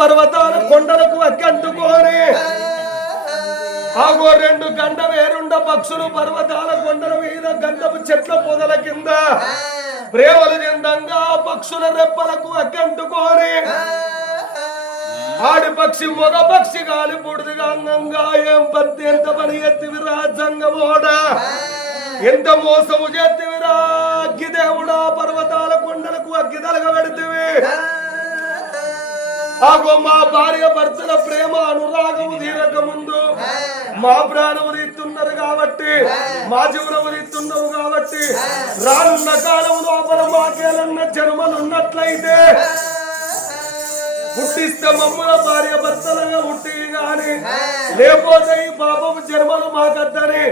పర్వతాల కొండలకు అక్కంటుకోని ఆగో రెండు గంట వేరుండ పక్షులు పర్వతాల కొండల మీద గంధపు చెట్ల పొదల కింద ప్రేమలు చెందంగా పక్షుల రెప్పలకు అక్కంటుకోని ఆడి పక్షి మగ పక్షి గాలి పుడిదిగా అంగంగా ఏం పత్తి ఎంత పని ఎత్తివిరా జంగమోడ ఎంత మోసము చేతివిరా అగ్గి దేవుడా పర్వతాల కొండలకు అగ్గి తలగ పెడితివి ఆగో మా భార్య భర్తల ప్రేమ అనురాగము తీరక ముందు మా ప్రాణము తీస్తున్నారు కాబట్టి మా జీవనము తీస్తున్నావు కాబట్టి రానున్న కాలం లోపల మాకేలన్న జన్మలున్నట్లయితే పుట్టిస్తే మమ్మల భార్య భర్తలుగా పుట్టి గాని లేకపోతే ఈ పాపము జన్మలు మాకద్దని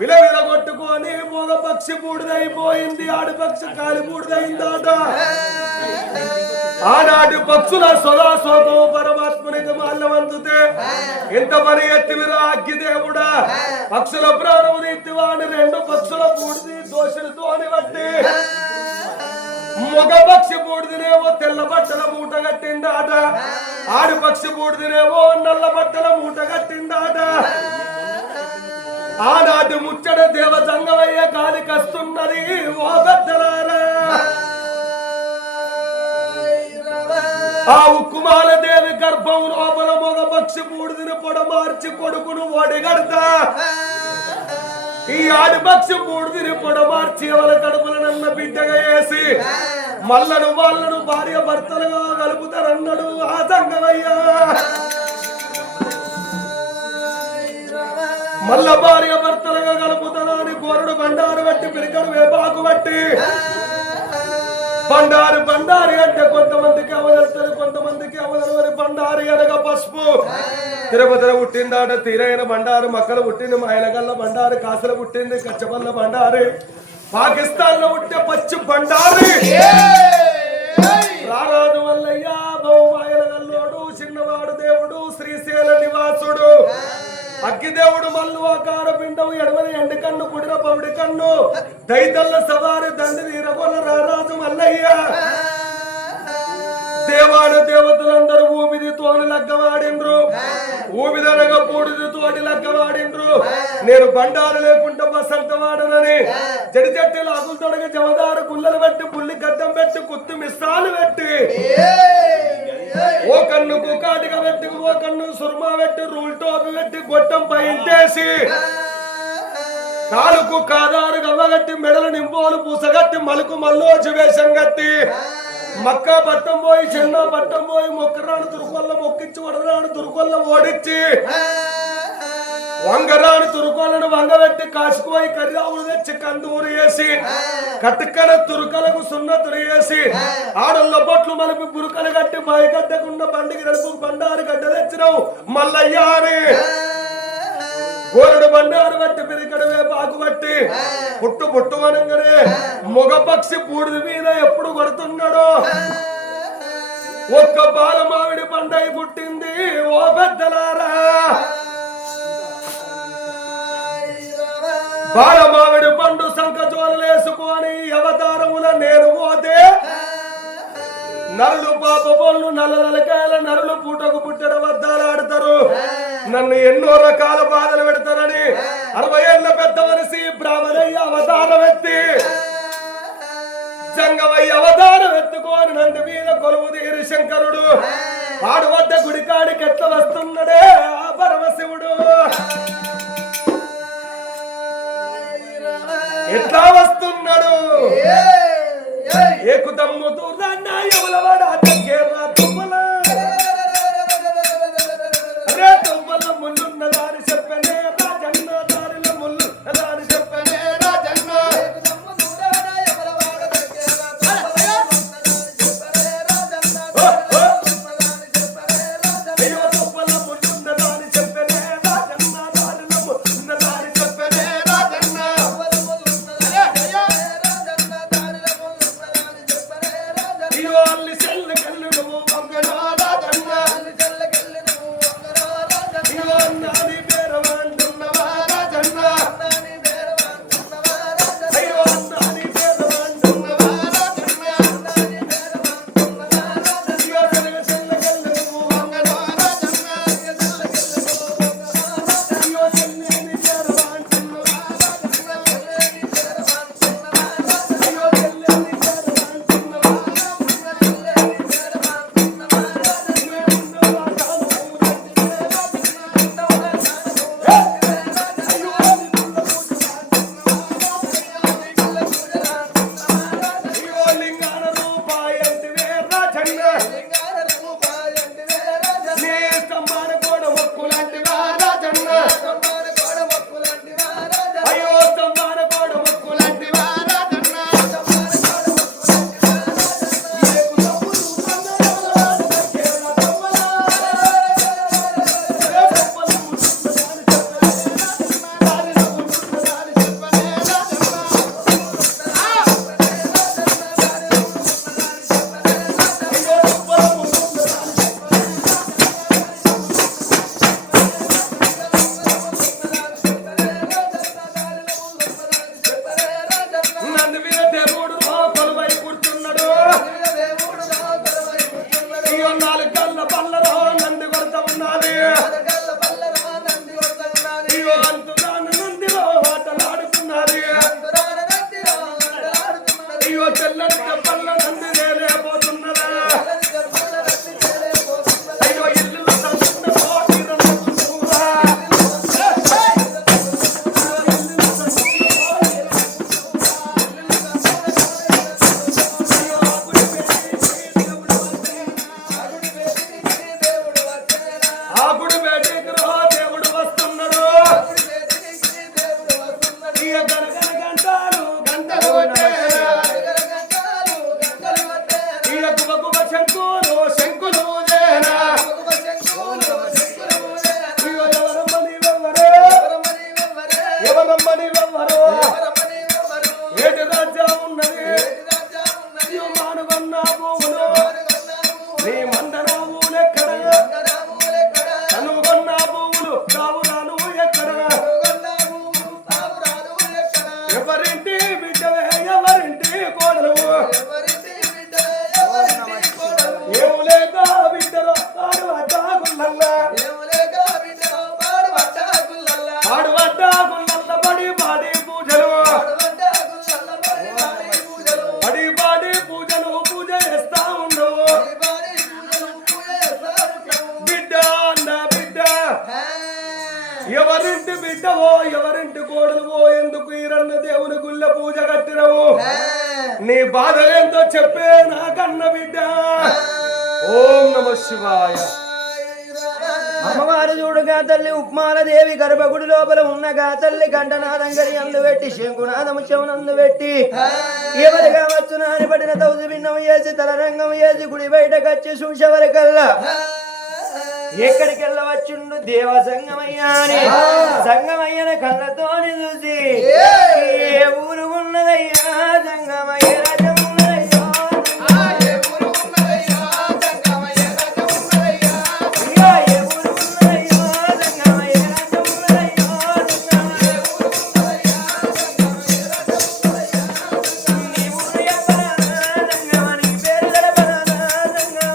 విలవిల కొట్టుకొని మగ పక్షి బూడిదైపోయింది ఆడిపక్షి కాలి బూడిదైందాట ఆనాటి పక్షుల సదా శోకము పరమాత్మనికి మాల్యవంతుతే ఎంత పని ఎత్తివిరా అగ్గి దేవుడా పక్షుల ప్రాణము తీర్తివాని రెండు పక్షుల బూడిది దోషులతోని బట్టి మగ పక్షి బూడిదినేమో తెల్ల బట్టల మూట కట్టిందాట ఆడి పక్షి బూడిదినేమో నల్ల బట్టల మూట కట్టిందాట ఆనాటి ముచ్చట దేవ జంగమయ్య కాలి కస్తున్నది ఓ పెద్దలారా ఆ ఉక్కుమాల దేవి గర్భం లోపల మగ పక్షి బూడిదిని పొడమార్చి కొడుకును ఒడిగడతా ఈ ఆడిపక్షి బూడిదిని పొడమార్చి ఎవరి కడుపులనన్న బిడ్డగా వేసి మల్లను వాళ్ళను భార్య భర్తలుగా కలుపుతారన్నాడు ఆ సంగమయ్యా మల్ల భార్య భర్తలుగా కలుపుతారా అని గోరుడు బండారు బట్టి పిరికడు వేపాకు బట్టి బండారు బండారి అంటే కొంతమందికి అవదలుతుంది కొంతమందికి అవదలవని బండారి అనగా పసుపు తిరుపతిలో పుట్టిందాట తీరైన బండారు మక్కలు పుట్టింది మాయలగల్ల బండారు కాసులు పుట్టింది కచ్చపల్ల బండారి పాకిస్తాన్ లో పుట్టే పచ్చి బండారి రారాజు వల్లయ్య బహుమాయలగల్లోడు చిన్నవాడు దేవుడు శ్రీశైల నివాసుడు అగ్గిదేవుడు మల్లు ఆకార పిండవు ఎడమని ఎండి కన్ను కుడిన పౌడి కన్ను దైతల్ల సవారి దండి వీరగొల్ల రారాజు మల్లయ్య దేవాడు దేవతలందరూ ఊపిది తోని లగ్గవాడిండ్రు ఊపిదనగా పూడిది తోటి లగ్గవాడిండ్రు నేను బండారు లేకుండా బసంతవాడనని జడి చెట్టు లాగులు తొడగ జమదారు గుల్లలు పెట్టి పుల్లి గడ్డం పెట్టి కుత్తు మిస్సాలు పెట్టి ఓ కన్నుకు కాటిగా పెట్టి ఓ కన్ను సుర్మా పెట్టి రూల్ టోపి పెట్టి గొట్టం పైంటేసి కాలుకు కాదారు గవ్వగట్టి మెడలు నింపోలు పూసగట్టి మలుకు మల్లోచి వేషం కట్టి మక్క పట్టం పోయి చిన్న పట్టం పోయి మొక్కరాను తురుకొల్ల మొక్కించి వడరాను తురుకొల్ల ఓడించి వంగరాను తురుకొల్లను వంగబెట్టి కాసుకుపోయి కర్రావులు తెచ్చి కందూరు వేసి కట్టుకడ తురుకలకు సున్నతులు వేసి ఆడళ్ళ బొట్లు మలిపి బురుకలు కట్టి బాయిగడ్డకుండా బండికి నడుపు బండారు గడ్డ తెచ్చినావు మల్లయ్యా అని గోరుడు బండారు బట్టి పిరికడ వేపాకు బట్టి పుట్టు పుట్టు అనగానే మొగ పక్షి బూడిద మీద ఎప్పుడు కొడుతున్నాడో ఒక్క బాలమావిడి పండై పుట్టింది ఓ పెద్దలారా బాలమావిడి పండు సంకజోలేసుకొని అవతారముల నేను పోతే నరులు పాప బొల్లు నల్ల నలకాయల నరులు పూటకు పుట్టడ వద్దాలాడతారు నన్ను ఎన్నో రకాల బాధలు పెడతారని 60 ఏళ్ల పెద్ద మనిషి బ్రాహ్మణయ్య అవతారం ఎత్తి జంగమయ్య అవతారం ఎత్తుకోని నంది మీద కొలువు తీరి శంకరుడు వాడు వద్ద గుడికాడికి ఎట్లా వస్తున్నాడే ఆ పరమశివుడు ఎట్లా వస్తున్నాడు ఏకుతమ్ము దూరాన్నా ఎవలవాడ దగ్గర తుమ్మల అరే తుమ్మల ముళ్ళున్న దారి చెప్పనే రాజన్న దారిల ముళ్ళు దారి చెప్పనే Rajanna You only sell the అయ్యో 4 కళ్ళ పళ్ళలో నంది కొడత ఉన్నది అయ్యో అంతురాన నందిలో ఆటలాడుతున్నది అయ్యో తెల్లని పళ్ళ నంది లేలేపోతున్నదా అయ్యో ఇల్లు ఎవరింటి బిడ్డవో ఎవరింటి కోడలువో ఎందుకు ఈ రన్న దేవుని గుళ్ళ పూజ కట్టినవు నీ బాధలేంతో చెప్పే నాకన్న బిడ్డ ఓం నమః శివాయ అమ్మవారు చూడుగా తల్లి ఉప్మాల దేవి గర్భగుడి లోపల ఉన్నగా తల్లి గంటనాదంగడి అందు పెట్టి శంకునాదము శవనందు పెట్టి ఎవరు కావచ్చు నాని పడిన తౌజు భిన్నం చేసి తల రంగం చేసి గుడి బయటకు వచ్చి చూసేవరకల్లా ఎక్కడికి వెళ్ళవచ్చుండు దేవ సంగమయ్యాని సంగమయ్యన కళ్ళతోని చూసి ఏ ఊరు ఉన్నదయ్యా సంగమయ్య రాజం ఉన్నదయ్యా ఏ ఊరు ఉన్నదయ్యా సంగమయ్య రాజం ఉన్నదయ్యా ఏ ఊరు ఉన్నదయ్యా సంగమయ్య రాజం ఉన్నదయ్యా ఏ ఊరు ఉన్నదయ్యా సంగమయ్య రాజం ఉన్నదయ్యా నీ ఊరు ఎప్పనా సంగమని పేరు గడపనా సంగమ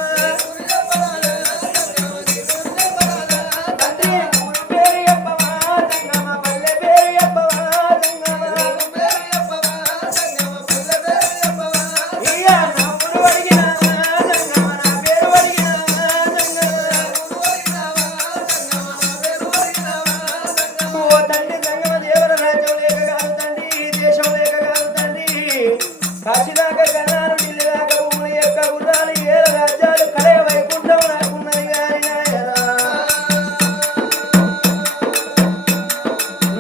కాశీదాకా కన్నాను ఢిల్లీ దాకా ఊరి యొక్క గుర్రాలు 7 రాజ్యాలు కలయ వైకుంఠం నాకున్నది గాని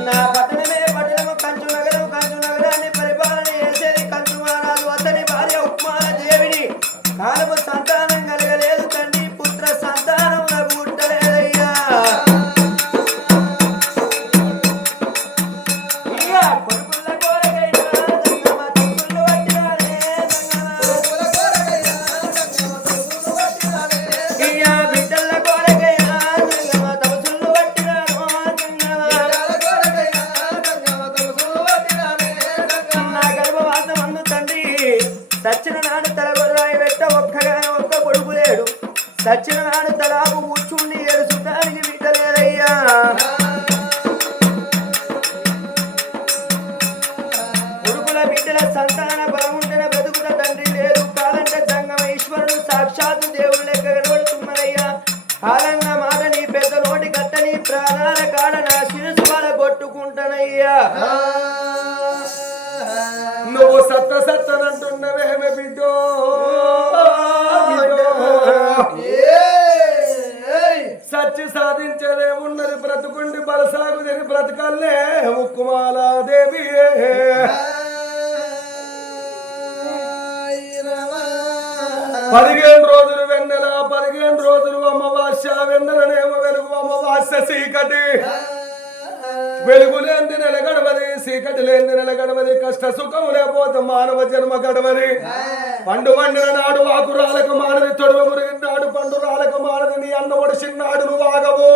నా పట్టణమే పట్టణము కంచు నగరాన్ని పరిపాలన చేసేది కంచు మహారాజు అతని భార్య ఉప్మాల దేవిని నాలుగు సంతానం కలగలేదు తండ్రి పుత్ర సంతానం నాకు పుట్టలేదయ్యా కొడుకుల కోరకైనా సంగమ తొక్కులు పట్టినారే ఇయ్యా బిడ్డల కోరకైనా సంగమ తొక్కులు పట్టినారో నా గర్భవాసం అందు తండ్రి సచ్చిన నాడు తలగొర్రాయి పెట్ట ఒక్కగానే ఒక్క కొడుకు లేడు సచ్చిన నాడు తలాపు కూర్చుండి ఏడుచుటానికి బిడ్డ లేదయ్యా కొడుకుల బిడ్డల సంతాన బలముంటేనే బ్రతుకుట తండ్రి లేదు కాలంటే సంగమ ఈశ్వరుడు సాక్షాత్తు దేవుడు లెక్క కనబడుతున్నదయ్యా కాలంగా మాట నీ పెద్ద నోటి కట్టని ప్రాణాల కాడ నా శిరసు బాల కొట్టుకుంటానయ్యా నువ్వు సత్తనంటున్నవేమే బిడ్డో సచ్చి సాధించలేమున్నది బ్రతుకుండి బలసాగు తెరి బ్రతకల్లే ఉక్కుమాలాదేవి 15 రోజులు వెన్నెల 15 రోజులు అమావాస్య వెన్నెలనేమో వెలుగు అమావాస్య చీకటి వెలుగు లేని నెల గడవది చీకటి లేని నెల గడవది కష్ట సుఖం లేకపోతే మానవ జన్మ గడవది పండు వండిన నాడు ఆకు రాలక మానది తొడువ మురిగిన నాడు పండు రాలక మానది నీ అన్న ఒడిసిన్నాడు నువ్వు ఆగవు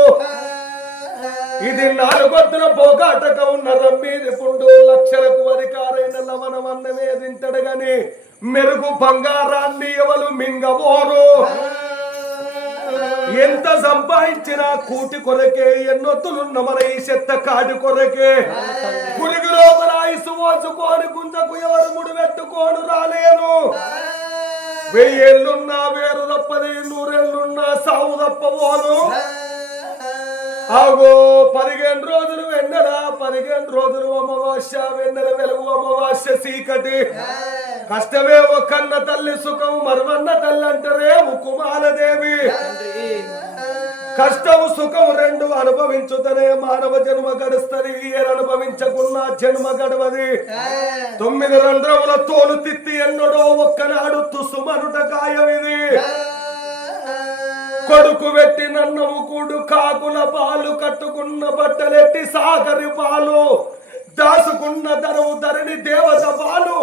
ఇది 4 పొద్దున పోగాటక ఉన్న రమ్మీది పుండు లక్షలకు అధికారైన లవణం అన్నమే తింటడు గాని మెరుగు బంగారాన్ని ఎవరు మింగబోరు సంపాదించిన కూటి కొరకే ఎన్నొత్తులున్న మన ఈ చెత్త కాటి కొరకే గురికి లోపల ఇసు మోసుకొని గుంజకు ఎవరు ముడి పెట్టుకోను రాలేను 1000 ఏళ్ళున్నా వేరు తప్పది 100 ఏళ్ళున్నా సావు తప్పబోను ఆగో 15 రోజులు వెన్నెల 15 రోజులు అమావాస్య వెన్నెల వెలుగు అమావాస్య చీకటి కష్టమే ఓ కన్న తల్లి సుఖం మరువన్న తల్లి అంటారే కుమాలదేవి కష్టము సుఖం రెండు అనుభవించుతనే మానవ జన్మ గడుస్తుంది అనుభవించకున్నా జన్మ గడవది 9 రంధ్రముల తోలు తిత్తి ఎన్నడో ఒక్కనాడు తుసుమనుట గాయమిది కొడుకు పెట్టి నన్నము కూడు కాకుల పాలు కట్టుకున్న బట్టలెట్టి సాగరి పాలు దాసుకున్న ధనము ధరణి దేవత పాలు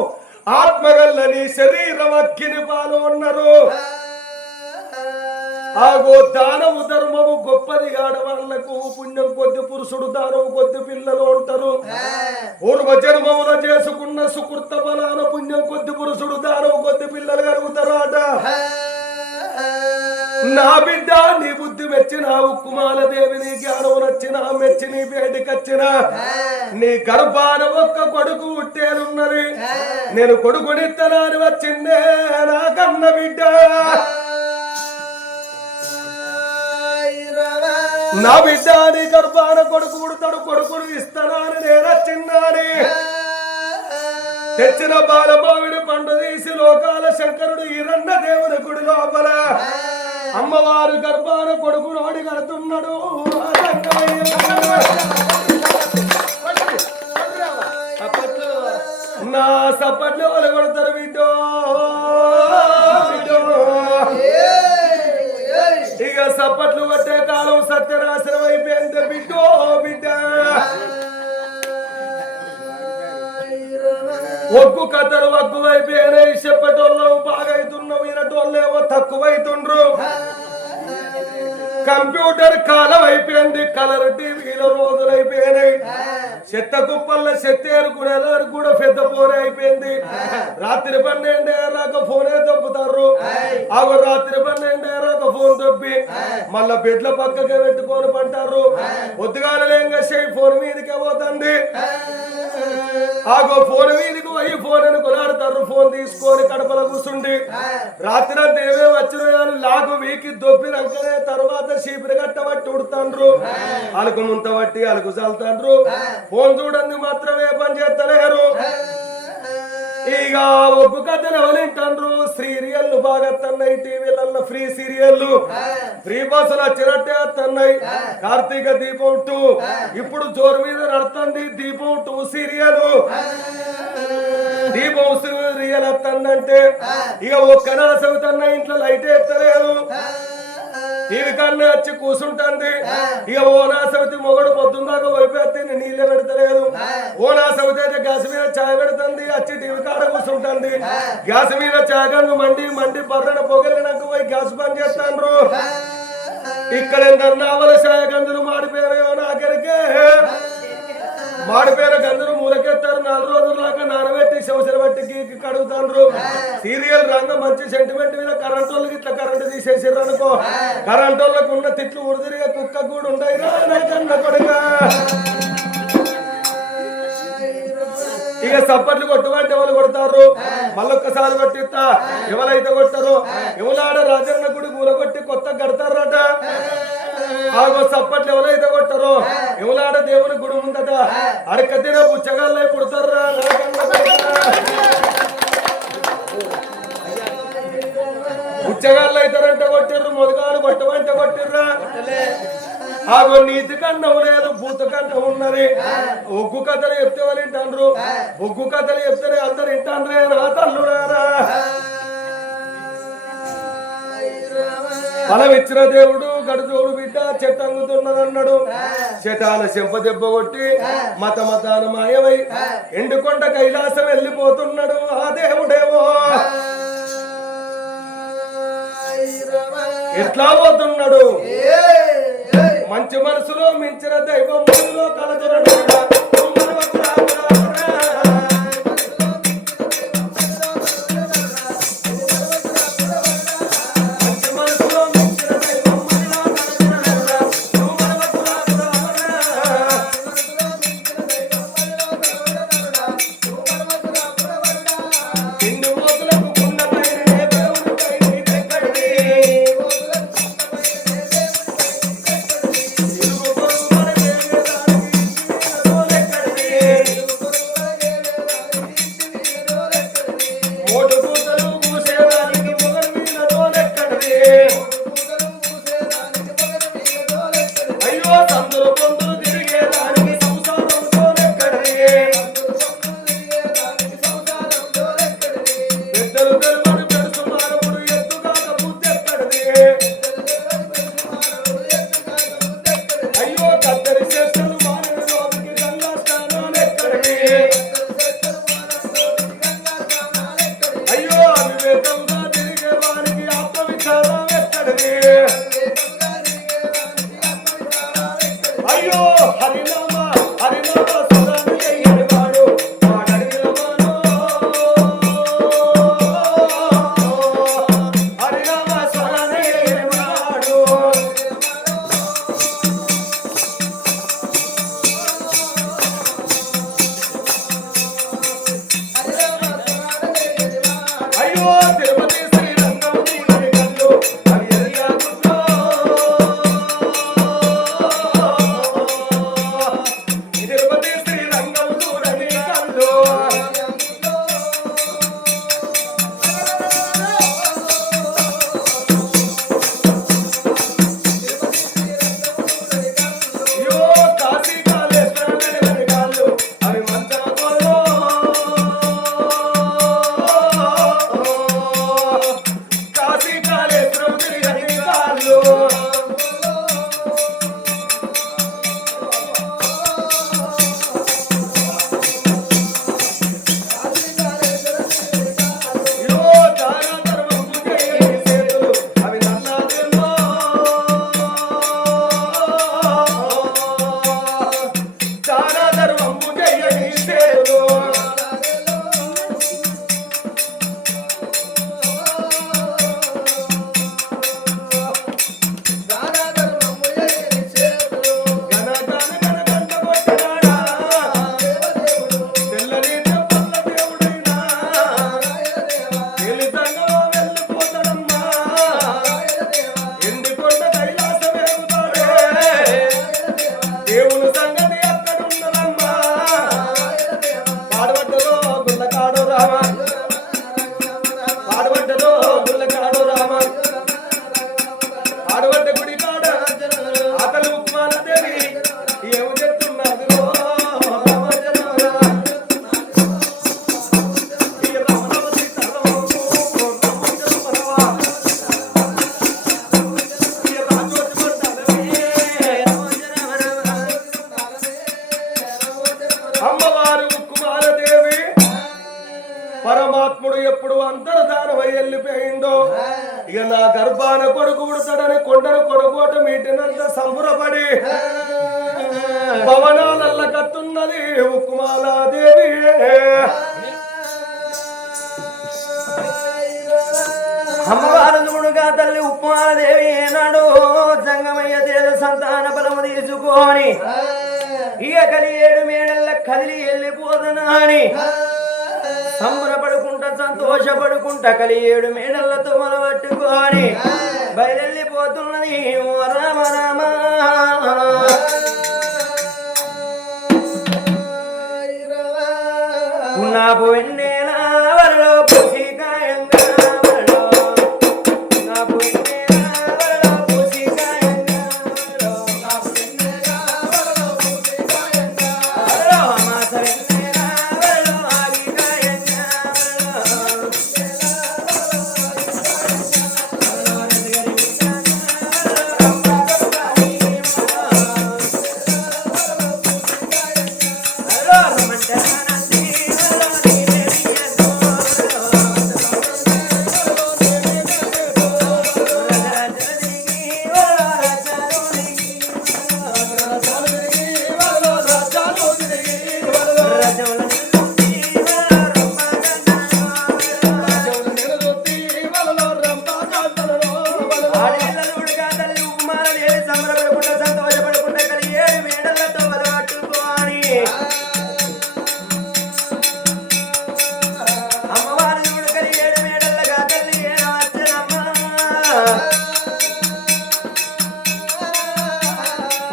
ఆత్మగల్లని శరీరం అక్కిని పాలు అన్నారు ఆగో దానము ధర్మము గొప్పది ఆడవాళ్లకు పుణ్యం కొద్ది పురుషుడు దానము కొద్ది పిల్లలు ఉంటారు పూర్వ జన్మమున చేసుకున్న సుకృత బలాన పుణ్యం కొద్ది పురుషుడు దానము కొద్ది పిల్లలు కలుగుతారాట నా బిడ్డ నీ బుద్ధి మెచ్చిన కుమాలదేవి నీ జ్ఞానం నచ్చిన మెచ్చి నీ బయటకొచ్చిన నీ గర్భాన ఒక్క కొడుకు పుట్టేనున్నది నేను కొడుకునిత్తనాని వచ్చిందే నా కన్న బిడ్డ నా బిడ్డ నీ గర్భాన కొడుకు పుడతాడు కొడుకుని ఇస్తానని నేను చిన్నాని తెచ్చిన బాలమావిడి పండు తీసి లోకాల శంకరుడు ఈరన్న దేవుని గుడి లోపల అమ్మవారు గర్భాన కొడుకు నోడి కడుతున్నాడు నా సప్పట్లు వాళ్ళు కొడతారు బిడ్డో ఇక సప్పట్లు కొట్టే కాలం సత్యనాశనం అయిపోయింది బిడ్డో బిడ్డ ఒగ్గు కథలు వగ్గువైపోయినాయి చెప్పేటోళ్ళం బాగైతున్నాం ఈనటోళ్ళేమో తక్కువైతుండ్రు కంప్యూటర్ కాలం అయిపోయింది కలర్ టీవీల రోజులైపోయినాయి చెత్త కుప్పల్లో చెత్త ఏరుకునేదారు కూడా పెద్ద ఫోన్ అయిపోయింది రాత్రి 12 అయ్యాక ఫోనే దొబ్బుతారు ఆగో రాత్రి 12 అయ్యాక ఫోన్ దొబ్బి మళ్ళా బెడ్ల పక్కకే పెట్టుకొని పంటారు పొద్దుగాల లేంగా ఫోన్ మీదకే పోతుంది ఆగో ఫోన్ మీదకి పోయి ఫోన్ అని కొలాడతారు ఫోన్ తీసుకొని కడపల కూర్చుండి రాత్రి అంతా ఏమేమి వచ్చినా లాగు వీకి దొబ్బినాకనే తర్వాత చీపిరి కట్టబట్టి ఉడుతాండ్రు అలుకు ముంత బట్టి అలుకు చల్తాండ్రు ఫోన్ చూడండి మాత్రమే పని చేస్తలేరు ఇక ఒగ్గు కథలు ఎవరింటాండ్రు సీరియల్ బాగా వస్తున్నాయి టీవీలలో ఫ్రీ సీరియల్ ఫ్రీ బస్సులు వచ్చినట్టే వస్తున్నాయి కార్తీక దీపం 2 ఇప్పుడు జోరు మీద నడుతుంది దీపం 2 సీరియల్ దీపం సీరియల్ వస్తుందంటే ఇక ఒక్కనా చదువుతున్న ఇంట్లో లైట్ ఎత్తలేదు టీవీ కన్నా వచ్చి కూర్చుంటుంది ఇక ఓనా సవితి మొగడు పొద్దున్నాక వైపు నీళ్ళే పెడతలేదు ఓనా సవితి అయితే గ్యాస్ మీద చాయ్ పెడుతుంది వచ్చి టీవీ కాడ కూర్చుంటుంది గ్యాస్ మీద చాయగండు మండి బర్రెన పొగలినాక పోయి గ్యాస్ బంద్ చేస్తాండ్రు ఇక్కడ ఎందరు నావల చాయ గంజులు మాడిపోయారో నాకరికే మాడిపోయిన గంజులు మూలకెత్తారు 4 రోజుల దాకా నానబెట్టి శవసలు బట్టి కడుగుతాండ్రు సీరియల్ రంగం మంచి సెంటిమెంట్ మీద కరెంట్ వాళ్ళకి ఇట్లా కరెంట్ తీసేసారు అనుకో కరెంట్ వాళ్ళకు ఉన్న తిట్లు ఉడిదిరిగా కుక్క కూడా ఉంటాయి కన్న కొడుక ఇక సప్పట్లు కొట్టుకుంటే ఎవరు కొడతారు మళ్ళొక్కసారి కొట్టిస్తా ఎవరైతే కొట్టారో ఎవలాడ రాజన్న గుడి కూర కొట్టి కొత్త కడతారట ఆగో సప్పట్లు ఎవరైతే కొట్టారో ఎవలాడ దేవుని గుడి ముందట అడక తిన పుచ్చగాళ్ళై పుడతారా పుచ్చగాళ్ళు అవుతారంటే కొట్టిర్రు మొదగాడు కొట్టమంటే కొట్టిర్రా ఆగో నీతి కన్నం లేదు భూత కన్నం ఉన్నది ఒగ్గు కథలు చెప్తే వాళ్ళు వింటాండ్రు ఒగ్గు కథలు చెప్తే అందరు వింటాండ్రే నా తల్లుడారా ఫలం ఇచ్చిన దేవుడు గడుదోడు బిడ్డ చెట్టంగుతున్నారన్నాడు చెటాన చెంప దెబ్బ కొట్టి మతాన మాయమై ఎండుకొండ కైలాసం వెళ్ళిపోతున్నాడు ఆ దేవుడేమో ఎట్లా పోతున్నాడు మంచి మనసులో మించిన దైవం మనసులో కలదురడు మంచి మనసులో మించిన దైవం మనసులో అయ్యో సందులు పొందులు తిరిగేదానికి సంసారంతో ఎక్కడి పెద్దలు తెలవని పెడుసు మానవుడు ఎత్తుగాక బుద్ధెక్కడిది అయ్యో కద్దరి చేష్టలు మానవ లోనికి గంగా స్నానం ఎక్కడిది అయ్యో అవివేకంగా తిరిగే వారికి ఆత్మ విచారం ఎక్కడిది అయ్యో హరినామ హరినామ సుధాను చెయ్యని వాడు వాడడిగినవాడు హరినామ సుధాను చెయ్యని వాడు అయ్యో తిరుపతి శ్రీరంగం నీవని కళ్ళు అవి ఎరిగాకుతో తిరుపతి శ్రీరంగం చూడని కళ్ళు అయ్యో కాశీ కాళేశ్వరం వెలువని కాళ్ళు అవి మంచన కోళ్ళు కాశీ కాళేశ్వరం తిరిగని కాళ్ళు అయ్యో దాన ధర్మం చేయని చేతులు అవి నన్నాదుల్లో దాన ధర్మం చేయని చేతులు గన గన గన గంట కొట్టినాడా తెల్లని చెప్పల్ల దేవుడైనా తెలిసంగా వెళ్ళిపోతాడమ్మా ఎండికొండ కైలాసం ఎగుతాడే దేవుని సంగతి అక్కడున్నదమ్మా పాడబడ్డలో గుల్లకాడు రామ పాడబడ్డలో గుల్లకాడు రామ పాడబడ్డ గుడి కాడ అతలు ఉప్మాన దేవి ఏమి చెప్తున్నది అమ్మవారు కుమారదేవి పరమాత్ముడు ఎప్పుడు అంతర్ధానమై వెళ్ళిపోయిందో ఇక నా గర్భాన కొడుకు ఉడతాడని కొండను కొడుకోట మీటినంత సంబురపడి భవనాలల్ల కత్తున్నది ఉక్కుమాలాదేవి అమ్మవారు చూడుగా తల్లి ఉప్మాలదేవి ఏనాడు సంగమయ్య దేవ సంతాన బలము తీసుకొని ఇక కలి 7 మేడల్ల కదిలి వెళ్ళిపోదనా అని సంబరపడుకుంటా సంతోషపడుకుంటా కలి 7 మేడలతో మొలబట్టుకొని బయలుపోతున్నది ఓ రామ రామ ఉన్నాపు వెన్నెల వరలో పూసికాయంగా వరలో ఉన్నాపు వెన్నెల వరలో పూసికాయంగా వరలో ఉన్నాపు వెన్నెల వరలో పూసికాయంగా వరలో అమాస వెన్నెల వరలో ఆగికాయంగా వరలో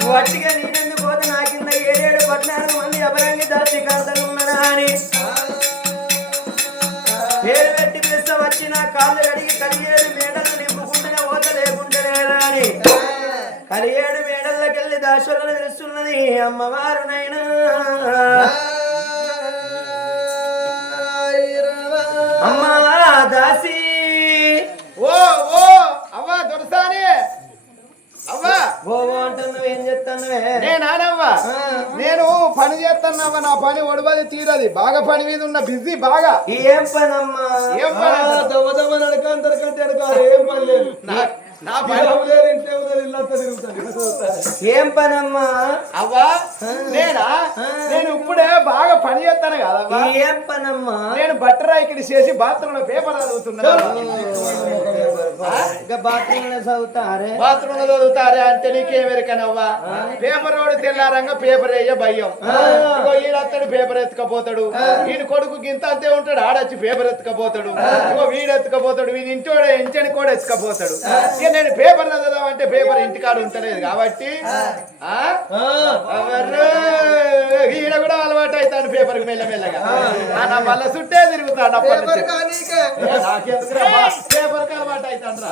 వట్టిగా నేనెందుకు పోతే నా కింద 7-14 మంది అపరంగి దాచి కడతలు ఉన్నదా అని పేరు పెట్టి పిలుస్త వచ్చి నా కాళ్ళు అడిగి 17 మేడలు నింపుకుంటేనే ఓత లేకుంటే అని కలియేడు మేడల్లోకెళ్ళి దాశోలను పిలుస్తున్నది అమ్మవారు నైనా అమ్మా దాసి ఓ ఓ అవ్వా దొరసాని అవ్వా గోవో అంటున్నావు ఏం చెప్తానువే నేనానవ్వా నేను పని చేస్తానవ్వా నా పని ఒడవది తీరది బాగా పని మీద ఉన్న బిజీ బాగా ఏం పనమ్మా ఏం పని అంట? దవ నడక అందరికంటే వెనకాల ఏం పని లేదు నా పని లేదు ఇంట్లో లేదు ఇల్లంతా తిరుగుతాను ఏం పనమ్మా అవ్వా నేను ఇప్పుడే బాగా పని చేస్తాను కదవ్వా ఏం పనమ్మా నేను బట్టరా ఇక్కడ చేసి బాత్రూమ్ లో పేపర్ చదువుతున్నా ఇంకా బాత్రూమ్ లో చదువుతారే బాత్రూమ్ లో చదువుతారే అంటే నీకేమెరకనవ్వా పేపర్ వాడు తెల్లారంగా పేపర్ వేయ భయం ఇగో ఈడత్తడు పేపర్ ఎత్తుకపోతాడు ఈయన కొడుకు గింత అంతే ఉంటాడు ఆడొచ్చి పేపర్ ఎత్తుకపోతాడు ఇగో వీడు ఎత్తుకపోతాడు వీని ఇంటి ఇంటిని కూడా ఎత్తుకపోతాడు ఇక నేను పేపర్ చదవమంటే పేపర్ ఇంటికాడు ఉంటలేదు కాబట్టి ఈడ కూడా అలవాటు అవుతాను పేపర్ కి మెల్లమెల్లగా నా మళ్ళా చుట్టే తిరుగుతాడు పేపర్ కి అలవాటు అవుతాను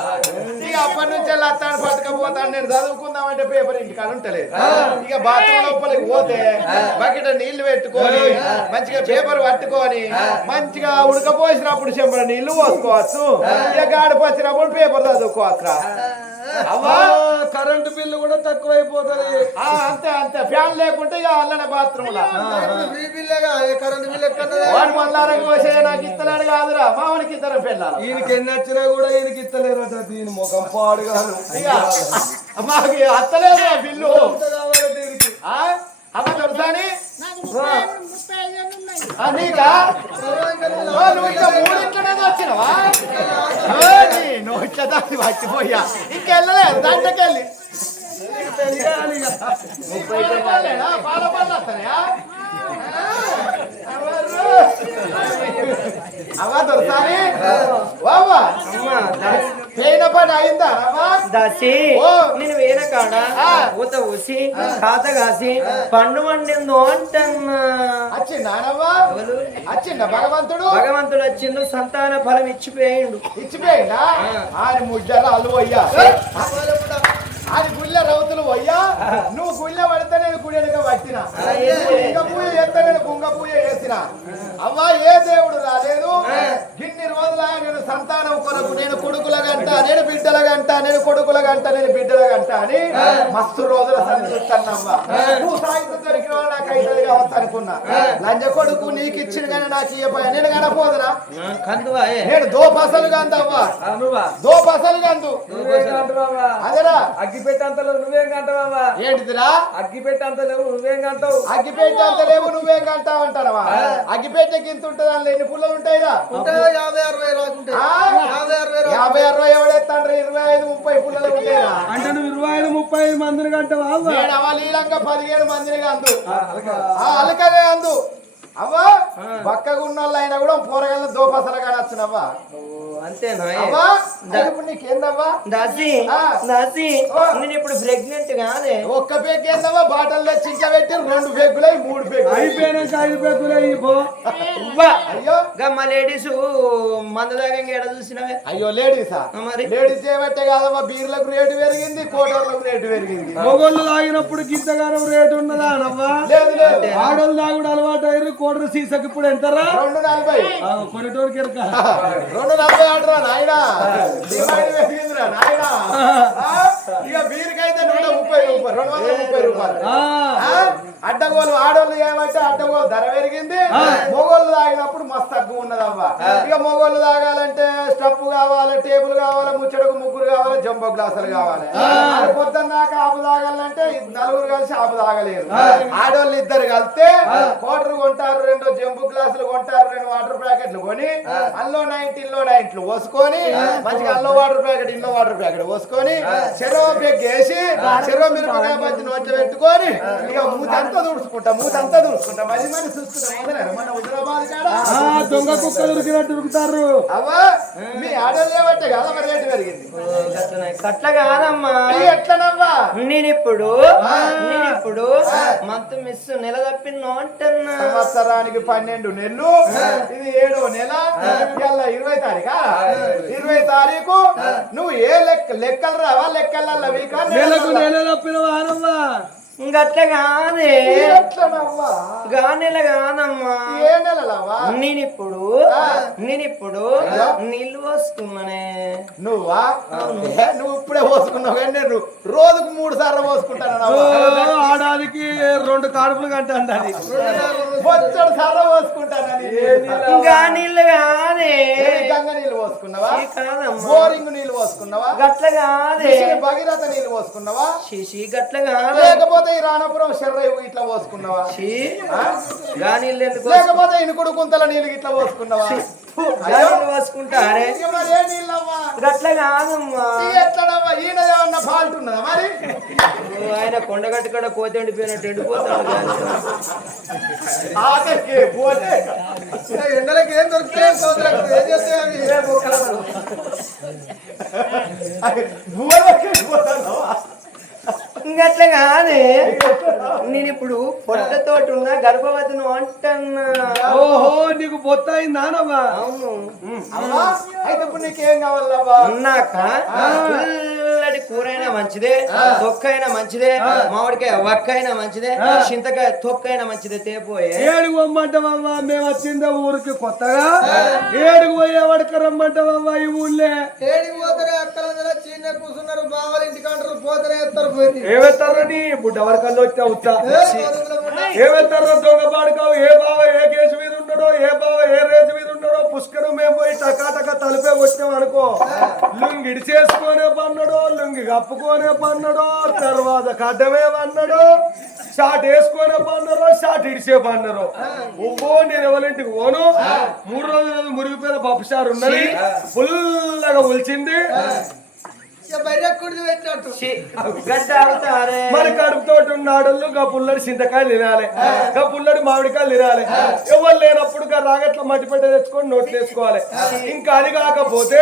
ఇక అప్పటి నుంచి వస్తాను పట్టుకపోతాను నేను చదువుకుందామంటే పేపర్ ఇంటికాడ ఉంటలేదు ఇక బాత్రూమ్ లోపలికి పోతే బకెట్ నీళ్లు పెట్టుకొని మంచిగా పేపర్ పట్టుకొని మంచిగా ఉడకపోసినప్పుడు చెంబడ నీళ్లు పోసుకోవచ్చు ఇక గాడి వచ్చినప్పుడు పేపర్ చదువుకోవచ్చు అవ్వా కరెంటు బిల్లు కూడా తక్కువైపోతుంది అంతే అంతే ఫ్యాన్ లేకుంటే ఇక అల్లనే బాత్రూమ్ లో ఫ్రీ బిల్లే కరెంటు బిల్లు ఎక్కడ వాడు మళ్ళారం కోసే నాకు ఇస్తలేడు కాదురా మామూలుకి ఇద్దరు పెళ్ళాలి ఈయనకి ఎన్ని వచ్చినా కూడా ఈయనకి ఇస్తలేరు దీని ముఖం పాడుగాను ఇక మాకు అత్తలేదు బిల్లు కావాలి దీనికి అమ్మ దొరసాని నీకా నువ్వు ఇంకా మూడింట్లోనే వచ్చినవా నువ్వు ఇట్లా దాన్ని మర్చిపోయా ఇంకెళ్ళలేదు దాంట్లోకెళ్ళి పాల పళ్ళు వస్తాయా అవ్వా దొరసాని వావా పోయిన పని అయిందా అమ్మా దాసి ఓ. నేను వేన కాడ ఊత ఊసి ఖాత కాసి పండు వండిందో అంటన్నా వచ్చిందానవ్వా వచ్చిందా భగవంతుడు భగవంతుడు వచ్చిండు సంతాన ఫలం ఇచ్చిపోయిండు ఇచ్చిపోయిందా ఆయన ముజ్జర అల్లు అయ్యా అది గుళ్ళ రౌతులు అయ్యా నువ్వు గుళ్ళ పడితే నేను గుడిగా పట్టిన గుంగ పూజ చేస్తే నేను గుంగ పూజ చేసిన అవ్వా ఏ దేవుడు రాలేదు ఇన్ని రోజులా నేను సంతానం కొరకు నేను కొడుకుల గంట నేను బిడ్డల గంట నేను కొడుకుల గంట నేను బిడ్డల గంట అని మస్తు రోజుల సంతృప్తన్నవ్వా నువ్వు సాయంత్రం దొరికిన వాళ్ళు నాకు అవుతుంది కావచ్చు అనుకున్నా లంజ కొడుకు నీకు ఇచ్చిన కానీ నాకు ఇయ్యపోయా నేను కనపోదురా నేను దో పసలు కందవ్వా దో పసలు కందు అదేరా అగ్గిపెట్టంతలో నువ్వేం కంటావా ఏంటిదిరా అగ్గిపెట్టంత లేవు నువ్వేం కంటావు అగ్గిపెట్టే అంత లేవు నువ్వేం కంటావు అంటావా అగ్గిపెట్టెకి ఇంత ఉంటుంది అందులో ఎన్ని పుల్లలు ఉంటాయిరా 50-60 రాకుంటాయి 50-60 ఎవడెత్తాండ్రా 25-30 పుల్లలు ఉంటాయిరా అంటే నువ్వు 25-35 మందిని కంటావా నేను అవలీలంగా 17 మందిని అందు అలకనే అందు అవ్వా బక్కగా ఉన్న వాళ్ళు అయినా కూడా పోరగాళ్ళ దోపసలు కానొచ్చునవ్వా అంతేనా అవ్వా ఇప్పుడు నీకేందవ్వా దాసి దాసి నేను ఇప్పుడు ప్రెగ్నెంట్ కాదే ఒక్క పెగ్ ఏందవ్వా బాటల్లో చించబెట్టి 2 పెగ్గులై 3 పెగ్గులు అయిపోయినాక 5 పెగ్గులే అయ్యో మా లేడీస్ మందు దాకా ఎడ చూసినవే అయ్యో లేడీసా మరి లేడీస్ చేయబట్టే కాదమ్మా బీర్లకు రేటు పెరిగింది కోటర్లకు రేటు పెరిగింది మొగోళ్ళు తాగినప్పుడు గింతగానం రేటు ఉన్నదా అనవ్వా లేదు లేదు ఆడోళ్ళు తాగుడు అలవాటు అయ్యారు కోటరు సీసకి ఇప్పుడు ఎంతరా 240 కొనేటోరికి ఎరక 240 ఆడరా నాయనా డిమాండ్ పెరిగిందిరా నాయనా ఇక బీరుకైతే 230 రూపాయలు అడ్డగోలు ఆడోళ్ళు ఏమంటే అడ్డగోలు ధర పెరిగింది మొగోళ్ళు తాగినప్పుడు మస్తు తక్కువ ఉన్నదవ్వా ఇక మొగోళ్ళు తాగాలంటే స్టప్ కావాలి టేబుల్ కావాలి ముచ్చడకు ముగ్గురు కావాలి జంబో గ్లాసులు కావాలి పొద్దున్న దాకా ఆపు తాగాలంటే 4 కలిసి ఆపు తాగలేరు ఆడోళ్ళు 2 కలిస్తే కోటరు కొంటారు 2 జంబు గ్లాసులు కొంటారు 2 వాటర్ ప్యాకెట్లు కొని అల్లో 90 పోసుకొని మంచిగా అల్లో వాటర్ ప్యాకెట్ ఇల్లో వాటర్ ప్యాకెట్ పోసుకొని చెరవ పెగ్గేసి చెరవ మిరపకాయ బజ్జి నోట్ల పెట్టుకొని ఇక మూతంతా తుడుచుకుంటా మరి చూసుకుంటాం మన హైదరాబాద్ కాడ దొంగ కుక్కలు ఉరికినట్టు ఉరుకుతారు అవ్వా మీ ఆడోళ్ళు ఏమంటే కదా మరి రేటు పెరిగింది కట్ల కాదమ్మా ఎట్లనవ్వా నేనిప్పుడు మంత్ మిస్ నెల తప్పినో అంటున్నా. సంవత్సరానికి 12 నెలలు, ఇది 7వ నెల. ఇవాళ 20 తారీఖా? 20 తారీఖు. నువ్వు ఏ లెక్కలు రావా? లెక్కల నెలకు నెల తప్పిన వారమ్మా. గట్లగానే గానెల కాదమ్మా. ఏ నెలలవా? నేనిప్పుడు నీళ్ళు పోసుకున్నానే. నువ్వా? నువ్వు ఇప్పుడే పోసుకున్నావు కానీ నేను రోజుకు 3 సార్లు పోసుకుంటాను. ఆడానికి 2 కాడుపులు కంటాను, బొచ్చడు సార్లు పోసుకుంటానని. నీళ్ళు కాదే. గంగ నీళ్ళు పోసుకున్నావా? కాదమ్మా. బోరింగ్ నీళ్ళు పోసుకున్నావా? గట్ల కాదే. భగీరథ నీళ్ళు పోసుకున్నావా? శిశి గట్ల కాదే. లేకపోతే ఈ రాణపురం శర్రయ్య ఇట్లా పోసుకున్నావా? లేకపోతే ఇనుకుడు కుంతల నీళ్ళు ఇట్లా పోసుకున్నావా? పోసుకుంటారే. ఏ నీళ్ళమ్మా? గట్ల కాదమ్మా. ఎట్లడమ్మా? ఈయన ఏమన్నా ఫాల్ట్ ఉన్నదా మరి? ఆయన కొండగట్టు కూడా కోతి ఎండిపోయినట్టు ఎండిపోతాడు. ఆఖరికి పోతే ఎండలకి ఏం దొరుకుతాయి? ఏం చేస్తాయి? ఇంకట్లా కాదే. నేను ఇప్పుడు పొట్టతోటి ఉన్న గర్భవతిను అంటున్నా. ఓహో, నీకు బొత్త అయింది నానమ్మా? అవును. అయితే ఇప్పుడు నీకేం కావాలవ్వా? ఉన్నాక పుల్లటి కూరైనా మంచిదే, తొక్కైనా మంచిదే, మామిడికాయ వక్కైనా మంచిదే, చింతకాయ తొక్కైనా మంచిదే. తేపోయే ఏడుగు రమ్మంటావమ్మా? మేము వచ్చిందే ఊరికి కొత్తగా. ఏడుగు పోయే వడక రమ్మంటావమ్మా? ఈ ఊళ్ళే ఏడికి పోతారే? అక్కడ చిన్న కూర్చున్నారు, బావల ఇంటికి అంటారు, పోతారే ఎత్తారు. ఏమెత్తారని బుడ్డ వరకల్లో వచ్చా వచ్చా ఏమెత్తారో దొంగ పాడుకావు. ఏ బావ ఏ కేసు మీద ఉన్నాడో, ఏ బావ ఏ రేసు మీద ఉన్నాడో పుష్కరం మేము పోయి టకాటక తలిపే వచ్చినాం అనుకో. లుంగి ఇడిచేసుకొనే పన్నాడో, లుంగి కప్పుకొనే పన్నాడో, తర్వాత కడ్డమే పన్నాడో, షాట్ వేసుకొనే పన్నారో, షాట్ ఇడిచే పన్నారో. ఓ నేను ఎవరింటికి పోను. 3 రోజులు మురిగిపోయిన పప్పుసారు ఉన్నది, ఫుల్గా ఉల్చింది. మరి కడుపుతో ఉన్నాడు. గా పుల్లడి చింతకాయలు తినాలి, గా పుల్లడి మామిడికాయలు తినాలి. ఎవరు లేనప్పుడు రాగట్ల మట్టిపెట్ట తెచ్చుకొని నోట్లు వేసుకోవాలి. ఇంకా అది కాకపోతే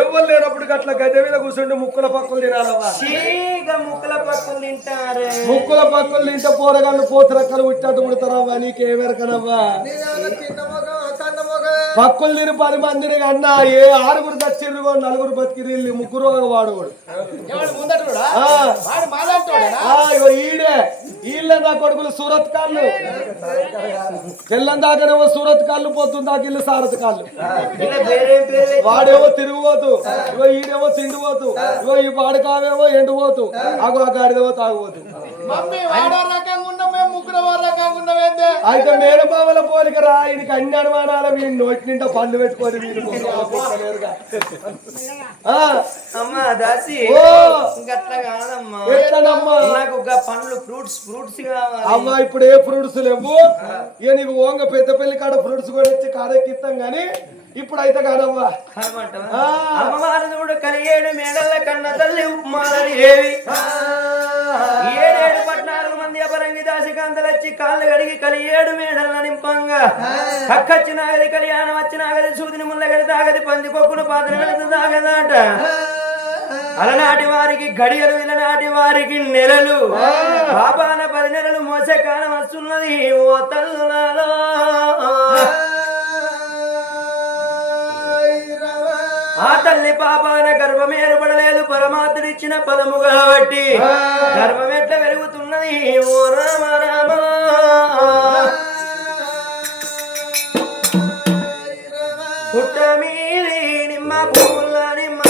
ఎవరు లేనప్పుడు అట్లా గద్దె మీద కూర్చుంటే ముక్కుల పక్కులు తినాలవ్వా. ముక్కుల పక్కులు తింటారే. ముక్కుల పక్కులు తింటే పోరగాళ్ళు పోతరక్కలు ఉట్టట్టు పుడతారవ్వా. నీకేమెరకనవ్వా? పక్కులు తిని 10 మందిని కన్నా ఏ 6గురు దచ్చిర్రు, 4 బతికిరి, 3 వాడు ఈడే. వీళ్ళే నా కొడుకులు సూరత్ కాళ్ళు. తెల్లం దాకానేమో సూరత్ కాళ్ళు, పోతుంది దాకా ఇల్లు సారత్ కాళ్ళు. వాడేమో తిరిగిపోతు, ఇగో ఈడేమో తిండిపోతు, ఇగో ఈ పాడకావేమో ఎండిపోతు, అగో ఆ గాడిదేమో తాగుపోతు. అయితే మేనపావల పోలిక రా. ఈయనకి అన్ని అనుమానాలు. వీళ్ళు నోటి నిండా పళ్ళు పెట్టుకొని వీళ్ళు అమ్మా దాసి గట్ల కాదమ్మా. నాకు పండ్లు ఫ్రూట్స్ కావాలి. అమ్మా ఇప్పుడు ఏ ఫ్రూట్స్ లేవు. ఇక నీకు ఓంగ పెద్ద పెళ్లి కాడ ఫ్రూట్స్ కూడా ఇచ్చి కాడెక్కిస్తాం గాని ఇప్పుడు అయితే కాదమ్మా. అమ్మవారిని కూడా కలిగేడు మేడల కన్న తల్లి ఉప్మాలని ఏవి 7 14 మంది అపరంగి దాసి కాంతలచ్చి కాళ్ళు కడిగి కలిగేడు మేడల నింపంగా అక్కచ్చినాగది కళ్యాణం వచ్చినాగది సూదిని ముళ్ళగడి తాగది పంది కొక్కును పాత్ర వెళుతు తాగదాట. అలనాటి వారికి గడియలు, ఇలనాటి వారికి నెలలు. పాపాన 10 నెలలు మోసే కాలం వస్తున్నది. ఓ తల్లులలో ఆ తల్లి పాపాన గర్భం ఏర్పడలేదు. పరమాత్ముడిచ్చిన పదము కాబట్టి గర్భం ఎట్లా పెరుగుతున్నది. ఓ రామ రామ పుట్టమీది నిమ్మ పూల నిమ్మ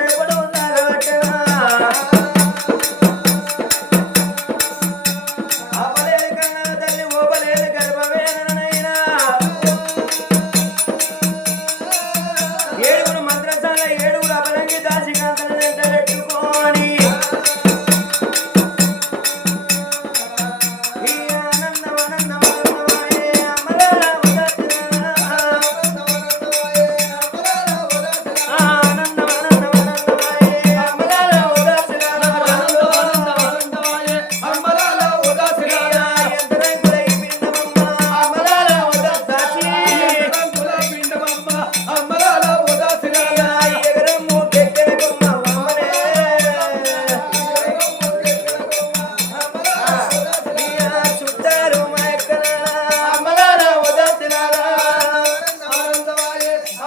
రేపటి సాగబట్టనా ఆపలేని కన్నా తల్లి ఓపలేని గర్భవేదనైనా ఏడుగురు మంత్రశాల ఏడుగురు అపరంగి దాసి కాంతలు వెంట పెట్టుకోని ఈ ఆనందం ఆనందం ఆనందమాయే అమలాల ఉదాసీనా ఆనందం ఆనందం ఆనందమాయే అమలాల ఉదాసీనా అంబరాల ఉదాసీనా ఎంతరంగులై పిండమమ్మ అమలాల ఉదాసి రంగుల పిండమమ్మ అంబరాల ఉదాసీనా ఎగరమ్ము కెక్కెరగమ్మ అమ్మనే చుట్టారు మా ఎక్కన అమలాల ఉదాసీనారా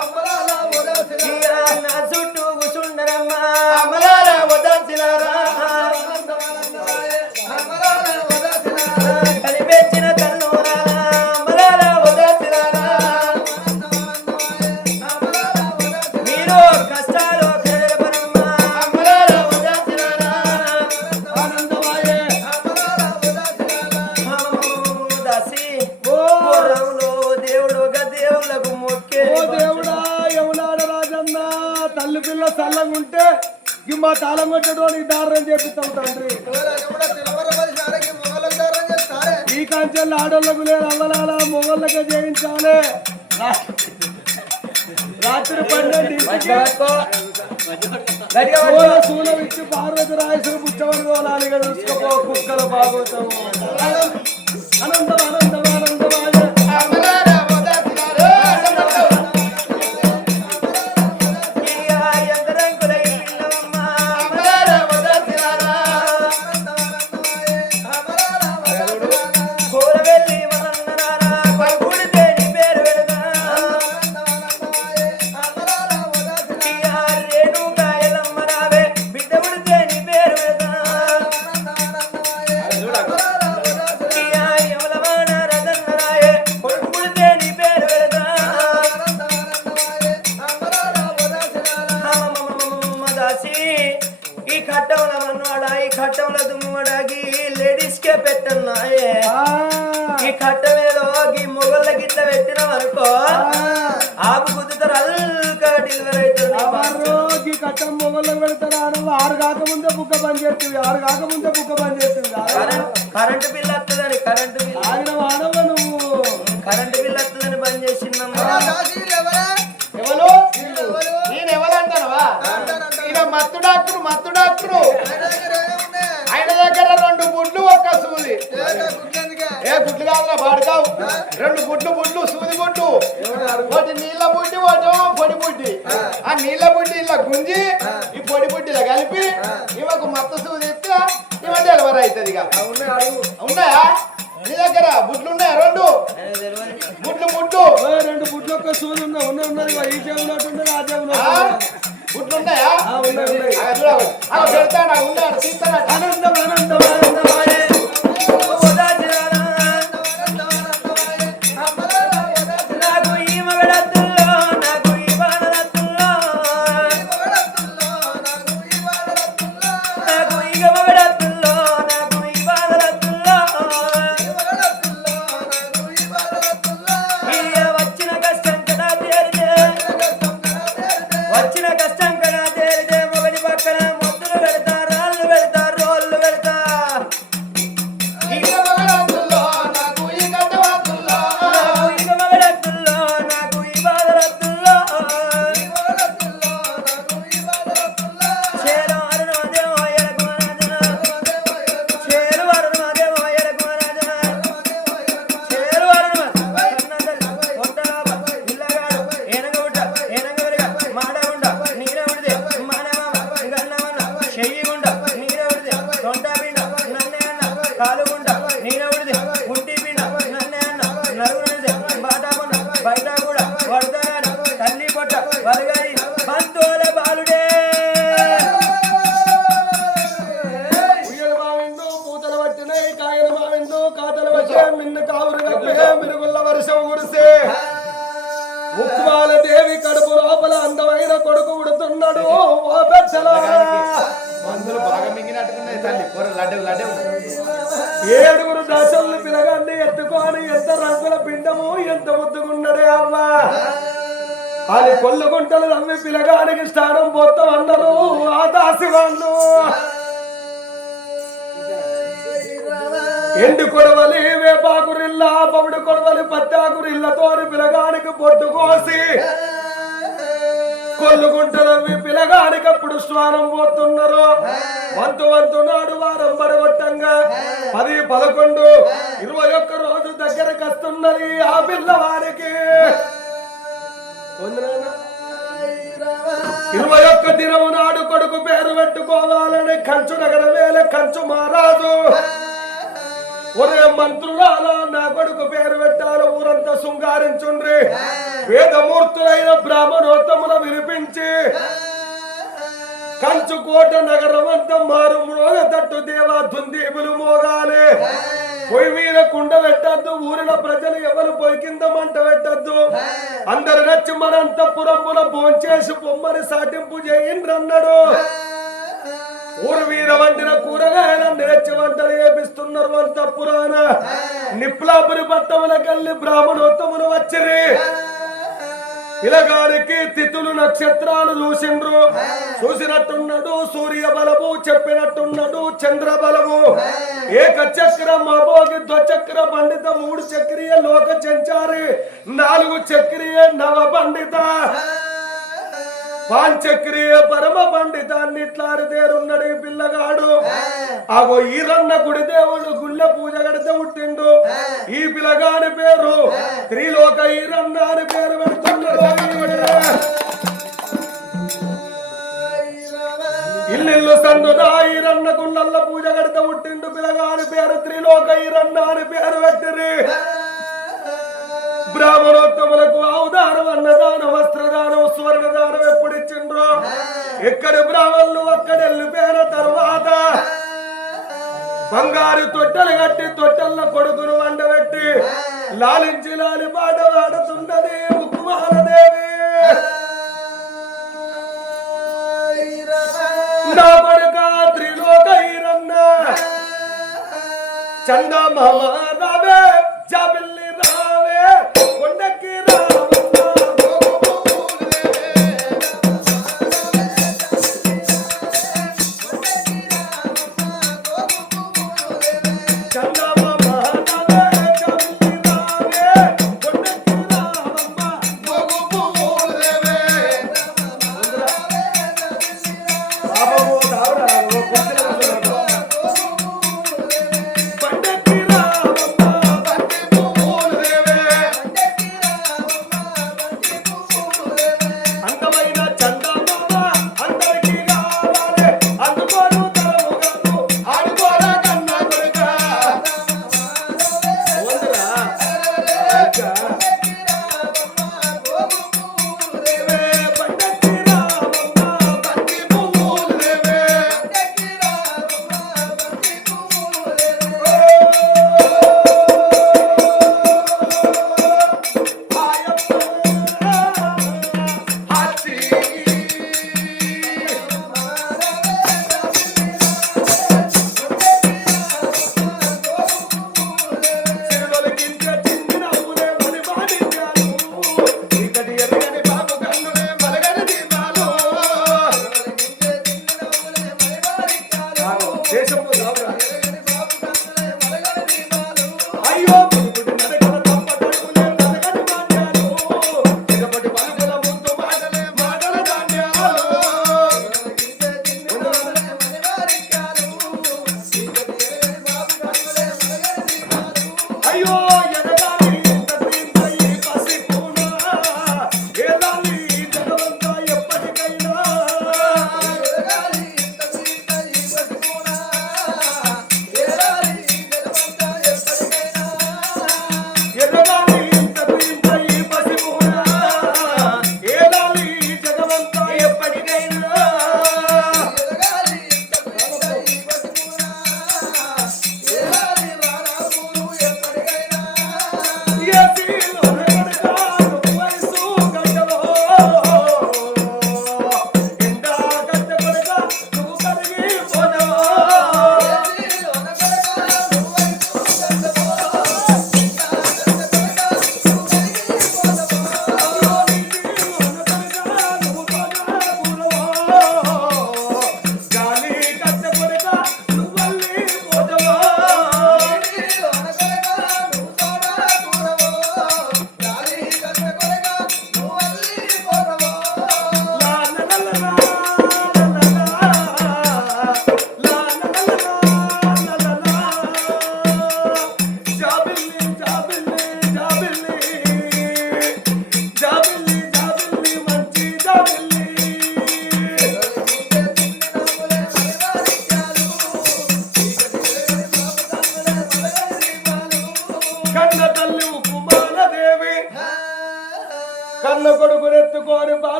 అంబరాల ఉదాసీనా నా చుట్టూ కూసుండరమ్మ అమలాల ఉదాసీనారా కనిపెచ్చిన తల్లురా అమలాల ఉదాసీనారా మీరు కష్టాలు కదలపరమ్మ అమలాల ఉదాసీనారా దాసి ఓ రాములో దేవుడు దేవుళ్ళకు మొక్కే ఓ దేవుడా యమునాడ రాజన్న తల్లి పిల్ల చల్లగుంటే మా తాళం కొట్టడానికి దారుణం చేపిస్తాం తండ్రి ఈ కంచెలు ఆడోళ్ళకు లేదు అవ్వలాల మొగళ్ళకే చేయించాలి రాత్రి 12 సూలం ఇచ్చి పార్వతి రాయసులు పుచ్చవని తోలాలి కదా చూసుకోపో కుక్కల బాగోతాము అనంతం అనంతం ఆనందమాయ ఎంతరంగులై పిండమమ్మ అమలాల ఉదాసీనారా కూరవెల్లి మహన్నరారా కొడుకుడితే నీ పేరు పెడతా రేణుకా ఎల్లమ్మరావే బిడ్డ ఉడితే నీ పేరు పెడతా ఎవలవాడ రతన్నరాయే కొడుకుడితే నీ పేరు పెడతా దాసి ఈ కట్టంల మన్నవాడ ఈ కట్టంల దుమ్మడాకి లేడీస్ కే పెట్టన్నాయే ఈ కట్టం ఏదో ఈ మొగళ్ళ గిట్ల పెట్టినాం అనుకో ఆపు కుదుతారు అల్కా డెలివరీ అవుతుంది ఈ కట్టం మొగళ్ళకు పెడతారా నువ్వు 6 కాకముందే బుక్క బంద్ చేస్తుంది 6 కాకముందే బుక్క బంద్ చేస్తుంది కరెంటు బిల్ వస్తుందని కరెంటు బిల్ ఆగిన వాడవ నువ్వు కరెంటు బిల్ వస్తుందని బంద్ చేసిందమ్మా ఎవరు నేను ఎవరంటానవా ఈయన మత్తు డాక్టరు ఆయన దగ్గర 2 గుడ్లు ఒక్క సూది ఏ గుడ్లు కాదురా బాడుకావు 2 గుడ్లు సూది గుడ్డు ఒకటి నీళ్ళ బుడ్డి ఒకటి పొడి బుడ్డి ఆ నీళ్ళ బుడ్డి ఇలా గుంజి ఈ పొడి బుడ్డిలో కలిపి ఇవకు మత్తు సూది ఇస్తే ఇవ డెలివరీ అవుతుంది ఇక ఉన్నాయా నీ దగ్గర బుడ్లు ఉన్నాయా 2 గుడ్లు 2 గుడ్లు ఒక్క సూది ఉన్నది ఈ చెవులు ఉన్నది ఆ చెవులు గుడ్లు ఉన్నాయా ఉన్నాయి పెడతాడా ఉన్నాడు తీస్తాడా ఆనందం ఆనందం ఆనందమాయే నాకు ఈ మగడత్తుల్లో నాకు ఈ బాణలత్తుల్లో నాకు ఈ మగడత్తుల్లో నాకు ఈ బాణలత్తుల్లో వచ్చిన కష్టం కదా తేరితే వచ్చిన కష్టం కదా తేరితే మొగడి పక్కన ముద్దులు పెడతా రాళ్ళు పెడతా రోళ్ళు పెడతా మందులు బాగా మింగినట్టుకున్నాయి తల్లి కూర లడ్డే ఏడుగురు దశలు పిలగాన్ని ఎత్తుకొని ఎంత రంగుల పిండము ఎంత ముద్దుకున్నాడే అమ్మా అది కొల్లుగుంటలు నమ్మి పిలగానికి స్నానం పోతాం అందరూ ఆ దాసి వాళ్ళు ఎండు కొడవలి వేపాకురిల్ల పవుడు కొడవలి పత్తాకురిల్లతోని పిలగానికి పొట్టు కోసి కొల్లుగుంటలవి పిలగానికి అప్పుడు స్నానం పోతున్నారు వంతు నాడు వారం పడగొట్టంగా 10, 11, 21 రోజు దగ్గరకు వస్తున్నది ఆ పిల్లవారికి 21 దినము నాడు కొడుకు పేరు పెట్టుకోవాలని కంచు నగర వేల కంచు మహారాజు ఒరే మంత్రులాలా నా కొడుకు పేరు పెట్టాలి ఊరంతా శృంగారించుండ్రి వేదమూర్తులైన బ్రాహ్మణోత్తముల వినిపించి కంచుకోట నగరం అంతా మారు మ్రోగ తట్టు దేవా దుందీపులు మోగాలి పొయ్యి మీద కుండ పెట్టద్దు ఊరిన ప్రజలు ఎవరు పొయ్యి కింద మంట పెట్టద్దు అందరు నచ్చి మనంతపురంపుల భోంచేసి బొమ్మని సాటింపు చేయండి అన్నాడు ఊరు వీర వండిన కూరగాయల నేర్చి వంటలు చేపిస్తున్నారు అంతపురాన నిప్లాపురి పట్టములకెళ్ళి బ్రాహ్మణోత్తములు వచ్చిరి పిలగానికి తిథులు నక్షత్రాలు చూసినట్టున్నాడు సూర్య బలము చెప్పినట్టున్నాడు చంద్ర బలము ఏక చక్రం అభోగి ద్వచక్ర పండిత 3 చక్రీయ లోక సంచారి 4 చక్రీయ నవ పండిత పాంచక్రియ పరమ పండితాన్నిట్లారుదేరున్నాడు ఈ పిల్లగాడు ఆగో ఈరన్న గుడి దేవుడు గుళ్ళ పూజ గడితే పుట్టిండు ఈ పిల్లగాని పేరు త్రిలోక ఈరన్న అని పేరు పెడుతున్నాడు ఇల్లు సందుదా ఈరన్న గుళ్ళల్ల పూజ గడితే పుట్టిండు పిల్లగాని పేరు త్రిలోక ఈరన్న అని పేరు పెట్టిరి బ్రాహ్మణోత్తములకు ఆవుదానం అన్నదానం వస్త్రదానం స్వర్ణదానం ఎప్పుడు ఇచ్చిండ్రో ఎక్కడి బ్రాహ్మణులు అక్కడెళ్ళిపోయిన తర్వాత బంగారు తొట్టెలు కట్టి తొట్టెల్ల కొడుకును వండబెట్టి లాలించి లాలి పాట పాడుతున్నది ముక్కుమాలదేవి నా కొడుక త్రిలోక ఈరన్న చందమామ రావే జాబిల్లి రావే కొండకి పండకి రామమ్మ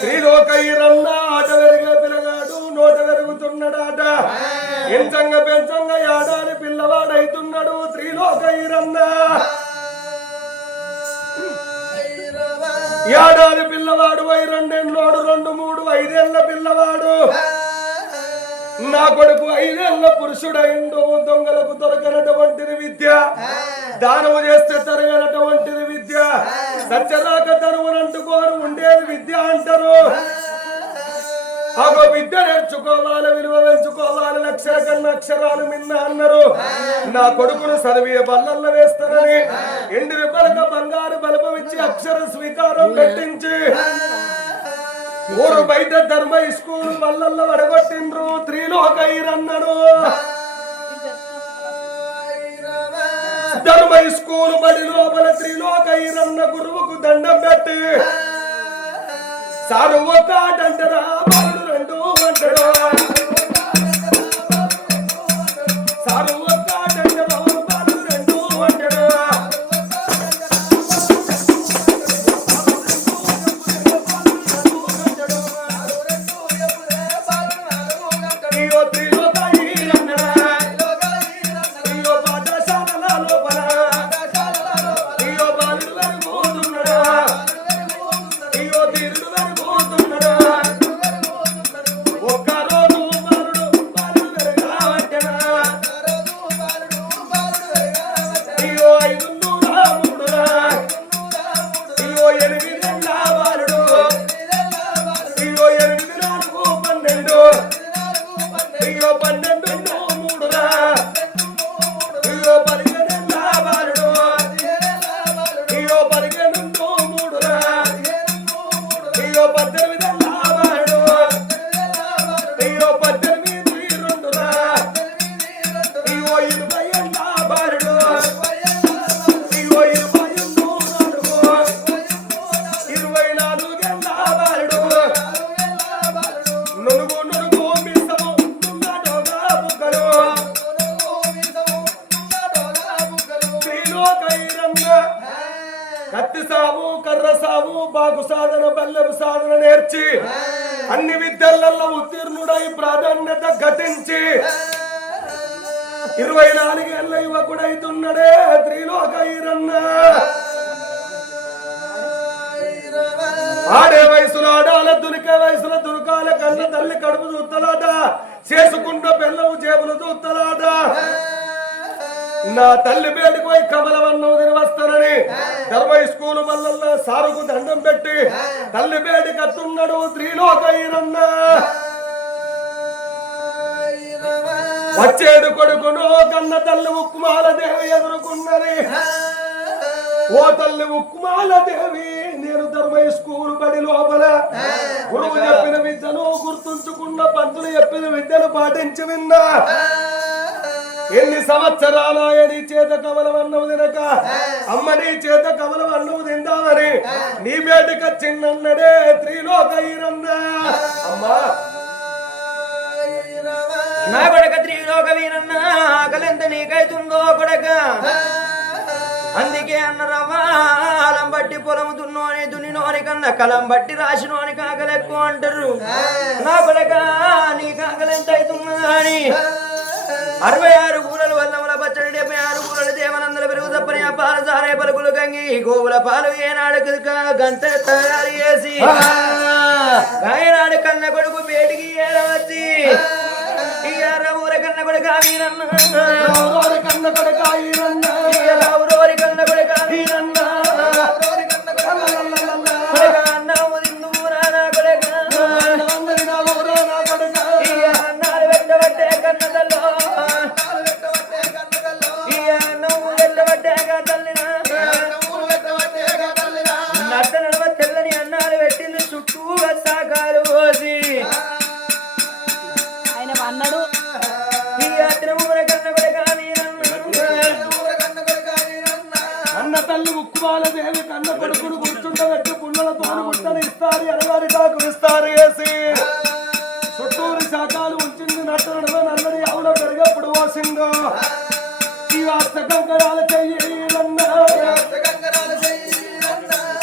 త్రిలోకైరన్న ఆట వెరిగే పిల్లగాడు నోట వెరుగుతున్నాడాట ఎంచంగా పెంచంగా ఏడాది పిల్లవాడైతున్నాడు త్రిలోకైరన్న ఏడాది పిల్లవాడు 2 2 3 5 పిల్లవాడు నా కొడుకు 5 పురుషుడైండు దొంగలకు దొరకనటువంటిది విద్య దానము చేస్తే తరగనటువంటిది విద్య సత్యరాక తరువునంటుకోరు ఉండేది విద్య అంటారు ఆగో విద్య నేర్చుకోవాలి విలువ పెంచుకోవాలి లక్షల కన్నా అక్షరాలు మిన్న అన్నారు నా కొడుకును చదివే బల్లల్లో వేస్తారని ఎండిరి పలక బంగారు బలపం ఇచ్చి అక్షర స్వీకారం పెట్టించి ఊరు బయట ధర్మ స్కూల్ బల్లల్లో వడగొట్టిండ్రు త్రిలోకైరన్నను ధర్మ స్కూల్ బడి లోపల త్రిలోకైరన్న గురువుకు దండం పెట్టి సారు ఒకటంటారా బాలుడు 2 అంటాడు సారు ఒకటంటారా బాలుడు 2 అంటాడు కత్తి సాము కర్ర సాము బాగు సాధన బల్లెపు సాధన నేర్చి అన్ని విద్యలలో ఉత్తీర్ణుడై ప్రాధాన్యత గతించి 24 ఏళ్ల యువకుడైతున్నాడే త్రిలోకైరన్న ఆడే వయసులో ఆడాల దునికే వయసులో దుర్గాల కన్న తల్లి కడుపు చూస్తలాట చేసుకున్న పిల్లవు జేబులు చూస్తలాట నా తల్లి బేడికి పోయి కమలవన్నం తిని వస్తానని ధర్మ స్కూల్ వల్ల సారుకు దండం పెట్టి తల్లి బేడి కత్తున్నాడు త్రిలోకైరన్న వచ్చేడు కొడుకును కన్న తల్లి ఉక్కుమాల దేవి ఎదుర్కొన్నది ఓ తల్లి ఉక్కుమాల దేవి నేను ధర్మ స్కూల్ బడి లోపల గురువు చెప్పిన విద్యను గుర్తుంచుకున్న పంతులు చెప్పిన విద్యను పాటించి విన్నా ఎన్ని సంవత్సరాలు నీ చేత కమలం అన్నవు తినక అమ్మ నీ చేత కమలం అన్నవు తిందామని నీ బేటిక చిన్నడే త్రిలోకైరన్న అమ్మా నా కొడక త్రిలోకవీరన్న ఆకలెంత నీకైతుందో కొడక అందుకే అన్నరమ్మా అలం బట్టి పొలం దున్నోని దున్నినోని కన్నా కలం బట్టి రాసినోని కాకలు ఎక్కువ అంటారు నా కొడక నీ కాకలెంత అవుతుందా అని 66 ఊరలు వల్లముల పచ్చడి 76 ఊరలు దేవనందల పెరుగు తప్పని ఆ పాల సారే పలుకులు గంగి గోవుల పాలు ఏనాడు గంట తయారు చేసి గాయనాడు కన్న కొడుకు బేటికి ఏడవచ్చి ఈ 6 ఊర కన్న కొడుకు వీరన్న కన్న కొడుకు వీరన్న ఊరోరి కన్న కొడుకు వీరన్న అన్నాము తిందు నా కొడుకు అన్నాలు పెట్టబట్టే కన్నదల్లో నట్ట నడవ తెల్లని అన్నాలు పెట్టింది చుట్టూ సాకాలు పోసి ఆయన అన్నాడు అన్న తల్లి ఉక్కుమాల దేవి కన్న కొడుకును కూర్చుండబెట్టి పుల్లలతో ముట్టని ఇస్తారు ఎనగారి టాకు విస్తారు వేసి చుట్టూరు శాఖలు ఉంచింది నట్ట నడవ నల్లడి ఆవుల పెరిగప్పుడు పోసిందో ఈ అష్టకంకరాలు చెయ్యన్నా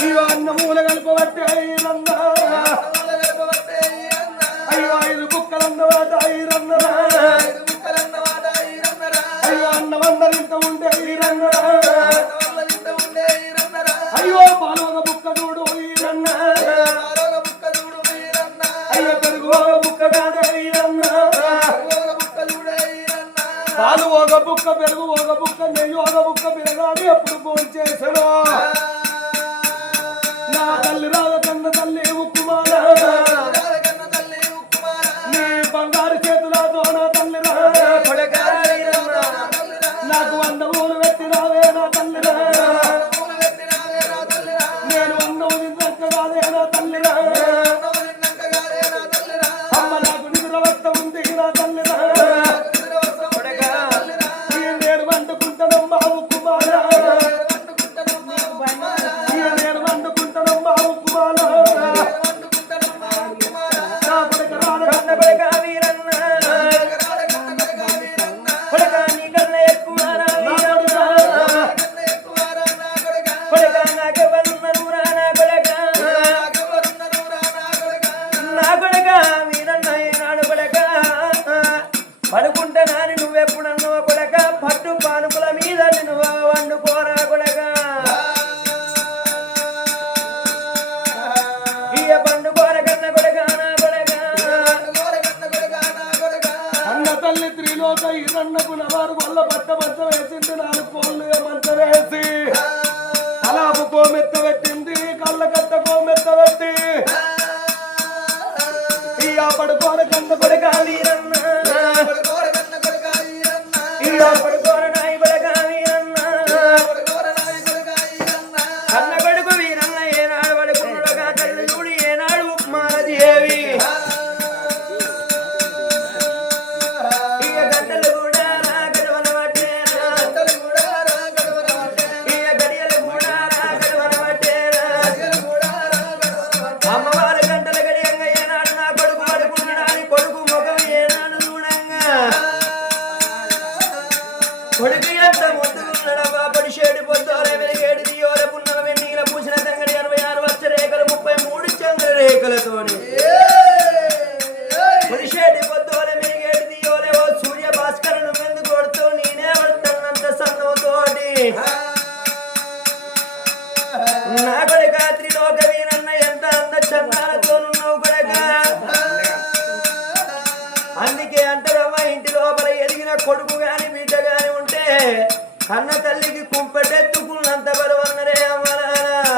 ఈ అన్న మూల కలపబట్టే అన్నమాట ఈరన్నరా అయ్యో అన్నమందరు ఇంత ఉండే ఈరన్నరా అయ్యో పాలు ఒక బుక్క చూడు ఈరన్న అయ్యో పెరుగు ఒక బుక్క కాదే ఈరన్న పాలు ఒక బుక్క పెరుగు ఒక బుక్క నెయ్యి ఒక బుక్క పిల్లగాడు ఎప్పుడు ఫోన్ చేశాడు నా తల్లి రావ కన్న తల్లి ఉక్కుమాల నీ బంగారు చేతులతో నా తల్లి రా నాకు 100 ఊరు పెట్టి రావే నా తల్లి రా నేను అన్నం తిన్నాక కాదే నా తల్లి రా అమ్మ నాకు నిద్ర వస్త ఉంది నా తల్లి రా నేను వండుకుంటానమ్మా ఉక్కుమాల నేను వండుకుంటానమ్మా ఉక్కుమాల నా కొడుక రాడ కన్న కొడుక వీరన్న కొడుక నీ కన్న ఎక్కువ రా వీరన్న కొడుక నాకెవరున్నారు రా నా కొడుక నా కొడుక వీరన్న ఏనాడు కొడుక పడుకుంటానని నువ్వెప్పుడన్నావు కొడుక పట్టు పానుపుల మీద నువ్వు వండుకోరా కొడుక ఇయ పండుకోర కన్న కొడుక నా కొడుక అన్న తల్లి త్రిలోక ఈరన్నకు నవారు వల్ల పట్ట మంచ వేసింది 4 కోళ్ళు మంచ వేసి అలాపు కోమెత్త పెట్టింది కళ్ళ కట్ట కోమెత్త పెట్టి ఇయ పడుకోర కన్న కొడుక వీరన్న ఇయ పడుకోర నాయి కొడుక వీరన్న కన్న కొడుకు వీరన్న ఏనాడు పడుకున్నాడుగా తల్లి చూడు ఏనాడు ఉప్మాలదేవి ఇక గంటలు కూడా నా గడవన పట్టేరా ఇక గడియలు కూడా నా గడవన పట్టేరా అమ్మవారి గంటల గడియంగా ఏనాడు నా కొడుకు పడుకున్నాడని కొడుకు ముఖం ఏనాడు చూడంగా కొడుకు ఎంత ముద్దుకున్నాడమ్మా పడిషేడు పొద్దులే వెలిగేడు దియోల పున్నల వెన్నీల పూసిన తంగడి 66 వచ్చ రేఖలు 33 చంద్ర రేఖలతోని పడిషేడు పొద్దులే వెలిగేడు దియోలే ఓ సూర్య భాస్కర్ నువ్వెందుకు కొడుతూ నేనే పడుతున్నంత సన్నవుతోటి నా కొడుక త్రిలోక వీరన్న ఎంత అంద చందాలతోనున్నావు కొడుక అందుకే అంటారమ్మా ఇంటి లోపల ఎదిగిన కొడుకు గాని బిడ్డ గాని ఉంటే అన్న తల్లికి కుంపటెత్తుకున్నంత బలవన్నరే అమ్మలారా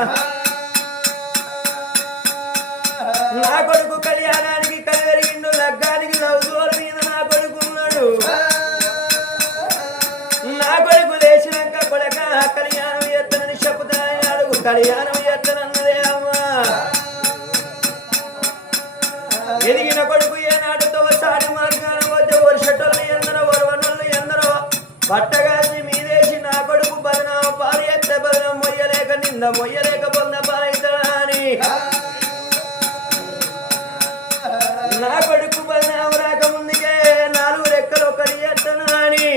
నా కొడుకు కళ్యాణానికి కలిగరిగిండు లగ్గానికి లవ్జోల మీద నా కొడుకున్నాడు నా కొడుకు లేచినాక కొడక కళ్యాణం ఎత్తనని చెప్పుతాయని అడుగు కళ్యాణం ఎత్తనన్నదే అమ్మా ఎదిగిన కొడుకు ఏనాడుతో సాటి మార్గాలు పోతే వర్షటోళ్ళు ఎందరో వరవనోళ్ళు ఎందరో పట్టగాసి మీదేసి నా కొడుకు బదనామ పాలు ఎత్తే బదనం మొయ్యలేక నింద మొయ్యలేక పొంద పాలైతడా అని నా కొడుకు బదనామ రాకముందుకే 4 రెక్కలు ఒకటి ఎత్తనా అని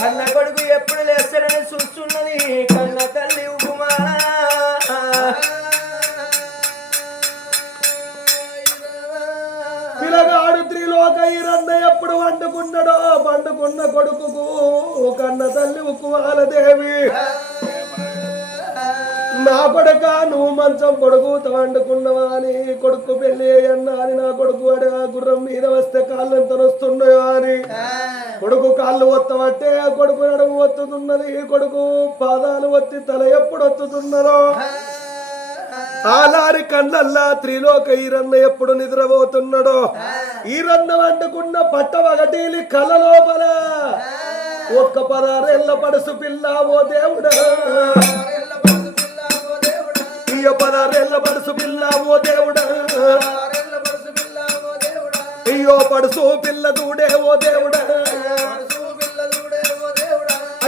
కన్న కొడుకు ఎప్పుడు లేస్తాడని చూస్తున్నది కన్న తల్లి ఉకుమారా పిల్లగాడు త్రిలోక ఈరన్న ఎప్పుడు వండుకున్నాడో వండుకున్న కొడుకుకు కన్న తల్లి ఉక్కుమాలదేవి నా కొడుక నువ్వు మంచం కొడుకు వండుకున్నావా అని కొడుకు పెళ్లి అన్నా అని నా కొడుకు అడగా గుర్రం మీద వస్తే కాళ్ళు ఎంత వస్తున్నాయో అని కొడుకు కాళ్ళు ఒత్తబట్టే కొడుకు నడుము ఒత్తుతున్నది కొడుకు పాదాలు ఒత్తి తల ఎప్పుడు ఒత్తుతున్నారో ఆలారి కళ్ళల్లా త్రిలోక ఈరన్న ఎప్పుడు నిద్రపోతున్నాడో ఈరన్న వండుకున్న పట్ట వగటీలి కళ్ళ లోపల ఒక్క 16 పడుసు పిల్ల ఓ దేవుడా 16 పడుసు పిల్ల ఓ దేవుడా అయ్యో పడుసు పిల్ల దూడే ఓ దేవుడా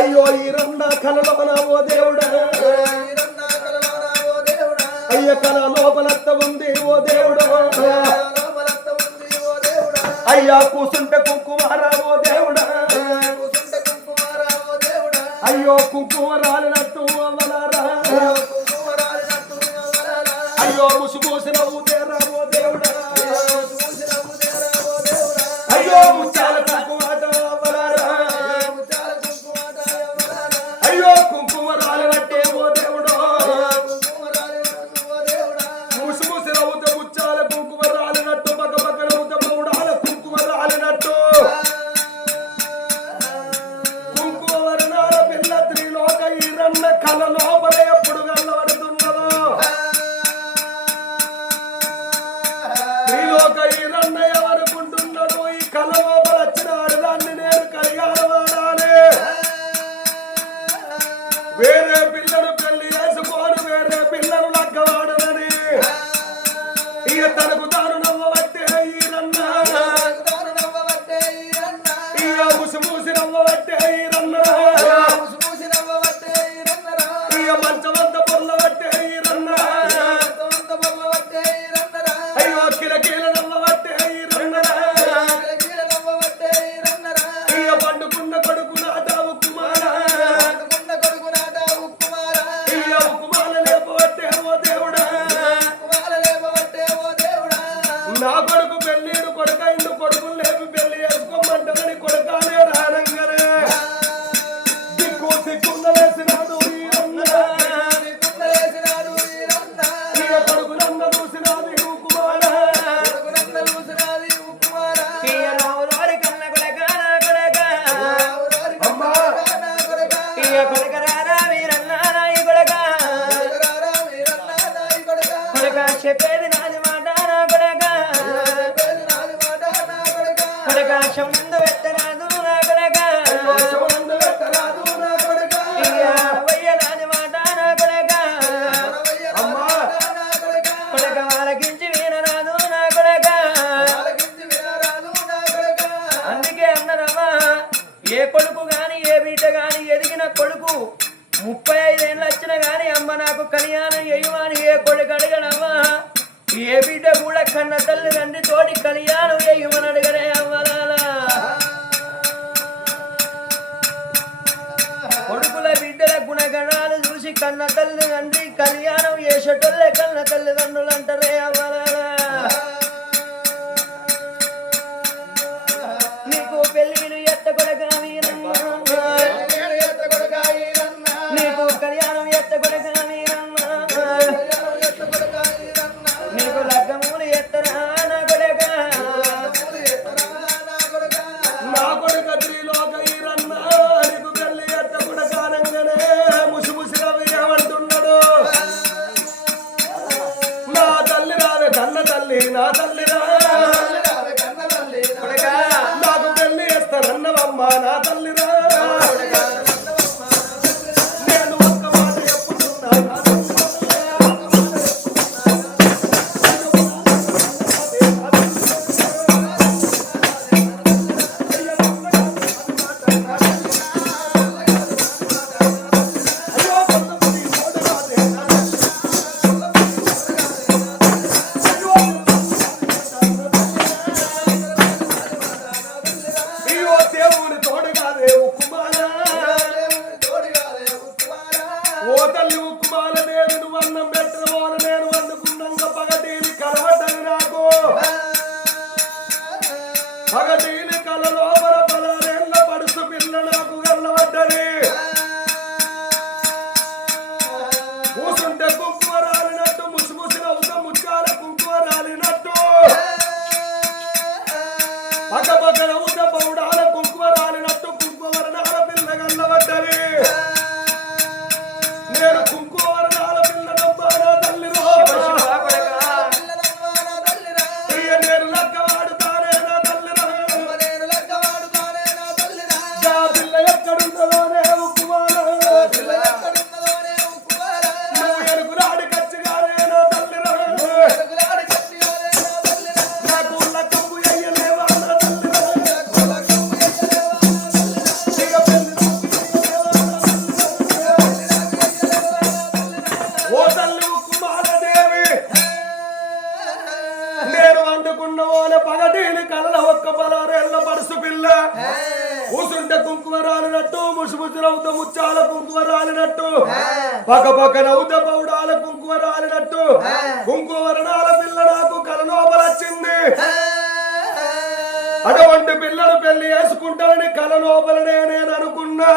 అయ్యో ఈరన్న కలలోన ఓ దేవుడా అయ్య కళ లోపలత్త ఉంది ఓ దేవుడా అయ్యా కూసుంటే కుంకుమారా ఓ దేవుడా అయ్యో కుంకుమ రాలినట్టు అవ్వలారా అయ్యో అయ్యో ముసుమూసి నవ్వుతే రామో దేవుడా అయ్యో ముత్యాల కుంకుమాట అవ్వలారా అయ్యో కుంకుమ రాలనట్టే ఓ దేవుడో ముసుమూసి నవ్వుతే ముత్యాల కుంకుమ రాలినట్టు పక్క పక్క నవ్వుతే పౌడాల కుంకుమ రాలినట్టు కుంకుమ వర్ణాల పిల్ల త్రిలోక ఈరన్న కళ లోపల ఎప్పుడు గల్లబడుతున్నదో త్రిలోక ఈరన్న ఎవరుకుంటున్నాడు ఈ కళ లోపల వచ్చినాడు దాన్ని నేను కలిగాను వాడాలి వేరే పిల్లను పెళ్లి చేసుకోను వేరే పిల్లను లగ్గవాడనని ఇక తనకు తాను నవ్వబట్టే ఈరన్న ఇక ముసి నవ్వబట్టే ఈరన్న ఇక మంచమంత పొల్లబట్టే ఈరన్న అయ్యో కిలకీల నవ్వబట్టే ఈరన్న ఇక పండుకున్న కొడుకు నాట ఉక్కుమాల ఇక ఉక్కుమాల లేపబట్టే ఓ దేవుడా నా కొడుకు పెళ్ళిడు కొడుకైండు కొడుకులు లేపి పెళ్లి చేసుకోమంటారని కొడుకానే రానంగానే దిక్కు దిక్కున్న వేసినాడు ఈరన్న ఇక కొడుకులన్న చూసినాది ఉక్కుమాల ఇయ రావులోరి కన్న కొడక నా కొడక అమ్మా ఇయ కొడక రారా వీరన్న నాయి కొడక కొడక చెప్పేది నాది మాట నా కొడక కొడక శముందు పెట్టరాదు నా కొడక శివనంద పెట్టరాదు నా కొడుక ఇయ వయ్య నాది మాట నా కొడక అమ్మా కొడక వాళ్ళకించి వీరరాదు నా కొడక అందుకే అన్నరమ్మా ఏ కొడుకు గాని ఏ బిడ్డ గాని ఎదిగిన కొడుకు 35 ఏళ్ళు వచ్చిన గాని అమ్మ నాకు కళ్యాణం చేయమని ఏ కొడుకు అడగడమ్మా ఏ బిడ్డ కూడా కన్న తల్లి తండ్రి తోటి కళ్యాణం చేయమని అడగరే అమ్మలాల కొడుకుల బిడ్డల గుణగణాలు చూసి కన్న తల్లి తండ్రి కళ్యాణం చేసేటోళ్ళే కన్న తల్లిదండ్రులు అంటారే అమ్మలాల నీకు పెళ్ళిళ్ళు ఎత్త కొడక వీరన్న నీకు కళ్యాణం ఎత్త కొడక వీరన్న నీకు లగ్గములు ఎత్తరా నా కొడక నా కొడుక త్రిలోక ఈరన్న నీకు పెళ్లి ఎత్త కొడకానంగానే ముసిముసిగా వేయబడుతున్నాడు నా తల్లి రాదు కన్న తల్లి నా తల్లి రా కొడక నాకు పెళ్లి చేస్తానన్నవమ్మ నా తల్లి రా నేను ఒక్క మాట చెప్పుతున్నా నా తల్లి రా. అయ్యో కొంతమంది తోడరాదే నా అయ్యో దేవుని తోడుగాదే ఉక్కుమాల ఓ తల్లి ఉక్కుమాల నేను నువ్వు అన్నం పెట్టిన నేను వండుకున్నాక పగటీని కలవటని నాకు పగటీని కల లోపల 16 ఏళ్ల పడుసు పిల్ల నాకు గల్లబడ్డది కూసుంటే కుంకుమ రాలినట్టు ముసిముసి నవ్వుతా ముచ్చాల కుంకుమ రాలినట్టు పక్క పక్క నవ్వుతా పౌడాల కుంకుమ రాలినట్టు కుంకుమ వర్ణాల పిల్ల గల్లబడ్డది నేను కుంకుమ వర్ణాల పిల్ల నవ్వానా తల్లి రో ఇయ్య నేను లక్క వాడుతానే నా తల్లి రో నా పిల్ల ఎక్కడున్నదోనే ఉక్కుమాల నువ్వు ఎరుకు రాడి కచ్చిగానే నా తల్లి రో నాకు లక్కము ఎయ్యలేవా నా తల్లి రో ఇక పెళ్లి ఓ తల్లి ఉక్కుమాల దేవి నేను వండుకున్న ఓల పగటీని కలల ఒక్క 16 ఏళ్ల పడుసు పిల్ల కూసుంటే కుంకుమ రాలినట్టు ముసుముసు నవ్వుత ముచ్చాల కుంకుమ రాలినట్టు పక్క పక్క నవ్వుత పౌడాల కుంకుమ కుంకుమ రాలినట్టు కుంకుమ వర్ణాల పిల్ల నాకు కలలోపలొచ్చింది. అటువంటి పిల్లలు పెళ్లి చేసుకుంటానని కల లోపలనే నేను అనుకున్నా.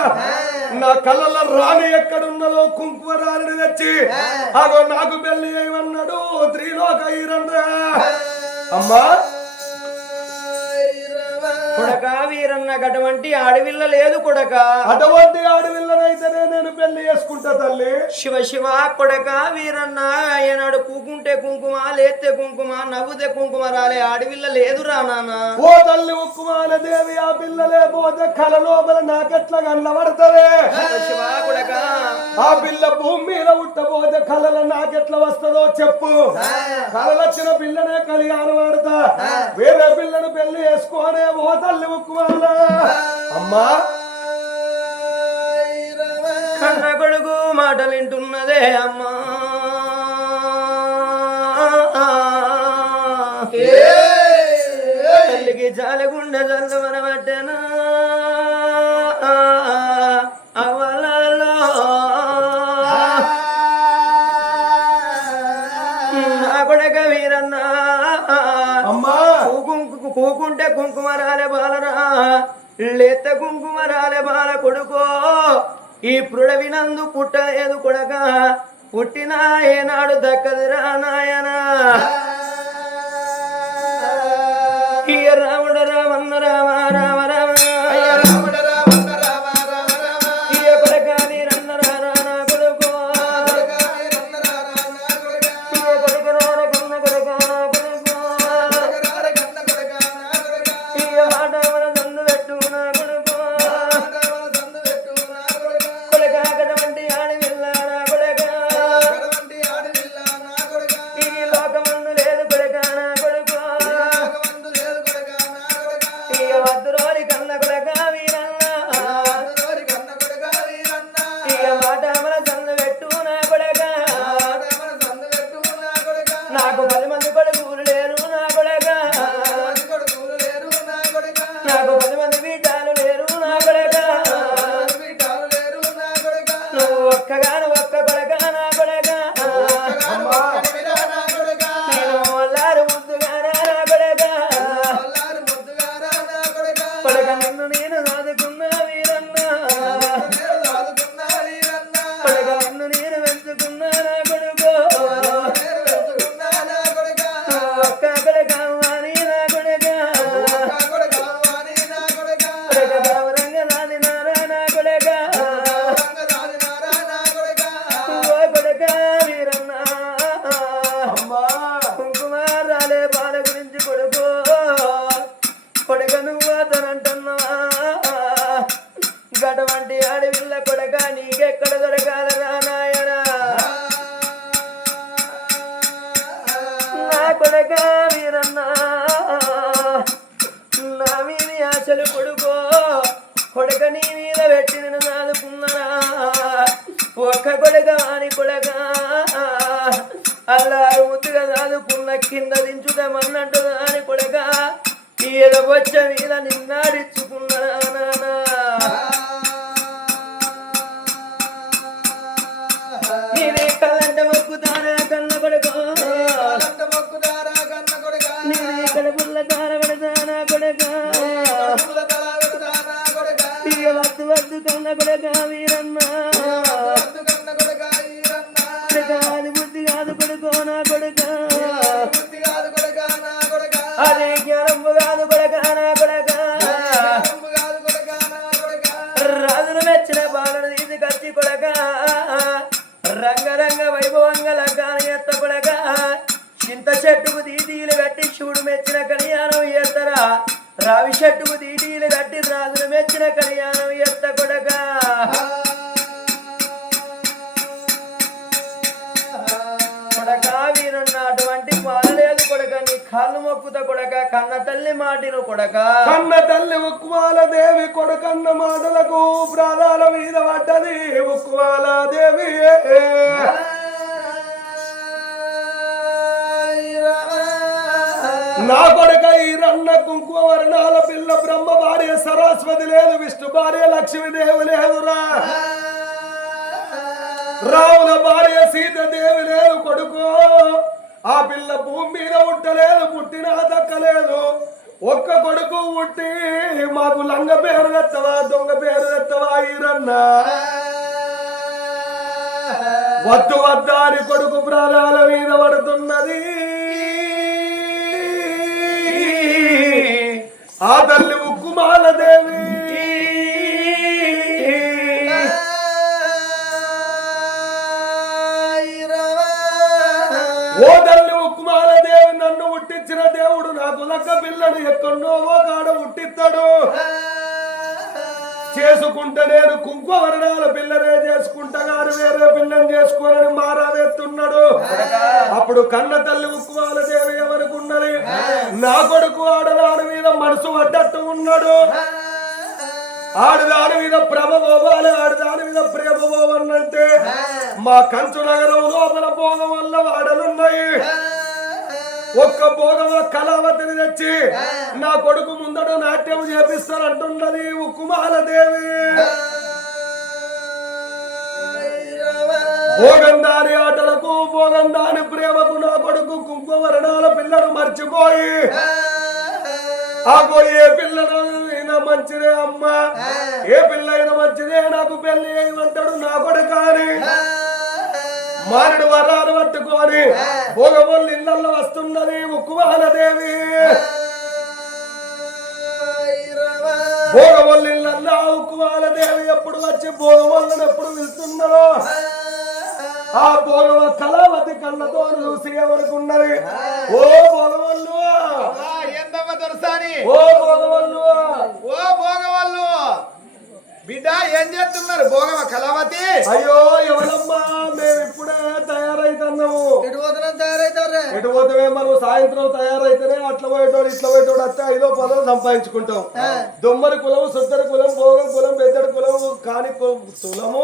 నా కళ్ళలో రాణి ఎక్కడున్నదో కుంకుమ రాణిని తెచ్చి అగో నాకు పెళ్లి చేయమన్నాడు త్రిలోక ఈరన్న. అమ్మా కొడక వీరన్న అటువంటి ఆడవిల్ల లేదు కొడక. అటువంటి ఆడవిల్లనైతేనే నేను పెళ్లి చేసుకుంటా తల్లి. శివ శివ కొడక వీరన్న ఏనాడు కూకుంటే కుంకుమ లేతే కుంకుమ నవ్వుతే కుంకుమ రాలే ఆడవిల్ల లేదురా నాన్న. ఓ తల్లి ఉక్కుమాల దేవి ఆ పిల్ల లేకపోతే కల లోపల నాకెట్లా కళ్ళబడతదే. శివ కొడక ఆ పిల్ల భూమి మీద ఉట్టబోతే కళలో నాకెట్లా వస్తుందో చెప్పు. కళలొచ్చిన పిల్లనే కళ్యాణం ఆడతా వేరే పిల్లను పెళ్లి చేసుకోనే ఓ తల్లి ఉక్కుమాల. అమ్మా కన్న కొడుకు మాటలు వింటున్నదే అమ్మా. తల్లికి జాలగుండె జల్లుమన పట్టెనా అవలలో నా కొడక వీరన్న. అమ్మా కూకుంటే కుంకుమ రాలే బాలరా లేత కుంకుమ రాలే బాల కొడుకో. ఈ పుడవినందు పుట్టలేదు కొడక పుట్టినా ఏనాడు దక్కదిరా నాయనా. ఇయ రాముడ రామన్న రామ రామ రామ ఇయ కొడక వీరన్న రానా కొడుకో. ఇయ కొడుకు రార కన్న కొడక కొడుకో. ఇయ మాట మన దండు పెట్టు నా కొడుకో. కొడక అటువంటి ఆడి వెళ్ళారా కొడక. ఈ లోకమందు లేదు కొడక నా కొడుకో. ఇయ వద్దురోరి కన్న కొడక వీరన్న. ఇయ మాట మన దండు పెట్టు నా కొడక. నాకు 10 మంది కొడుకులు లేరు నా కొడక. నాకు 10 మంది బిడ్డలు లేరు నా కొడక. నువ్వు ఒక్కగాను ఒక్క కొడక నా కొడక. నేను వల్లారు ముద్దుగారా నా కొడక. కొడక నిన్ను నేను సాదుకున్నా వీరన్న. కొడక నిన్ను నేను పెంచుకున్నా నా కొడుకో. ఒక్క కొడక వాణి నా కొడక. కొడక గౌరంగ నాది నారా నా కొడక. ఓ కొడక వీరన్న. కుంకుమ రాలే బాల గురించి కొడుకో. కొడక నువ్వు అతనంటున్నావా. గటువంటి ఆడవిల్ల కొడక నీకెక్కడ దొరకాలరా నాయనా. నా కొడక వీరన్న నా మీది ఆశలు కొడుకో. కొడక నీ మీద పెట్టి నేను నాదుకున్నారా. ఒక్క కొడక అని కొడక అల్లారు ముద్దుగా నాదుకున్న కింద దించుదామన్నట్టు అని కొడక ఏదో వచ్చ మీద నిన్నాడిచ్చుకున్నారా నాన్న. నీది కళ్ళంట మొక్కుతారా కన్న కొడుకో. నీది కడుపుల్ల తార పెడతానా కొడక. ఇక వద్దు వద్దు కన్న కొడక వీరన్న. అది బుద్ధి కాదు కొడుకో నా కొడుక. అది జ్ఞానము కాదు కొడక నా కొడక. రాజును మెచ్చిన బాలను తీసుకొచ్చి కొడక రంగరంగ వైభవంగా లగ్గాన్ని ఎత్త కొడక. చింత చెట్టుకు దీటీలు కట్టి శివుడు మెచ్చిన కళ్యాణం ఎత్తరా. రావి చెట్టుకు దీటీలు కట్టి రాజును మెచ్చిన కళ్యాణం ఎత్త కొడక. కొడక వీరున్న అటువంటి పాలలేదు కొడక. నీ కాళ్ళు మొక్కుత కొడక. కన్న తల్లి మాటిను కొడక. కన్న తల్లి ఉక్కుమాల దేవి కొడుకన్న మాటలకు ప్రాణాల మీద పడ్డది ఉక్కుమాల దేవి. నా కొడుక ఈ రన్న కుంకుమ వర్ణాల పిల్ల బ్రహ్మ భార్య సరస్వతి లేదు, విష్ణు భార్య లక్ష్మీదేవి లేదురా. రాముల భార్య సీతాదేవి లేదు కొడుకు, ఆ పిల్ల భూమి మీద ఉట్టలేదు, పుట్టిన దక్కలేదు. ఒక్క కొడుకు పుట్టి మాకు లంగ పేరు తెత్తవా, దొంగ పేరు తెత్తవా ఈరన్న. వద్దు వద్దా అని కొడుకు ప్రాణాల మీద పడుతున్నది. ఆ తల్లి ఉక్కుమాలదేవి ఓ తల్లి ఉక్కుమాలదేవి, నన్ను పుట్టించిన దేవుడు నాకు లక్క పిల్లను ఎక్కడో కాడ పుట్టిస్తాడు. చేసుకుంటే నేను కుంకుమవర్ణాల పిల్లనే చేసుకుంటా గారు వేరే పిల్లని చేసుకోనని మారావేస్తున్నాడు. అప్పుడు కన్న తల్లి ఉక్కుమాలదేవి ఎవరికి ఉన్నది? నా కొడుకు ఆడదాని మీద మనసు పడ్డట్టు ఉన్నాడు. ఆడదాని మీద ప్రభ పోవాలి, ఆడదాని మీద ప్రేమ పోవన్నంటే మా కంచు నగరం లోపల భోగం వల్ల వాడలున్నాయి. ఒక్క భోగమ కళావతిని తెచ్చి నా కొడుకు ముందట నాట్యం చేపిస్తానంటున్నది ఉక్కుమాలదేవి. భోగందాని ఆటలకు, భోగందాని ప్రేమకు నా కొడుకు కుంకుమవర్ణాల పిల్లలు మర్చిపోయి ఆగో ఏ పిల్లనైనా మంచిదే అమ్మ, ఏ పిల్ల అయినా మంచిదే, నాకు పెళ్లి చేయమంటాడు నా కొడుకాని మారుడు వరాలు పట్టుకొని భోగమల్లి ఇళ్లలో వస్తున్నది ఉక్కుమాలదేవి. భోగమల్లి ఇళ్లలో ఉక్కుమాలదేవి ఎప్పుడు వచ్చి భోగమల్లను ఎప్పుడు వెళ్తున్నదో ఆ భోగమ కళావతి కళ్ళతో చూసి ఎవరికి ఉన్నది? ఓ భోగమల్లు, ఓ భోగవల్లు, ఓ భోగమల్లు బిడ్డ ఏం చేస్తున్నారు? భోగమ కళావతి. అయ్యో ఎవరమ్మా, మేము ఇప్పుడే తయారైతున్నాము. ఎటు పోతే మనం సాయంత్రం తయారైతేనే అట్లా పోయేటోడు ఇట్లా పోయేటోడు వస్తే 5 10 సంపాదించుకుంటాం. దొమ్మరి కులం, సుద్దరి కులం, భోగం కులం, పెద్దడి కులం, కాని తులము,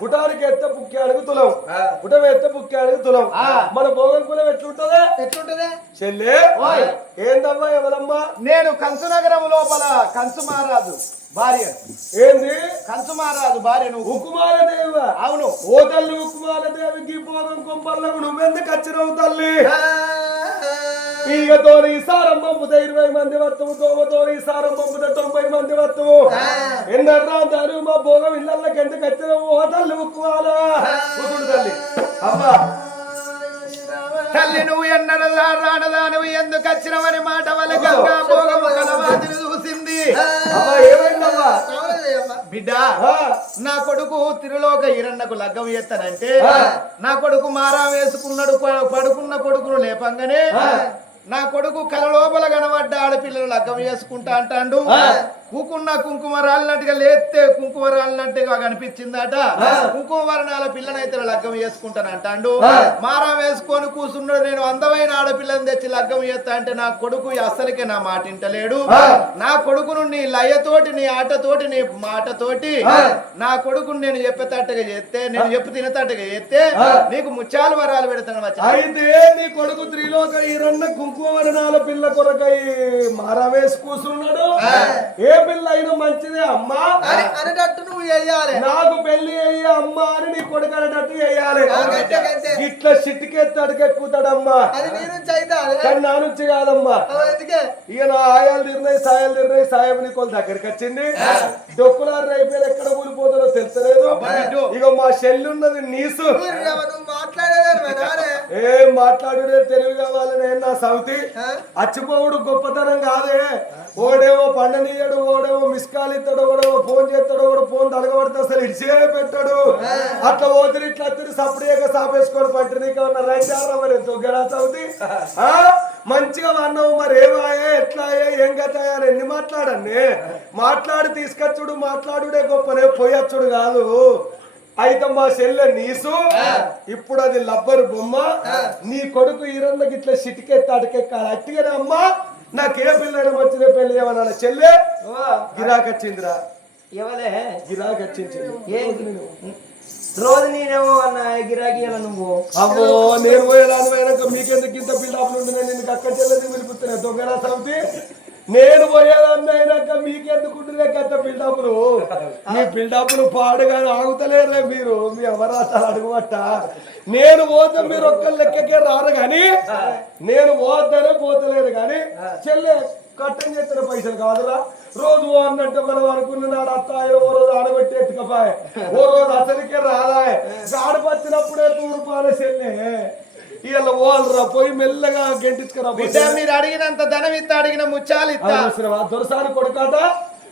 పుటానికి ఎత్తే పుక్యానికి తులం, పుటం ఎత్తే పుక్యానికి తులం. మన భోగం కులం ఎట్లుంటదే చెల్లె? ఏందమ్మా ఎవరమ్మా? నేను కంచు నగరం లోపల కంచు మహారాజు భార్య. ఏంది కంచు మహారాజు భార్య నువ్వు? ఉక్కుమాలదేవి. అవును. ఓ తల్లి ఉక్కుమాలదేవికి భోగం కొంపల్లకు నువ్వెందుకు వచ్చినావు తల్లి? ఈగతో ఈ సారం పంపుతే 20 మంది వస్తువు, దోమతో ఈ సారం పంపుతే 90 మంది వస్తువు. ఎందరు మా భోగం ఇళ్ళకి ఎందుకు వచ్చినావు? ఓ తల్లి ఉక్కుమాల తల్లి. అమ్మా తల్లి నువ్వు ఎన్నడలా రానదా, నువ్వు ఎందుకు వచ్చినవని మాట వల్ల గంగా భోగము కళావతిని చూసింది. బిడ్డ నా కొడుకు తిరులోక ఈరన్నకు లగ్గం ఎత్తనంటే నా కొడుకు మారా వేసుకున్నాడు. పడుకున్న కొడుకును లేపంగానే నా కొడుకు కల లోపల కనబడ్డ ఆడపిల్లలు లగ్గం చేసుకుంటా అంటాడు. కూకున్న కుంకుమ రాలినట్టుగా లేస్తే కుంకుమ రాలినట్టుగా కనిపించిందట. కుంకుమ వర్ణాల పిల్లనైతే లగ్గం చేసుకుంటాను అంటాడు. మారా వేసుకొని కూర్చున్నాడు. నేను అందమైన ఆడపిల్లని తెచ్చి లగ్గం చేస్తా అంటే నా కొడుకు అస్సలకే నా మాట ఇంటలేడు. నా కొడుకును నీ లయతోటి, నీ ఆటతోటి, నీ మాటతోటి నా కొడుకును నేను చెప్పేటట్టుగా చేస్తే, నేను చెప్పు తినేటట్టుగా చేస్తే నీకు ముత్యాలు వరాలు పెడతాను. అయితే నీ కొడుకు త్రిలోక ఈరన్న కుంకుమ వర్ణాల పిల్ల కొరకై మారా వేసి కూర్చున్నాడు. ఏ పిల్ల అయినా మంచిదే అమ్మా అనేటట్టు నువ్వు చెయ్యాలి. నాకు పెళ్లి అయ్యి అమ్మా అని నీ కొడుకు అనేటట్టు చెయ్యాలి. ఇట్లా సిట్టుకెత్తి అడికెక్కుతాడమ్మా, కానీ నా నుంచి కాదమ్మా. ఇక నా ఆయాలు తిరినాయి, సాయాలు తిరినాయి, సాయం నీకోళ్ళ దగ్గరికి వచ్చింది. డొక్కులారు అయిపోయి ఎక్కడ కూలిపోతారో తెలుసలేదు. ఇక మా చెల్లున్నది నీసు, ఏం మాట్లాడుడే తెలివి కావాలని నా సౌతి. అచ్చిపోవుడు గొప్పతనం కాదే. ఓడేమో పండనీయడు, ఓడేమో మిస్కాల్ ఇస్తాడు, ఓడేమో ఫోన్ చేస్తాడు, ఓడు ఫోన్ తలగబడితే అసలు ఇడిచే పెట్టాడు. అట్లా ఓతిరి ఇట్లా తిరిగి సపరేగా సాపేసుకోడు పంట. నీకు ఉన్న రైతారా మరి దొగ్గడా సౌతి? మంచిగా అన్నావు మరి ఏమాయే ఎట్లా ఏం గతాయా ఎన్ని మాట్లాడండి. మాట్లాడి తీసుకొచ్చుడు, మాట్లాడుడే గొప్పనే, పోయొచ్చుడు కాదు. అయితే మా చెల్లె నీసు ఇప్పుడు అది లబ్బరు బొమ్మ. నీ కొడుకు ఈరన్నకి ఇట్లా సిటికెత్తి అటకెక్కాలి. అట్టిగానే అమ్మా నాకే పిల్లలు వచ్చిన పెళ్లి ఏమన్నా చెల్లె గిరాకొచ్చిందిరా. గిరాకొచ్చింది రోజు నేనేమో అన్న గిరాకీ నువ్వు. అమ్మో నేను పోయేదాని పోయాక మీకెందుకు ఇంత బిల్డప్లు ఉండి నేను నిన్ను అక్క చెల్లెది పిలిపిస్తున్నా దొంగరా సౌతి. నేను పోయేదాన్ని అయినాక మీకెందుకుంటున్నా గత బిల్డప్లు మీ బిల్డప్లు పాడుగా ఆగుతలేరులే మీరు మీ అమరాసాలు అడుగుబట్ట నేను పోతే మీరు ఒక్క లెక్కకే రారు కానీ నేను పోతేనే పోతలేరు కానీ చెల్లె కట్టం చేస్తున్న పైసలు కాదురా రోజు అన్నట్టు మనం అనుకున్న నాడు అత్తాయి ఓ రోజు ఆడబెట్టి ఎత్తుకపోయి ఓ రోజు అసలుకే రాదాయి ఆడపచ్చినప్పుడే తూర్పాల చెల్లె ఇలా వాళ్ళరా పోయి మెల్లగా గెంటించుకురా బిడ్డ మీరు అడిగినంత ధనం ఇస్తా అడిగిన ముత్యాలు ఇస్తా దొరసారి కొడుకాట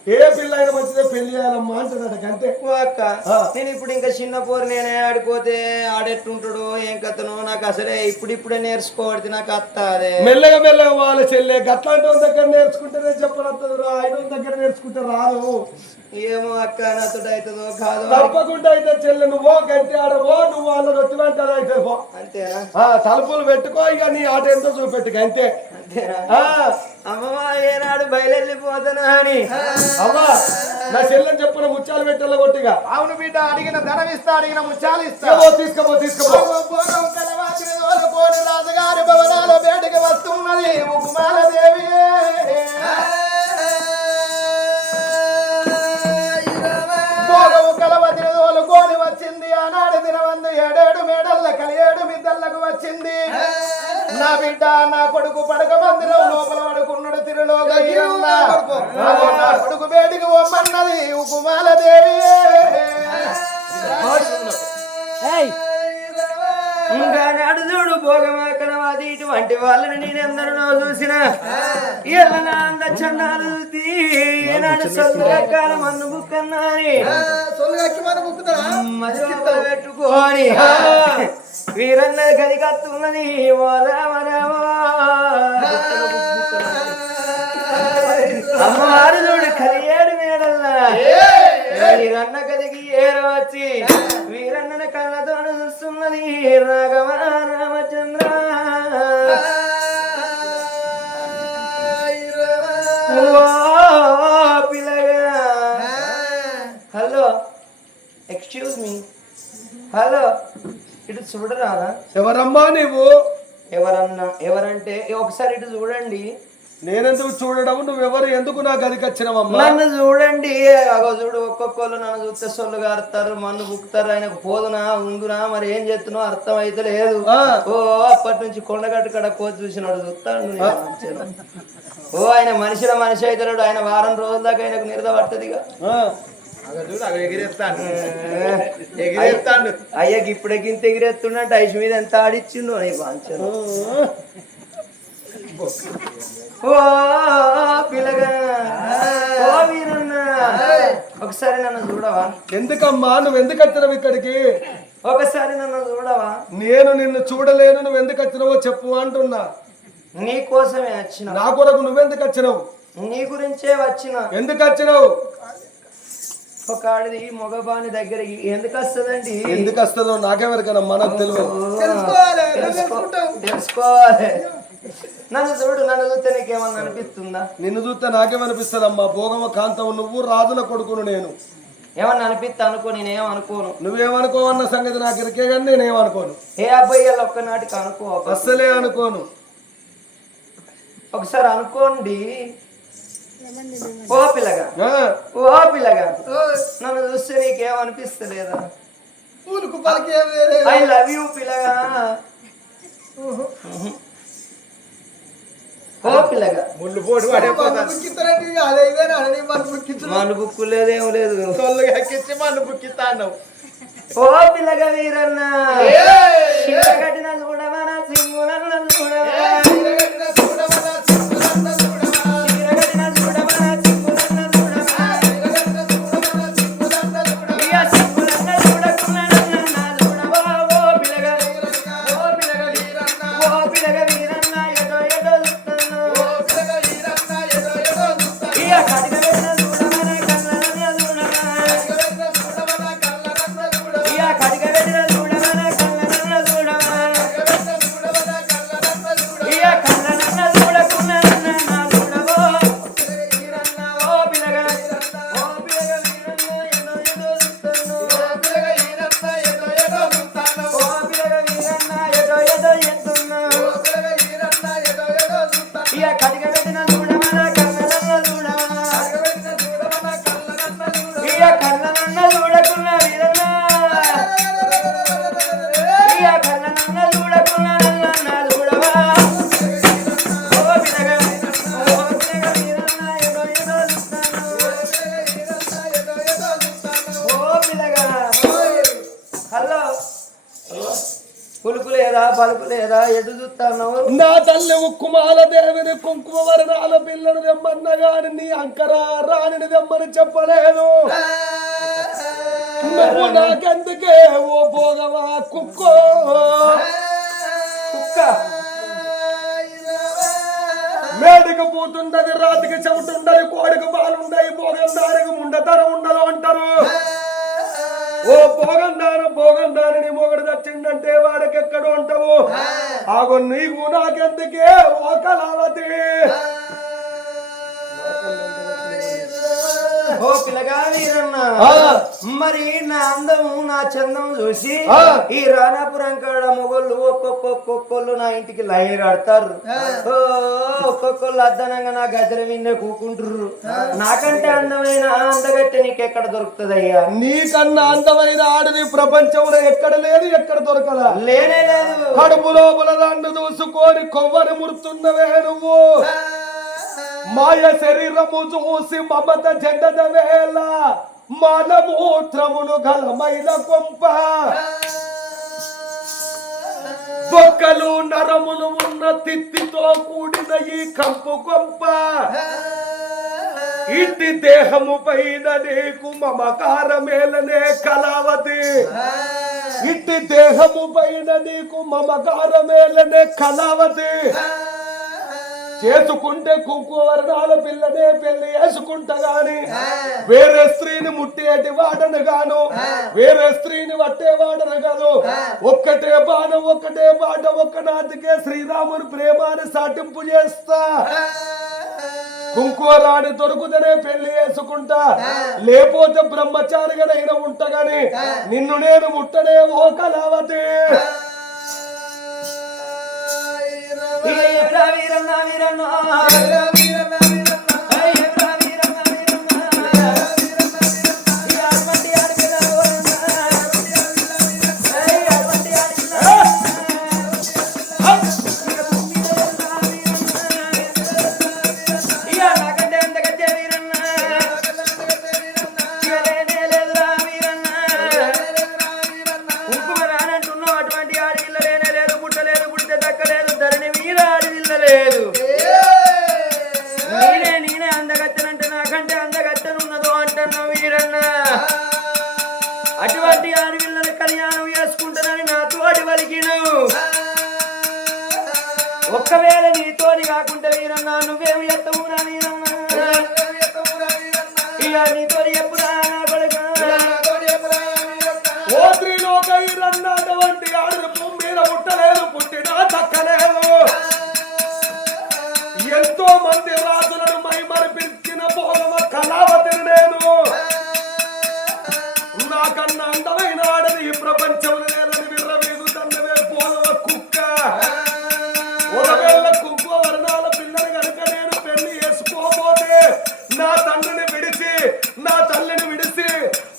ఏ పిల్ల అయినా మంచిదే పెళ్లి చేయాలమ్మా అంటున్నాడు అంతే అక్క నేను ఇప్పుడు ఇంకా చిన్న పోరు నేనే ఆడిపోతే ఆడెట్టుంటాడు ఏం కథను నాకు అసలే ఇప్పుడిప్పుడే నేర్చుకోవడితే నాకు అత్త అదే మెల్లగా మెల్లగా వాళ్ళ చెల్లె గట్లాంటి దగ్గర నేర్చుకుంటేనే చెప్పనత్తదు ఆయన దగ్గర నేర్చుకుంటే రాదు ఏమో అక్క నాతో అవుతుందో కాదు తప్పకుండా అయితే చెల్లె నువ్వు గంటి ఆడవో నువ్వు వాళ్ళని వచ్చినట్టు అది అయితే అంతేనా తలుపులు పెట్టుకో ఇక నీ ఆట ఎంతో చూపెట్టుకు అంతే అంతేనా అమ్మమ్మ ఏనాడు బయలుపోతానా అని అమ్మా నా చెల్లెని చెప్పిన ముత్యాలు పెట్టాల కొట్టిగా అవును బిడ్డ అడిగిన ధనం ఇస్తా అడిగిన ముత్యాలు ఇస్తా తీసుకోపో కోడి రాజుగారి భవనాల బయటకు వస్తున్నది ఉకుమాల దేవి భోగము కలవతిని తోలుకొని వచ్చింది ఆనాడు దినవందు 7 మేడల్ల కలియేడు మిద్దళ్లకు వచ్చింది నా బిడ్డ నా కొడుకు పడక మందిరం లోపల పడుకున్నాడు తిరులోక నా కొడుకు బయటికి పొమ్మన్నది ఉకుమాల దేవి ఇంకా నాడు చూడు భోగమాకనవాది ఇటువంటి వాళ్ళని నేనెందరినో చూసిన ఇలా అంద చన్నాలు ఏనాడు సొల్లుగక్కాల మన్ను బుక్కన్నాని మదిలో పెట్టుకోని వీరన్న గది కత్తున్నది ఓ రామ రామ అమ్మవారు చూడు కలియేడు మేడల్లా వీరన్న గదికి ఏరవచ్చి వీరన్న కళ్ళతో చూస్తున్నది రాఘవ రామచంద్ర పిల్లగా హలో ఎక్స్క్యూజ్ మీ హలో ఇటు చూడరాదా ఎవరమ్మా నువ్వు ఎవరంటే ఒకసారి ఇటు చూడండి నేనెందుకు చూడడం నువ్వెవరు ఎందుకు నా గదికి వచ్చినవమ్మా నన్ను చూడండి అగో చూడు ఒక్కొక్కళ్ళు నన్ను చూస్తే సొల్లు గారుతారు మన్ను బుక్కుతారు ఆయనకు పోదునా ఉందునా మరి ఏం చేస్తున్నావు అర్థం అయితే లేదు ఓ అప్పటి నుంచి కొండగట్టు కడ కోతి చూసినాడు చూస్తాడు ఓ ఆయన మనిషి అవుతాడు ఆయన వారం రోజుల దాకా ఆయనకు నిరద పడుతుంది అయ్యకి ఇప్పుడెక్కింత ఎగిరేస్తుండంటే ఐసు మీద ఎంత ఆడిచ్చిండు అని వాంచను ఓ పిల్లగా ఓ వీరన్న ఒకసారి నన్ను చూడవా ఎందుకమ్మా నువ్వు ఎందుకు వచ్చినావు ఇక్కడికి ఒకసారి నన్ను చూడవా నేను నిన్ను చూడలేను నువ్వు ఎందుకు వచ్చినావో చెప్పు అంటున్నా నీ కోసమే వచ్చిన నా కొరకు నువ్వెందుకు వచ్చినావు నీ గురించే వచ్చిన ఎందుకు వచ్చినావు ఒక ఆడిది మగబాని దగ్గరికి ఎందుకు వస్తుందండి ఎందుకు వస్తుందో నాకెవరికైనా మనకు తెలియదు తెలుసుకోవాలి నన్ను చూస్తే నీకేమన్నా అనిపిస్తుందా నిన్ను చూస్తే నాకేమనిపిస్తుందమ్మా భోగమ కాంతం నువ్వు రాజుల కొడుకును నేను ఏమన్నా అనిపిస్తా అనుకో నేనేమనుకోను నువ్వేమనుకోవన్న సంగతి నాకు ఇరికే కానీ నేనేమనుకోను ఏ అబ్బాయి ఒక్కనాటికి అనుకో అస్సలే అనుకోను ఒకసారి అనుకోండి ఓ పిల్లగా నన్ను చూస్తే నీకేమనిపిస్తలేదా ఐ లవ్ యూ పిల్లగా ఓ పిల్లగా మన్ను బుక్కు లేదేం లేదు ఓ పిల్లగా వీరన్న కట్టిన చూడవా సింగులన్న చూడవా కడిగ పెట్టిన చూడమన కన్నన పలుపు లేదా ఎటు చూస్తాను నా తల్లి ఉక్కుమాల దేవిని కుంకుమ వరణాల పిల్లను తెమ్మన్న గాని నీ అంకరా రాణిని తెమ్మని చెప్పలేదు నువ్వు నాకెందుకే ఓ భోగమా కుక్కో కుక్క మేడికి పూతుండది రాతికి చెవుతుండది కోడికి బాలుండయి భోగం దానికి ముండతరం ఉండదు అంటారు ఓ భోగం దాని మొగడు తెచ్చిండంటే వాడికి ఎక్కడో ఉంటావు ఆగో నీకు నాకెందుకే ఓ కళావతి ఓ పిల్లగా వీరన్న మరి నా అందము నా చందం చూసి ఈ రాణాపురం కాడ మొగోళ్ళు ఒక్కొక్కళ్ళు నా ఇంటికి లైన్ కడతారు ఒక్కొక్కళ్ళు అద్దనంగా నా గద్దెల విన్నే కూకుంటారు నాకంటే అందమైన అందగట్టె నీకెక్కడ దొరుకుతుందయ్యా నీకన్నా అందమైన ఆడది ప్రపంచంలో ఎక్కడ లేదు ఎక్కడ దొరకదా లేనే లేదు కడుపు లోపల దండు దూసుకొని కొవ్వని మురుతున్నవే నువ్వు మాయ శరీరము చూసి మమత జెండద వేళ మానమూత్రములు గలమైన కొంప బొక్కలు నరములు ఉన్న తిత్తితో కూడిన ఈ కంపు కొంప ఇట్టి దేహము పైన నీకు మమకారమేలనే కళావతి ఇట్టి దేహము పైన నీకు మమకారమేలనే కళావతి చేసుకుంటే కుంకువర్ణాల పిల్లనే పెళ్లి చేసుకుంటా గాని వేరే స్త్రీని ముట్టేటి వాడను గాను వేరే స్త్రీని పట్టేవాడను కాదు ఒక్కటే బాణం ఒక్కటే బాట ఒక్కనాటికే శ్రీరాముని ప్రేమాన్ని సాటింపు చేస్తా కుంకువరాని దొరుకుతనే పెళ్లి చేసుకుంటా లేకపోతే బ్రహ్మచారిగానైనా ఉంటగాని నిన్ను నేను ముట్టనే ఓ కళావతి వీరన్న వీరన్న అటువంటి ఆడపిల్లల కళ్యాణం చేసుకుంటానని నాతో అడివలికిను ఒక్కవేళ నీతోని కాకుండా వీరన్నా నువ్వేమి ఎత్తవురా వీరన్నా ఇక నీతోని ఎప్పుడా ఓ త్రిలోక ఈరన్నా అటువంటి ఆడలు భూమి మీద పుట్టలేదు పుట్టినా దక్కలేదు ఎంతో మంది రాజులను మైమరిపించిన భోగమ కళావతిని నేను నాకన్నా అందమైన ఆడది ఈ ప్రపంచంలో లేదని విర్రవీగుతున్నవే భోగమ కుక్క ఒకవేళ కుంకుమ వర్ణాల పిల్లని కనుక నేను పెళ్లి చేసుకోబోతే నా తండ్రిని విడిచి నా తల్లిని విడిచి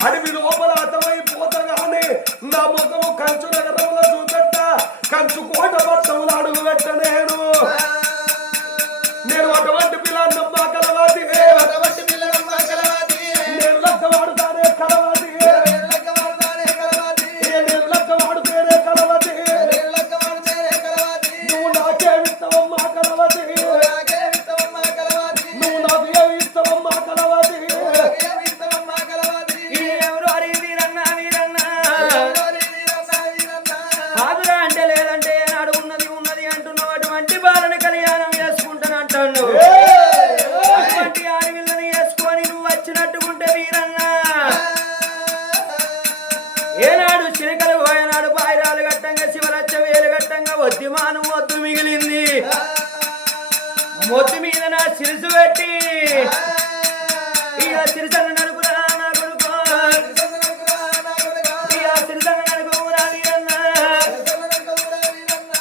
అడవి లోపల అతమైపోతగానే నా ముఖము కంచు నగరంలో చూపెట్ట కంచు కోట మొత్తంలో అడుగు పెట్ట నేను అటువంటి పిల్లమ్మ కలవాది నేను లక్కవాడుతానే కలవాది నేను లక్కవాడుతేనే కలవది నువ్వు నాకే ఇస్తావమ్మా కలవది నువ్వు నాకు ఏమి ఇస్తావమ్మా కలవది ఎవరు అరి వీరన్నా వీరన్నా ఆదురా అంటే లేదంటే ఏనాడు ఉన్నది ఉన్నది అంటున్నావు అటువంటి బాలను కళ్యాణం చేసుకుంటానంటాడు అటువంటి ఆడపిల్లని వేసుకొని నువ్వు వచ్చినట్టుకుంటే వీరన్నా ఏనాడు చిలకలు పోయేనాడు బాయిరాలు గట్టంగా శివరచ్చ వేలు గట్టంగా వద్దిమానం వద్దు మిగిలింది మొద్దు మీద నా సిరుసు పెట్టి ఇక సిరిసన్న నడుపురా నా కొడుకో ఇక సిరిసన్న నడుపురా వీరన్నా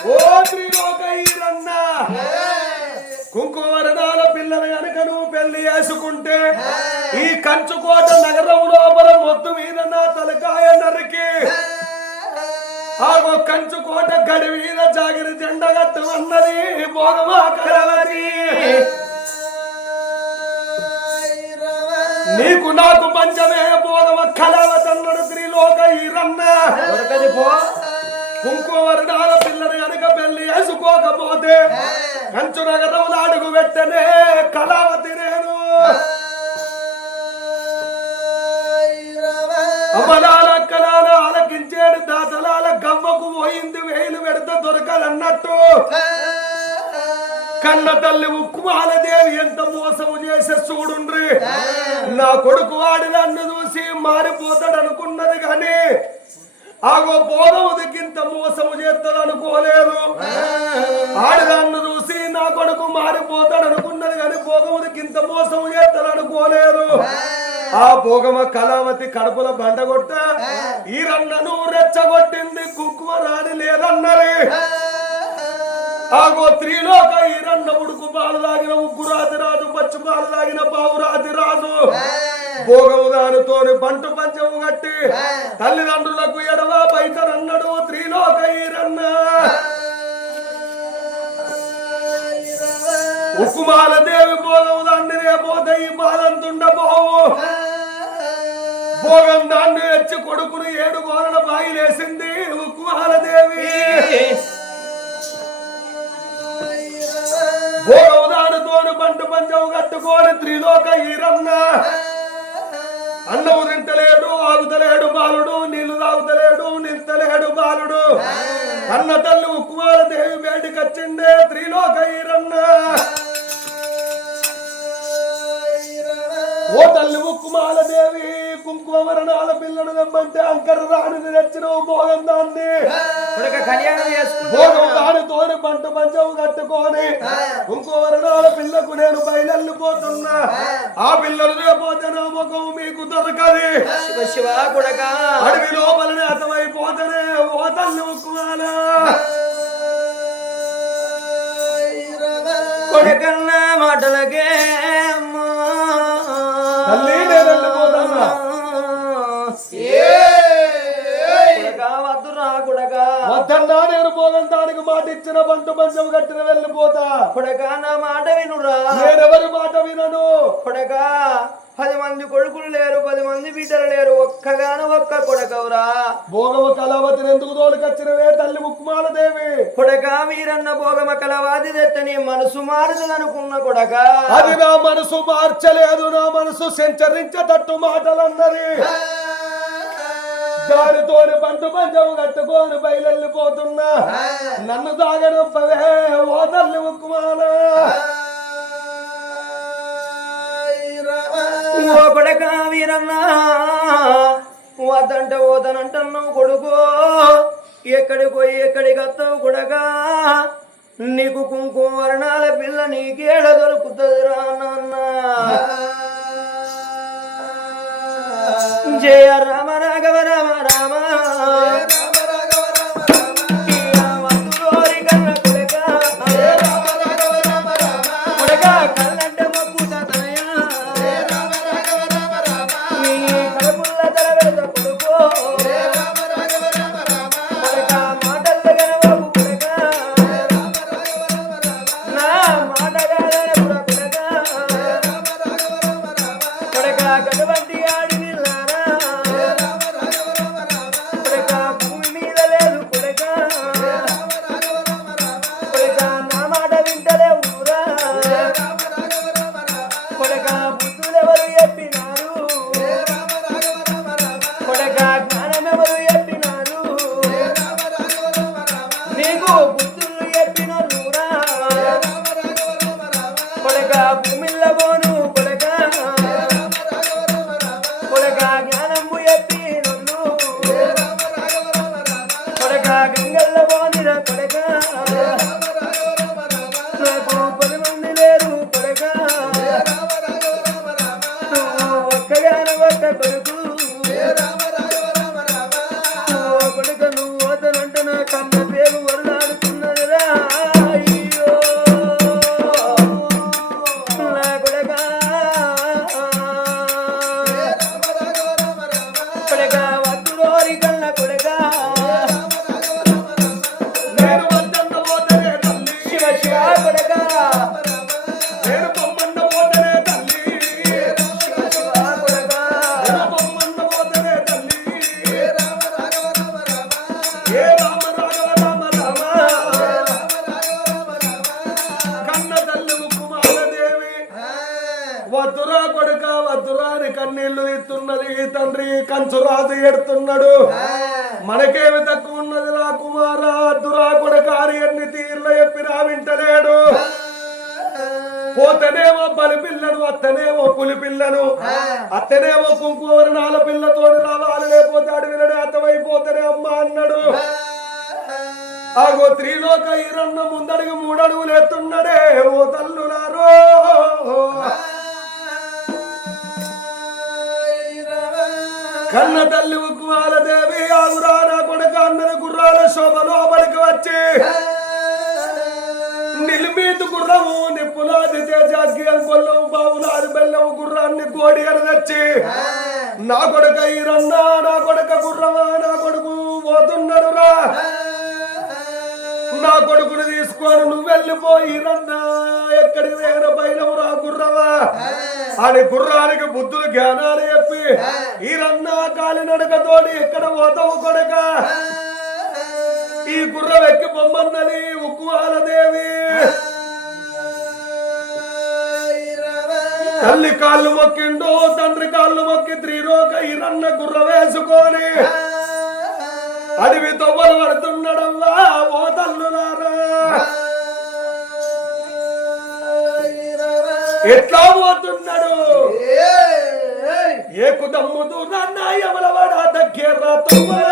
ఓ త్రిలోక ఈరన్నా కుంకుమవర్ణాల పిల్లల కనుక నువ్వు పెళ్లి చేసుకుంటే ఈ కంచుకోట నగరం లోపల మొత్తం మీద నా తలకాయ నరికి ఆగో కంచుకోట గడి మీద జాగిరి జెండగట్టు అన్నది భోగమా కలవది నీకు నాకు పంచమే భోగమ కలవతన్నడు త్రిలోక ఈరన్న దొరకది పో కుంకుమవర్ణాల పిల్లని కనుక పెళ్లి వేసుకోకపోతే కంచు నగరంలో అడుగు పెట్టనే కళావతి నేను అమ్మలాల అక్కలాల ఆలకించేడు దాతలాల గవ్వకు పోయింది వేలు పెడితే దొరకదన్నట్టు కన్న తల్లి ఉక్కుమాలదేవి ఎంత మోసము చేసే చూడుండ్రి నా కొడుకు వాడి నన్ను చూసి మారిపోతాడు అనుకున్నది కానీ ఆగో పోదవుదికింత మోసము చేస్తాడు అనుకోలేదు ఆడిదాన్ని చూసి నా కొడుకు మారిపోతాడు అనుకున్నది కానీ పోగవుదికింత మోసము చేస్తాడు అనుకోలేదు ఆ భోగమ కళావతి కడుపుల బండగొట్ట ఈరన్నను రెచ్చగొట్టింది కుంకుమ రాని లేదన్నది ఆగో త్రిలోక ఈరన్న ఉడుకు పాలు తాగిన ఉగ్గురాతి రాజు పచ్చి పాలు తాగిన పావురాతి రాజు భోగము దానితోని బంటు పంచము కట్టి తల్లిదండ్రులకు ఎడవా బయటనన్నాడు త్రిలోక ఈరన్న ఉక్కుమాల దేవి భోగము దాన్ని రేపోతే ఈ బాలంతుండబోవు భోగం దాన్ని వచ్చి కొడుకును 7 గోరల బాయిలేసింది ఉక్కుమాల దేవి భోగము దానితోని బంటు పంచము కట్టుకోని త్రిలోక ఈరన్న అన్నము తింటలేడు ఆగుతలేడు బాలుడు నీళ్లు తాగుతలేడు నింతలేడు బాలుడు అన్న తల్లి ఉక్కుమాల దేవి బయటికొచ్చిండే త్రిలోక ఈరన్న ఓ తల్లి ఉక్కుమాల దేవి కుంకుమ వరణాల పిల్లడు దెబ్బంటే అంకర రాణిని తెచ్చిన భోగం దాన్ని కళ్యాణం చేసుకుంటా భోగం దానితోని పంట పంచము కట్టుకొని కుంకుమ వరణాల పిల్లకు నేను బయలుపోతున్నా ఆ పిల్లలు రేపోతే నా ముఖం మీకు దొరకది శివ కొడక అడవి లోపలనే అర్థమైపోతేనే ఓ తల్లి ఉక్కుమాల కొడకన్న మాటలకే తల్లి నేను పోతానా వద్దురా కొడక వద్దన్నా నేను పోగంతానికి మాట ఇచ్చిన బంటు పంచం కట్టిన వెళ్ళిపోతా కొడక నా మాట వినురా నేనెవరి మాట వినను కొడక 10 మంది కొడుకులు లేరు 10 మంది బిడ్డలు లేరు ఒక్కగాను ఒక్క కొడకవురా భోగమ కళావతిని ఎందుకు తోలుకొచ్చినవే తల్లి ఉక్కుమాల దేవి కొడక వీరన్న భోగమ కలవాది తెత్తని మనసు మారుదనుకున్న కొడక అది నా మనసు మార్చలేదు నా మనసు సంచరించేటట్టు మాటలన్నది దానితోని బంటు పంచము కట్టుకొని బయలుపోతున్నా నన్ను తాగనొప్పవే ఓ తల్లి ఉక్కుమాల ఓ కొడక వీరన్న వద్దంటే ఓదనంటున్నావు కొడుకు ఎక్కడికి పోయి ఎక్కడికి వస్తావు కొడక నీకు కుంకుమ వర్ణాల పిల్ల నీకేడ దొరుకుతుందిరా నాన్న జయ రామ రాఘవ రామ రామ వద్దురా కొడుక వద్దురా అని కన్నీళ్లు ఇస్తున్నది తండ్రి కంచురాజు ఎడుతున్నాడు మనకేమి తక్కువ ఉన్నది రా కుమారా వద్దురా కొడుక అని ఎన్ని తీర్లు చెప్పినా వింటలేడు పోతేనేమో బలి పిల్లను అత్తనేమో పులి పిల్లను అత్తనేమో కుంకుమరణాల పిల్లతో రావాలి లేకపోతే అడవిలనే అత్తమైపోతేనే అమ్మ అన్నాడు ఆగో త్రిలోక ఈరన్న ముందడుగు మూడడుగులు ఎత్తున్నాడే ఓ తల్లులారో కన్న తల్లి ఉక్కుమాల దేవి ఆగురా నా కొడుక అన్నది గుర్రాల శోభ లోపలికి వచ్చి నిలిమీతు గుర్రము నిప్పులాది తేజాగ్గి అంకొల్లం బావులాది బెల్లం గుర్రాన్ని కోడి అని తెచ్చి నా కొడుక ఈరన్న నా కొడుక గుర్రమా నా కొడుకు పోతున్నాడు రా నా కొడుకుని తీసుకొని నువ్వు వెళ్ళిపోయి రన్నా ఎక్కడికి వేర బయలవు రా గుర్రవా అని గుర్రానికి బుద్ధులు జ్ఞానాలు చెప్పి ఈ రన్నా కాలినడకతోటి ఎక్కడ పోతావు కొడక ఈ గుర్రం ఎక్కి బొమ్మన్నది ఉక్కువాల దేవి తల్లి కాళ్ళు మొక్కిండు తండ్రి కాళ్ళు మొక్కి త్రిలోక ఈ రన్న గుర్ర వేసుకొని అడవి తొవ్వలు పడుతున్నాడమ్మా ఓ తల్లులారా ఎట్లా పోతున్నాడు ఏ కుదమ్ముదు నాన్న ఎవలవాడ దగ్గర తొవ్వల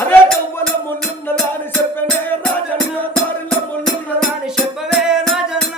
అదే తొవ్వల మున్నున్నదా అని చెప్పనే రాజన్న దారిలో మున్నున్నదా అని చెప్పవే రాజన్న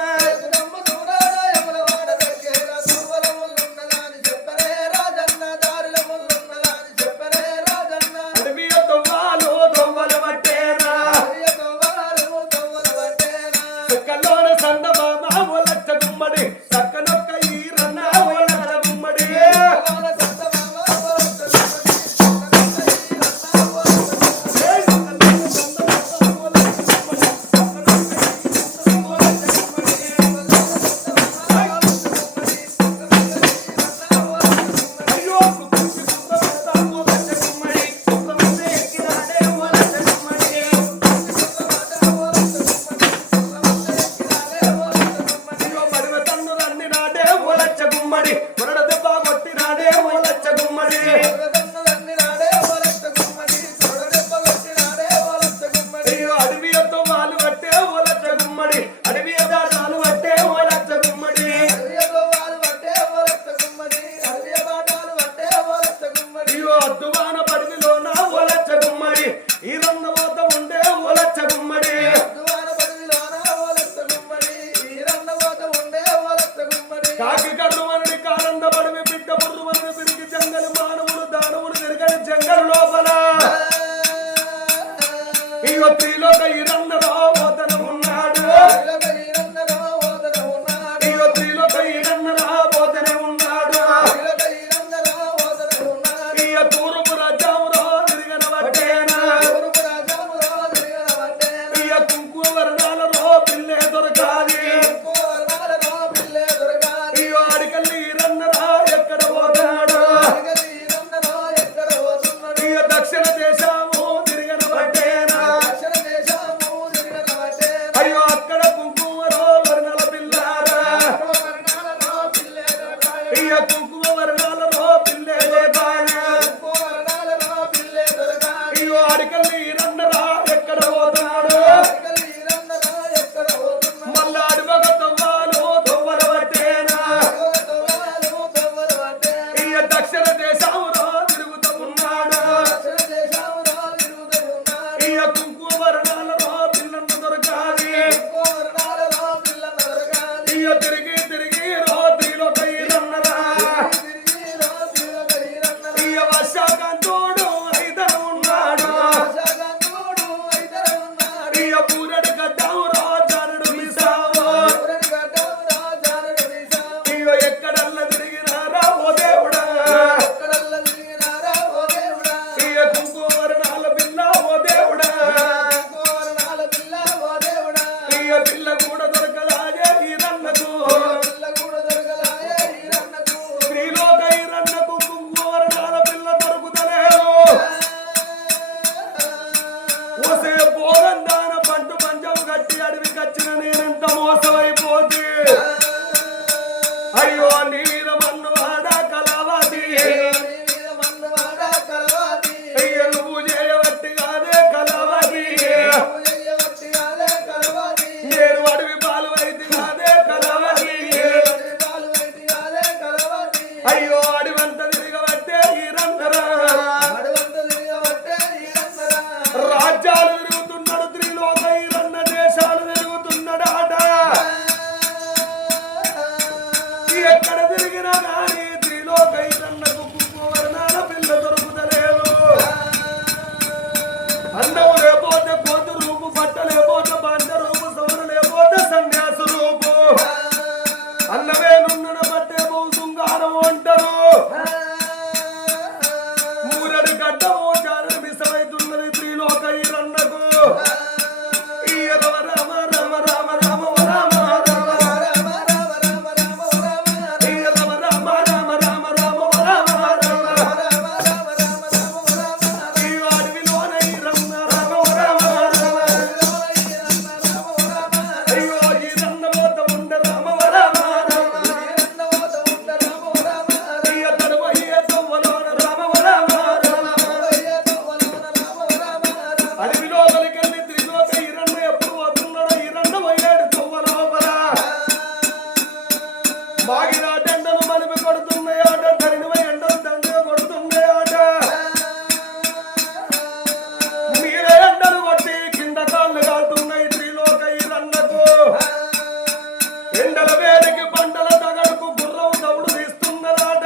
మాగిన దండలు మనవి కొడుతున్నాయి ఆట తరిన ఎండలు దండగా కొడుతున్నాయి ఆట మీరే ఎండలు కొట్టి కింద కాళ్ళు కాలుతున్నాయి త్రిలోక ఈరన్నకు ఎండల వేడికి పంటల తగడుకు గుర్రం దౌడు తీస్తున్నదాట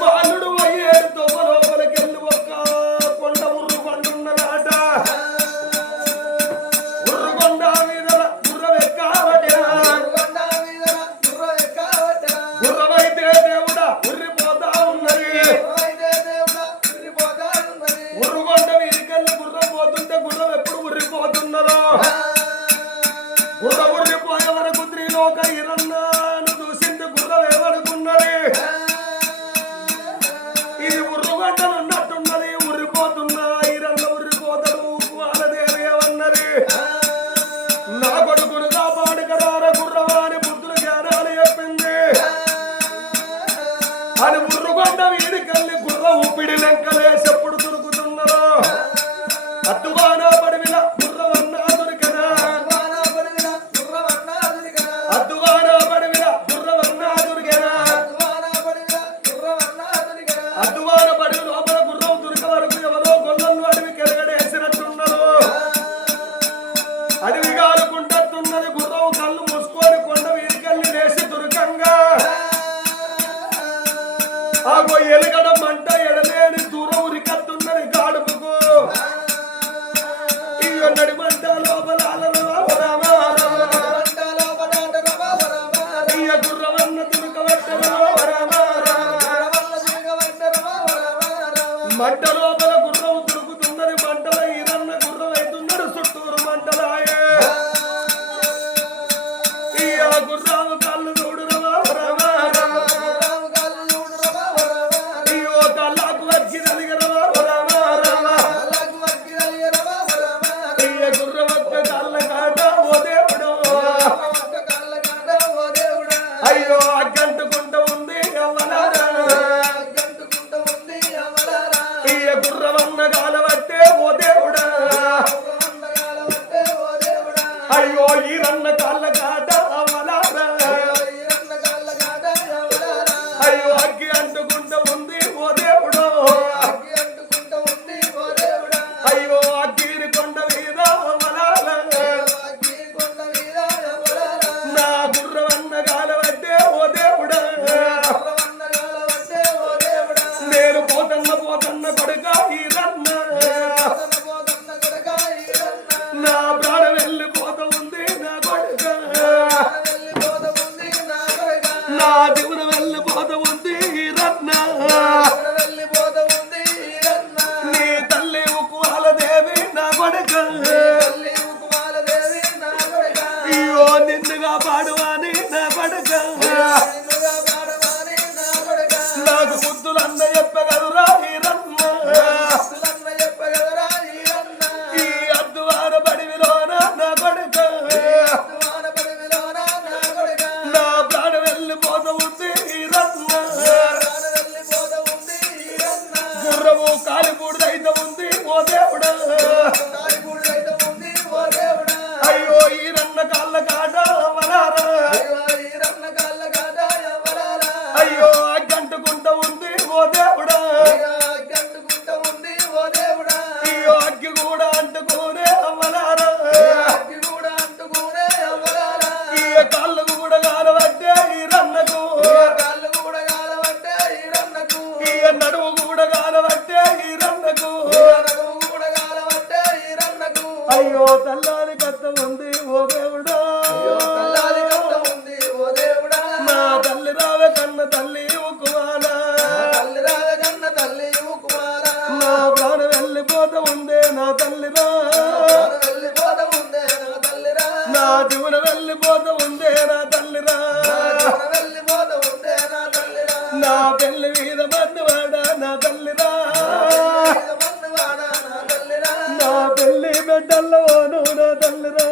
బాలుడు అయ్యేడు తొవ్వ లోపలికెళ్ళి ఒక్క కొండ ఉర్రు పండున్నదాట ఉర్రు కొండ మీద గుర్రం ఎక్కావటా గుర్రమైతే దేవుడా ఉర్రిపోతా ఉన్నది ఉర్రుకొండ వీరికెళ్ళి గుర్రం పోతుంటే గుర్రం ఎప్పుడు ఉర్రిపోతున్నదో గుర్రం ఉర్రిపోయే వరకు త్రిలోక ఈరన్నను చూసింది గుర్రం ఏమనుకున్నది ఇది ఉర్రుగంటలు ఉన్నట్టున్నది ఉర్రిపోతున్నా ఈరన్న ఉర్రిపోతాడు కుమారదేవి ఏమన్నది నా కొడుకును కాపాడుకరార గుర్రవాని బుద్ధులు జ్ఞానాలు చెప్పింది అని ఉర్రుగొండ వీడికెళ్ళి గుర్రం ఊపిడి లెక్కలేసి ఎప్పుడు దొరుకుతున్నదో అద్దువానా పడివిన గుర్రవన్నా దొరికనా అద్దువానా పడివిన గుర్రవన్నా దొరికేనా అద్దువాన పడి లోపల గుర్రం దొరిక వరకు ఎవరో గొల్లలు అడవికి ఎరగడేసినట్టున్నారు అడవి కాలుకుంటున్నది గుర్రం కళ్ళు మూసుకొని కొండ వీరికెళ్ళి లేచి దొరకంగా ఆగో ఎలుగడ మంట ఎడలేని దూరం ఉరికత్తున్నది గాడుపుకు ఇయ్యో నడి మంట లోపల ఇయ్య గుర్రవన్న తురుకబట్టరా మంట లోపల గుర్రం తురుకుతున్నది మంటల ఈరన్న గుర్రం అవుతున్నాడు చుట్టూరు మంటలాయే ఇయ్య గుర్రాము కళ్ళు చూడురవా అయ్యో కళ్ళకు వచ్చి నలిగరవా ఇయ్య గుర్రం ఒక్క కళ్ళ కాట ఓ దేవుడు అయ్యో అగ్గంటుకుంట ఉంది అవ్వలారా ఇయ్య గుర్రవన్న కాలవట్టే ఓ దేవుడా అయ్యో ఈరన్న కాళ్ళ కాట అవ్వలారా అయ్యో అగ్గి అంటుకుంట ఉంది ఓ దేవుడు అయ్యో అగ్గిరి కొండ మీద అవ్వలారా నా గుర్రవన్న కాలవట్టే ఓ దేవుడా నేను పోతన్న కొడుక ఈరన్న నా ప్రాణం వెళ్ళిపోత ఉంది నా కొడుక నా జీవన వెళ్ళిపోత ఉంది ఈరన్న నీ తల్లి ఉక్కువాల దేవి నా కొడుక అయ్యో నిన్నుగా పాడువాని నా కొడుక నాకు బుద్ధులన్న చెప్పగలరా ఈరన్న ఈ అద్దువాన పడివిలోన నా కొడుక నా ప్రాణం వెళ్ళిపోత ఉంది ఈరన్న గుర్రము కాలిపూడిదైతే ఉంది ఓ దేవుడా అయ్యో ఈరన్న కాళ్ళ కాట అవలారా అయ్యో అగ్గంటుకుంట ఉంది ఓ దేవుడా అయ్యో అగ్గి కూడా అంటుకోనే అవ్వలారా ఈ కాళ్ళు కూడా కాలబట్టే ఈరన్నకు ఈ నడువు కూడా కాలబట్టే ఈరన్నకు అయ్యో తల్లారి కత్త ఉంది ఓ దేవుడా నా తల్లి రావే కన్న తల్లి ఉకుమాలా నా ప్రాణం వెళ్ళిపోత ఉందే నా తల్లిరా నా జీవన వెళ్ళిపోత ఉందే నా తల్లిరా నా పెళ్లి మీద మన్నువాడా నా తల్లిరా నా పెళ్లి బిడ్డల్లోను నా తల్లిరా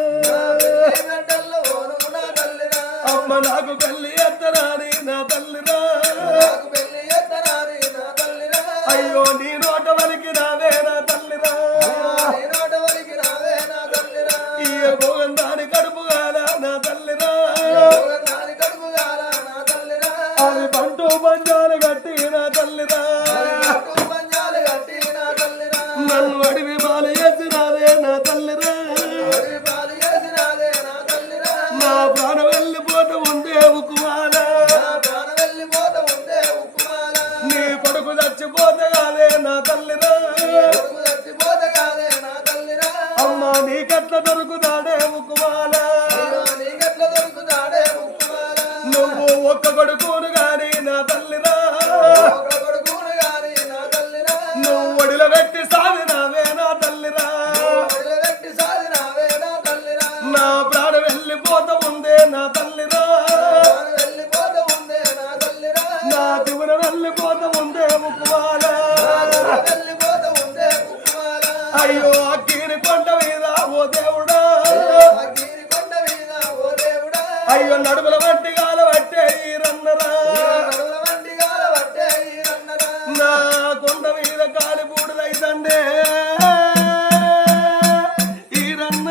అమ్మ నాకు పెళ్లి ఎత్తరాని నా తల్లిరా అయ్యో నీ నోట వలికి రావే నా తల్లిరా ఈ భోగం దాని కడుపు కాదా నా తల్లిరా నీకెట్ల దొరుకుతాడే ముక్కుమాల నువ్వు ఒక్క కొడుకును గాని నా తల్లిరా నువ్వు ఒడిలో పెట్టి సాధినావే నా తల్లిరా నా ప్రాణం వెళ్ళిపోత ఉందే నా తల్లిరా నా దివున వెళ్ళిపోత ఉందే ముక్కుమాల అయ్యో అక్కిని కొండ మీద ఓ దేవుడా అయ్యో నడుముల వంటి గాల పట్టే ఈ రన్నరా నా కొండ మీద కాలి బూడులైతండే ఈ రన్న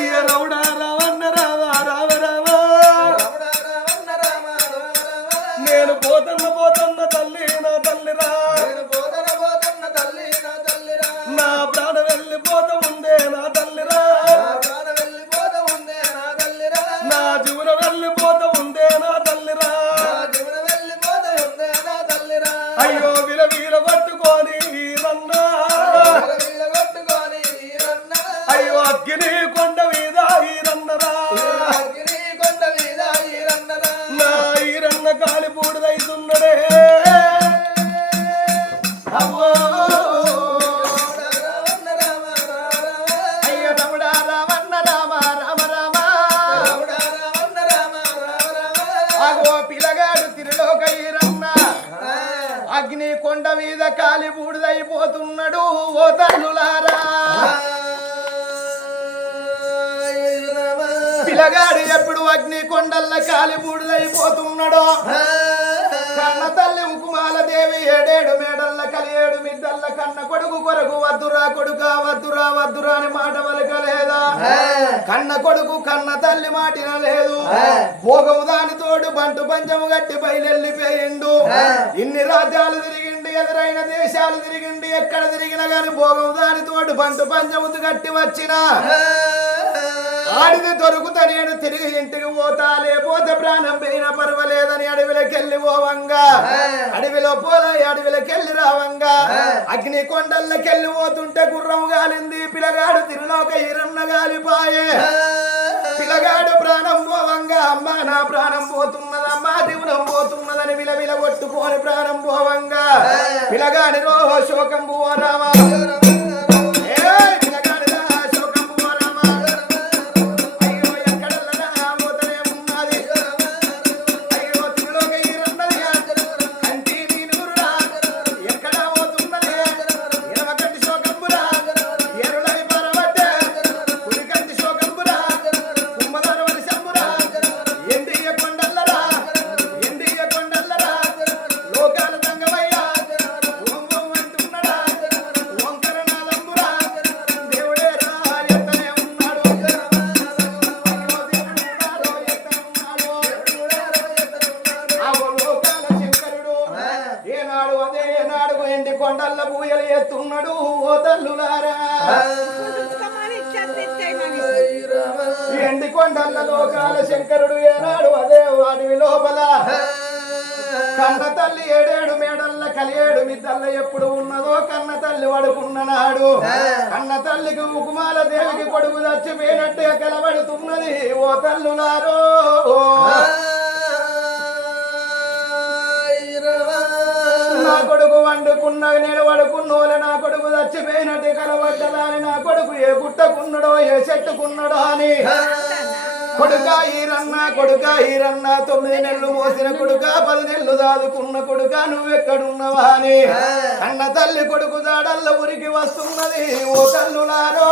ఇయ రౌడా రావన్న రావా రావ రావా నేను పోతన్న తల్లి నా తల్లిరా నా ప్రాణ వెళ్ళిపోత ఉందే నా తల్లిరా నా జీవన వెళ్ళిపోత ఉందే నా తల్లిరా అయ్యో విల వీల పట్టుకొని ఈ రన్నా అయ్యో అగ్గిని కొండ మీద ఈ రన్నరా నా ఈ రన్న కాలి పూడిదైతున్నడే అమ్మో అయ్యో రమణ రామన్న రామ రామ రామ అగో పిల్లగాడు తిరులోక ఈరన్న అగ్ని కొండ మీద కాలి బూడిదైపోతున్నాడు ఓ తల్లులారా పిల్లగాడు ఎప్పుడు అగ్ని కొండల్ల కాలి బూడిదైపోతున్నాడో కన్న తల్లి ఉకుమాల దేవి ఏడేడు మేడల్ల కలియేడు మిద్దల్ల కన్న కొడుకు కొరకు వద్దురా కొడుకా వద్దురా వద్దురా అని మాట వలకలేదా కన్న కొడుకు కన్న తల్లి మాటిన లేదు భోగము దాని తోడు బంటు పంచము గట్టి బయలెళ్ళిపోయిండు ఇన్ని రాజ్యాలు తిరిగిండు ఎదురైన దేశాలు తిరిగిండు ఎక్కడ తిరిగినా గాని భోగము దాని తోడు బంటు పంచముతు గట్టి వచ్చిన ఆడిది దొరుకుతని అని తిరిగి ఇంటికి పోతా లేకపోతే ప్రాణం పోయినా పర్వాలేదని అడవిలోకెళ్ళి పోవంగా అడవిలో పోదా అడవిలోకెళ్ళి రావంగా అగ్ని కొండల్లోకెళ్ళి పోతుంటే గుర్రం గాలింది పిల్లగాడు తిరులోక ఈరన్న గాలిపాయే పిల్లగాడు ప్రాణం పోవంగా అమ్మ నా ప్రాణం పోతున్నది అమ్మ దివునం పోతున్నదని విలవిల కొట్టుకొని ప్రాణం పోవంగా పిల్లగాడి రోహో శోకం పోరామా కొండల్ల పూయలు ఎత్తున్నాడు ఓ తల్లులారా ఎండి కొండల్ల లోకాల శంకరుడు ఏనాడు అదే అడవి లోపల కన్న తల్లి ఏడేడు మేడల్ల కలియేడు మిద్దల్ల ఎప్పుడు ఉన్నదో కన్న తల్లి వడుకున్ననాడు కన్న తల్లికి ఉకుమాల దేవికి కొడుకు చచ్చిపోయినట్టే కలబడుతున్నది ఓ తల్లులారో నా కొడుకు వండుకున్న నేను వడుకున్నోల నా కొడుకు చచ్చిపోయినట్టు కలబడ్డదా అని నా కొడుకు ఏ గుట్టకున్నడో ఏ చెట్టుకున్నడో అని కొడుకా ఈరన్న 9 నెలలు మోసిన కొడుకా 10 నెలలు దాదుకున్న కొడుకా నువ్వెక్కడున్నవా అని అన్న తల్లి కొడుకు దాడల్ల ఉరికి వస్తున్నది ఓ తల్లులారో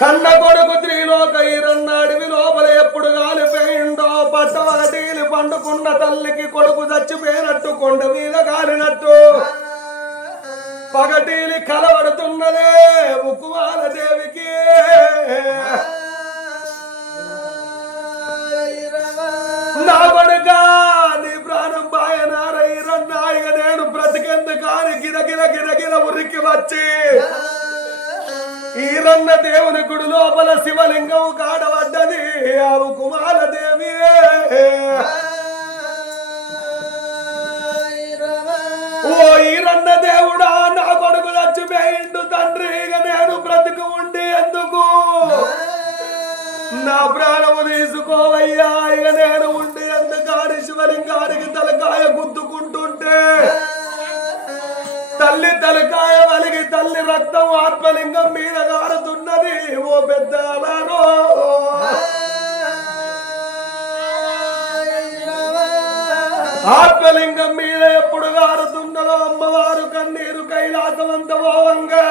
కన్న కొడుకు త్రిలోక ఈరన్న అడవి లోపల ఎప్పుడు గాలిపోయిండో పట్టవటీలు పండుకున్న తల్లికి కొడుకు చచ్చిపోయినట్టు కొండ మీద కాలినట్టు పగటీలి కలవడుతున్నదే ఉక్కువాల దేవికి నా కొడుకా నీ ప్రాణం బాయనారయ్యరన్న ఇక నేను బ్రతికెందు కాని గిరగిల ఉరికి వచ్చి ఈరన్న దేవుని గుడి లోపల శివలింగం కాడబడ్డది ఆ కుమార దేవి నా ప్రాణము తీసుకోవయ్యా ఇక నేను ఉండి అందుకాడి శివలింగానికి తలకాయ గుద్దుకుంటుంటే తల్లి తలకాయ వలిగి తల్లి రక్తం ఆత్మలింగం మీద గారుతున్నది ఓ పెద్ద ఆత్మలింగం మీద ఎప్పుడు గారుతున్నదో అమ్మవారు కన్నీరు కైలాసమంత పోవంగా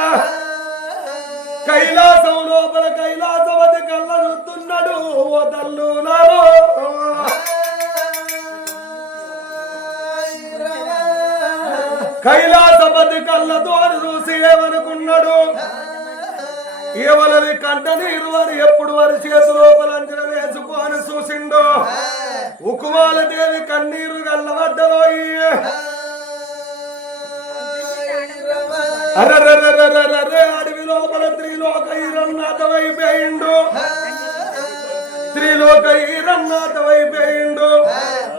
కైలాసం లోపల కైలాసవతి కళ్ళ చూస్తున్నాడు ఓ తల్లులారో కైలాసపతి కళ్ళతో చూసి ఏమనుకున్నాడు ఏవలది కంట నీరు వారు ఎప్పుడు వారి చేతి లోపల అంజన వేసుకొని చూసిండో ఉకుమాల దేవి కన్నీరు గల్లవడ్డలో అర్రర్రర్రర్రర్రే అడవి లోపల త్రిలోక ఈరన్నాథమైపోయిండు త్రిలోక ఈరన్నాథమైపోయిండు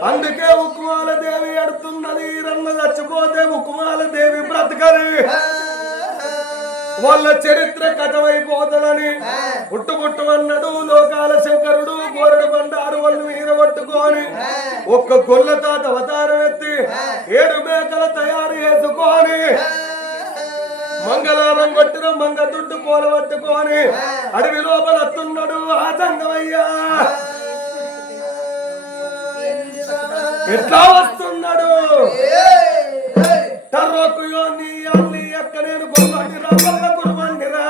అందుకే ఉకుమాల దేవి ఎడుతున్నది ఈరన్న చచ్చిపోతే ఉకుమాల దేవి బ్రతకని వాళ్ళ చరిత్ర కథమైపోతుందని పుట్టుబుట్టుమన్నాడు లోకాల శంకరుడు గోరడు బండారు వాళ్ళు మీద పట్టుకొని ఒక్క గొల్ల తాత అవతారం ఎత్తి 7 మేకల తయారు చేసుకొని మంగళారం కొట్టిన మంగ దుడ్డు కోల పట్టుకొని అడవి లోపల వస్తున్నాడు ఆ సంగమయ్యా ఎట్లా వస్తున్నాడు తర్రకు యోని అల్లి ఎక్క నేను గొల్లండిరా గొల్ల కురుమండిరా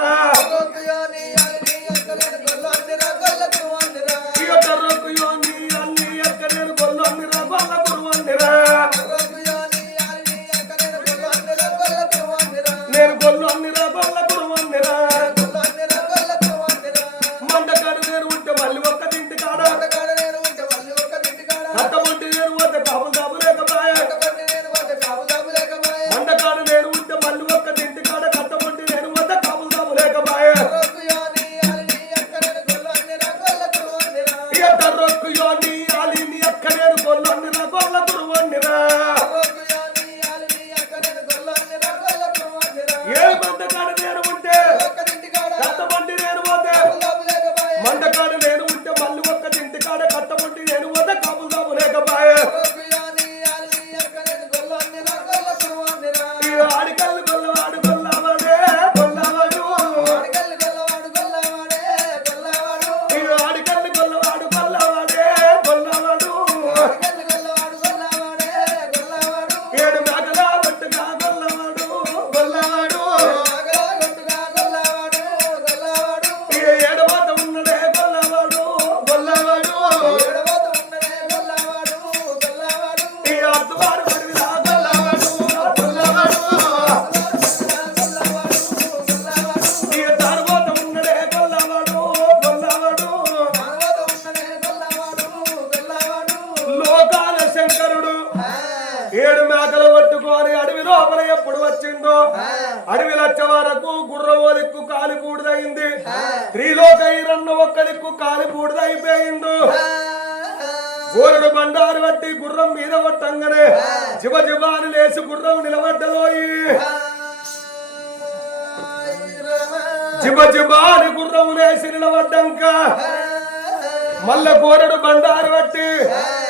తర్రకు యోని అల్లి ఎక్క నేను గొల్లండిరా గొల్ల కురుమండిరా నేను గొల్లండిరా గొల్ల కురుమండిరా మండకాడు నేను ఉంటే మళ్ళీ ఒక్క తింటి కాడ కట్టమంటి నేను పోతే కాపు దాపు లేకపోయా మండకాడు నేను ఉంటే మళ్ళీ ఒక్క తింటి కాడ కట్టమంటి నేను పోతే కాపు దాపు లేకపోయా ఇక తర్రొక్కు యోని అలిని అక్క నేను గొల్లండిరా గొల్ల కురుమండిరా ఏ మండకాడు నేను ఉంటే కట్టమంటి నేను పోతే మండకాడు నేను ఉంటే మళ్ళీ ఒక్క తింటి కాడ కట్టమంటి నేను పోతే కాపు దాపు లేకపోయా ఆడికల్లు గొల్లవాడు గొల్లవాడే గొల్లవాడు ఆడికల్లు గొల్లవాడు గొల్లవాడే గొల్లవాడు 7 మేకల ఒట్టుగా గొల్లవాడు గొల్లవాడు ఏడవాత ఉన్నడే గొల్లవాడు గొల్లవాడు అద్దువాడు పడివిలా గొల్లవాడు గొల్లవాడు తర్వాత ఉన్నడే గొల్లవాడు గొల్లవాడు లోకాల శంకరుడు 7 మేకలు పట్టుకొని అడవి లోపల ఎప్పుడు వచ్చిందో అడవి లచ్చ వరకు గుర్రవో దిక్కు కాలి బూడిదయింది త్రిలోక ఈరన్న ఒక్క దిక్కు కాలి బూడిదైపోయిండు గోరుడు బండారు బట్టి గుర్రం మీద కొట్టంగానే జిబ జిబాని లేచి గుర్రం నిలబడ్డదోయి జిబ జిబాని గుర్రం లేచి నిలబడ్డంక మల్ల గోరుడు బండారు బట్టి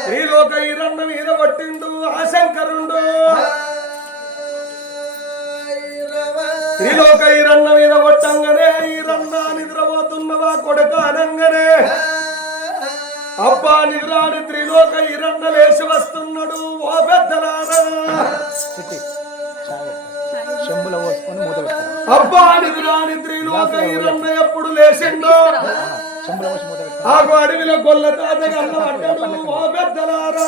త్రిలోక ఈరన్న మీద కొట్టిండు ఆ శంకరుండు త్రిలోక ఈరన్న మీద కొట్టంగానే ఈరన్న నిద్రపోతున్నవా కొడక అనంగానే అబ్బా నిద్రాని త్రిలోక ఈరన్న లేచి వస్తున్నాడు ఓ పెద్దలారా అబ్బా నిద్రాని త్రిలోక ఈరన్న ఎప్పుడు లేచిండో ఆగు అడవిలో గొల్ల తాత గల్ల పడ్డాడు ఓ పెద్దలారా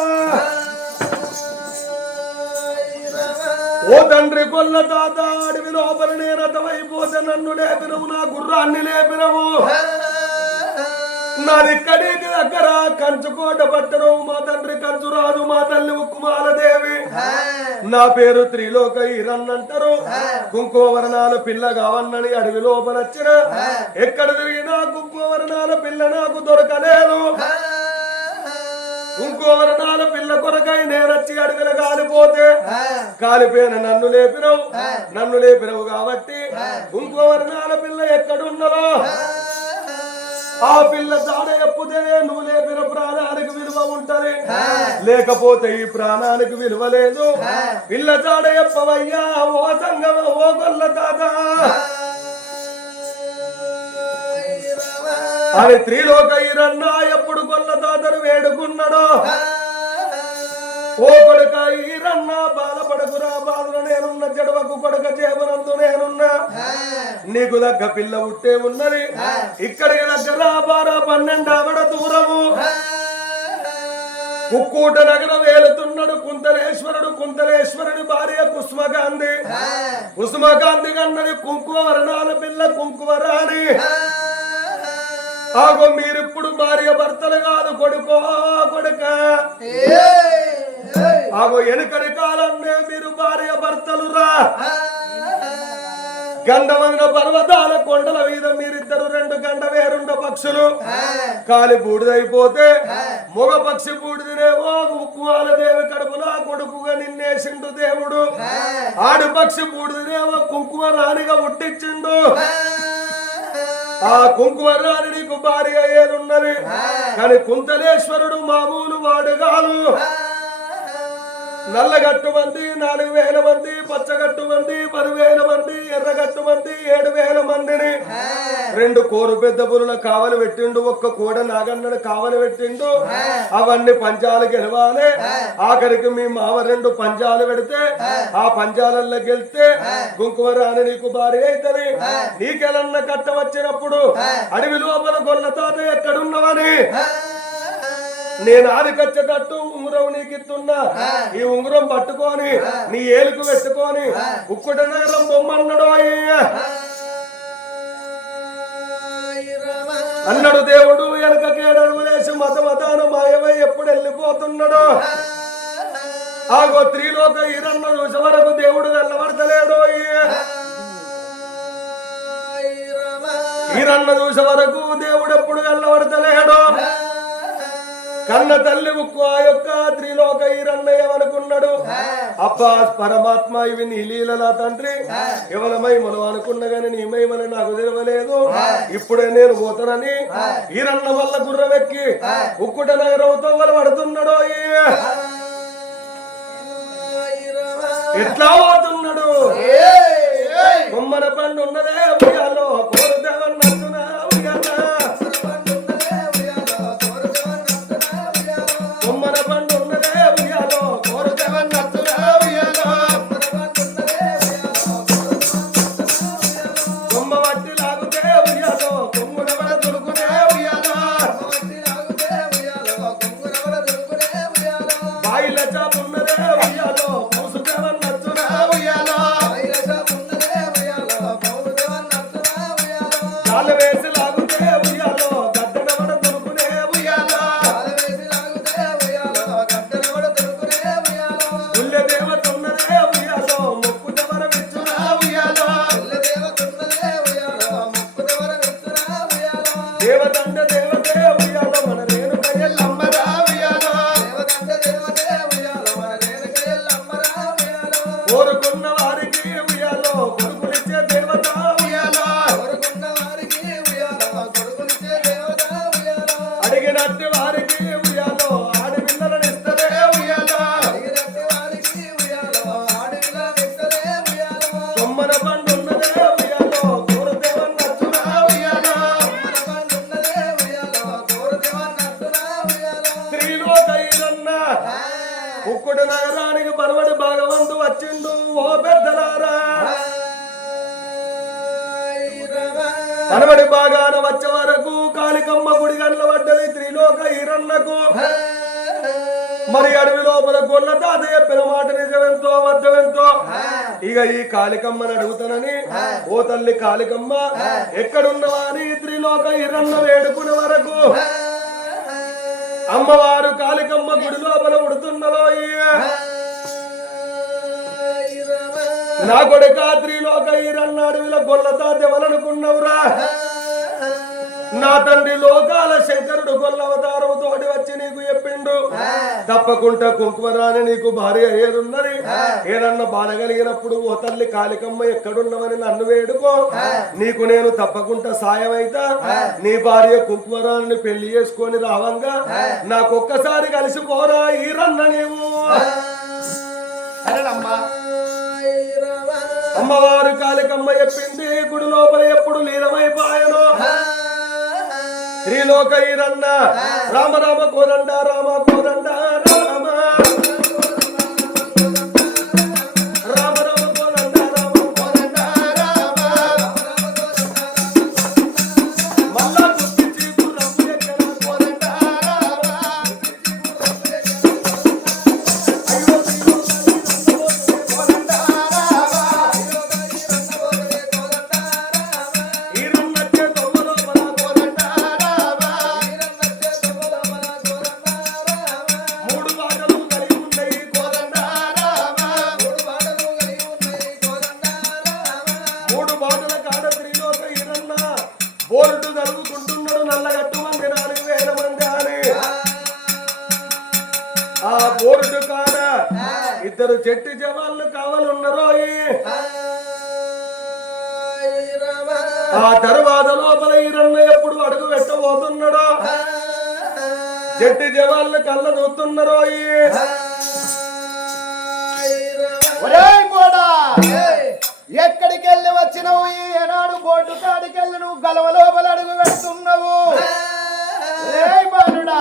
ఓ తండ్రి గొల్ల తాత అడవి లోపల నేరతమైపోతే నన్ను లేపినవు నా గుర్రాన్ని లేపినవు నాదిక్కడికి దగ్గర కంచుకోట పట్టణం మా తండ్రి కంచురాజు మా తల్లి ఉక్కుమాల దేవి నా పేరు త్రిలోక ఈరన్నంటారు కుంకుమవర్ణాల పిల్ల కావన్నని అడవి లోపల వచ్చిన ఎక్కడ తిరిగినా కుంకుమవర్ణాల పిల్ల నాకు దొరకలేదు కుంకుమవర్ణాల పిల్ల కొరకై నేనొచ్చి అడవిలో కాలిపోతే కాలిపోయిన నన్ను లేపినవు కాబట్టి కుంకుమవర్ణాల పిల్ల ఎక్కడున్నదో ఆ పిల్ల జాడ ఎప్పుతేనే నువ్వు లేపిన ప్రాణానికి విలువ ఉంటది, లేకపోతే ఈ ప్రాణానికి విలువ లేదు. పిల్ల జాడ ఎప్పవయ్యా ఓ సంగమ ఓ గొల్ల తాత అని త్రిలోక ఈరన్న ఎప్పుడు గొల్ల తాతను వేడుకున్నాడో, ఓ కొడుక ఈరన్న బాధపడకురా, బాధలు నేనున్న, జడవకు కొడుక చేపనందు నేనున్నా, నీకు దగ్గ పిల్ల ఉట్టే ఉన్నది, ఇక్కడికి దగ్గర బారా 12 ఆవిడ దూరము. కుక్కూట నగరం వేలుతున్నాడు కుంతలేశ్వరుడు, కుంతలేశ్వరుడి భార్య కుసుమకాంతి, కుసుమకాంతి కన్నది కుంకుమ వర్ణాల పిల్ల కుంకుమరాణి. ఆగో మీరిప్పుడు భార్య భర్తలు కాదు, కొడుకో కొడుక. ఆగో వెనుకడి కాలంలో మీరు భార్య భర్తలు రా. గంధమైన పర్వతాల కొండల మీద మీరిద్దరు 2 గంట వేరుండ పక్షులు కాలి బూడిదైపోతే మొగ పక్షి బూడిదినేమో ఉక్కువాల దేవి కడుపులా కొడుకుగా నిన్నేసిండు దేవుడు, ఆడు పక్షి బూడిదినేమో కుంకుమ రాణిగా ఉట్టించిండు. ఆ కుంకుమ రాణి నీకు భార్య ఏలున్నది, కానీ కుంతలేశ్వరుడు మామూలు వాడు కాదు. నల్లగట్టు మంది 4000 మంది, పచ్చగట్టు మంది 10,000 మంది, ఎర్రగట్టు మంది 7,000 మందిని 2 కోరు పెద్ద పులుల కావలి పెట్టిండు, ఒక్క కోడ నాగన్నడు కావలి పెట్టిండు. అవన్నీ పంచాలు గెలవాలి. ఆఖరికి మీ మామ 2 పంచాలు పెడితే ఆ పంచాలలో గెలిస్తే కుంకుమ రాణి నీకు భార్య అవుతుంది. నీకెలన్న కట్ట వచ్చినప్పుడు అడవి లోపల గొల్ల తాత ఎక్కడున్నవని నేను ఆదికొచ్చేటట్టు ఉంగరం నీకిస్తున్నా, ఈ ఉంగరం పట్టుకొని నీ ఏలుకు పెట్టుకొని ఉక్కుట నగరం బొమ్మన్నాడు అన్నాడు దేవుడు. వెనక కేడడు వేసి మతమతాను మాయమై ఎప్పుడు వెళ్ళిపోతున్నాడు. ఆగో త్రిలోక ఈరన్న చూసే వరకు దేవుడు వెళ్ళబడతలేడు. ఈరన్న చూసే వరకు దేవుడు ఎప్పుడు వెళ్ళబడతలేడు. కన్న తల్లి ఉక్కు ఆ యొక్క త్రిలోక ఈరన్నయ్య అనుకున్నాడు. అబ్బా పరమాత్మ ఇవి నీ లీలలా తండ్రి, ఎవలమై మనం అనుకున్నా గాని నీ మహిమని నాకు తెలియలేదు. ఇప్పుడే నేను పోతానని ఈరన్న వల్ల గుర్రమెక్కి ఉక్కుట నగరంతో పడుతున్నాడు. ఎట్లా పోతున్నాడు? కొమ్మన పండు ఉన్నదే ఉయ్యాలో కోరుదేవన్నట్టునా ఉయ్యాల, కొమ్మన పండు ఉన్నదే ఉయ్యాలో కోరుదేవన్నట్టునా ఉయ్యాల, కొమ్మ వట్టి లాగుతే ఉయ్యాలో కొమ్మున పడ దుడుకునే ఉయ్యాల, బాయిల చాపున్నదే ఉయ్యాలో పౌసుదేవన్నట్టునా ఉయ్యాల, కాలు వేసి లాగుతే ఉయ్యాలో గద్దెన పడ దుడుకునే ఉయ్యాల, ఉల్లె దేవత ఉన్నదే ఉయ్యాలో మొక్కుట వరమిచ్చునా ఉయ్యాల, దేవతండ దేవతే ఉయ్యాలో మన రేణుక ఎల్లమ్మరా ఉయ్యాల, కోరుకున్న వారికి ఉయ్యాలో కొడుకులిచ్చే దేవత ఉయ్యాల, అడిగినట్టు వారికి ఉయ్యాలో ఆడపిల్లలను ఇస్తలే ఉయ్యాల, కొమ్మన పండు ఉన్నదే ఉయ్యాలో కోరుదేవన్నట్టునా ఉయ్యాల, త్రిలోక ఈరన్న ఉక్కుట నగరానికి పరవడి భాగవంతు వచ్చిండు. ఓ పెద్దలారా, పరవడి భాగాన వచ్చే వరకు కాళికమ్మ గుడి గండ్ల పడ్డది త్రిలోక ఈరన్నకు. మరి అడవి లోపల గొల్ల తాత చెప్పిన మాట నిజమెంతో అబద్ధమెంతో ఇక ఈ కాళికమ్మని అడుగుతానని, ఓ తల్లి కాళికమ్మ ఎక్కడున్నవా అని త్రిలోక ఈరన్న వేడుకునే వరకు అమ్మవారు కాళికమ్మ గుడి లోపల ఉడుతున్నలో నా కొడుక త్రిలోక ఈరన్న అడవిలో గొల్ల తాత ఎవరనుకున్నవురా? నా తండ్రి లోకాల శంకరుడు గొల్ల అవతారము తోటి వచ్చి నీకు చెప్పిండు తప్పకుండా కుంకుమరాని నీకు భార్య అయ్యేదున్నది ఏదన్నా బాధ కలిగినప్పుడు ఓ తల్లి కాళికమ్మ ఎక్కడున్నవని నన్ను వేడుకో నీకు నేను తప్పకుండా సాయం అయితా నీ భార్య కుంకుమరాని పెళ్లి చేసుకొని రావంగా నాకొక్కసారి కలిసిపోరా ఈరన్న నీవు అరేనమ్మా అమ్మవారు కాళికమ్మ చెప్పింది గుడి లోపల ఎప్పుడు లీనమైపోయాను శ్రీలోక ఈరన్న రామ రామ కోదండ రామ కోదండ రామ రామ రామ కోదండ రామ కోదండ రామ మళ్ళా గుర్తించి గుర్రపు ఎక్కడ కోదండ రామ అయ్యో కోదండ ఈరన్నచ్చే తొమ్మలో మన కోదండ మూడు బాటలు కలిగి ఉన్నాయి కోదండ మూడు బాటల కాడ త్రిలోక ఈరన్న బోర్డు జరుగుతుంటున్నాడు నల్లగట్టు మంది 4,000 మంది అని ఆ బోర్డు కాడ ఇద్దరు చెట్టు జవాన్లు కావాలన్నారో ఆ తర్వాత లోపల ఈరన్న ఎప్పుడు అడుగు పెట్టబోతున్నాడో చెట్టు జవాన్లు కళ్ళ చూస్తున్నారో ఒరేయ్ బోడా ఎక్కడికి వెళ్ళి వచ్చినావు ఏనాడు బోర్డు కాడికి వెళ్ళి నువ్వు గలవ లోపల అడుగు పెడుతున్నావు ఒరేయ్ బాలుడా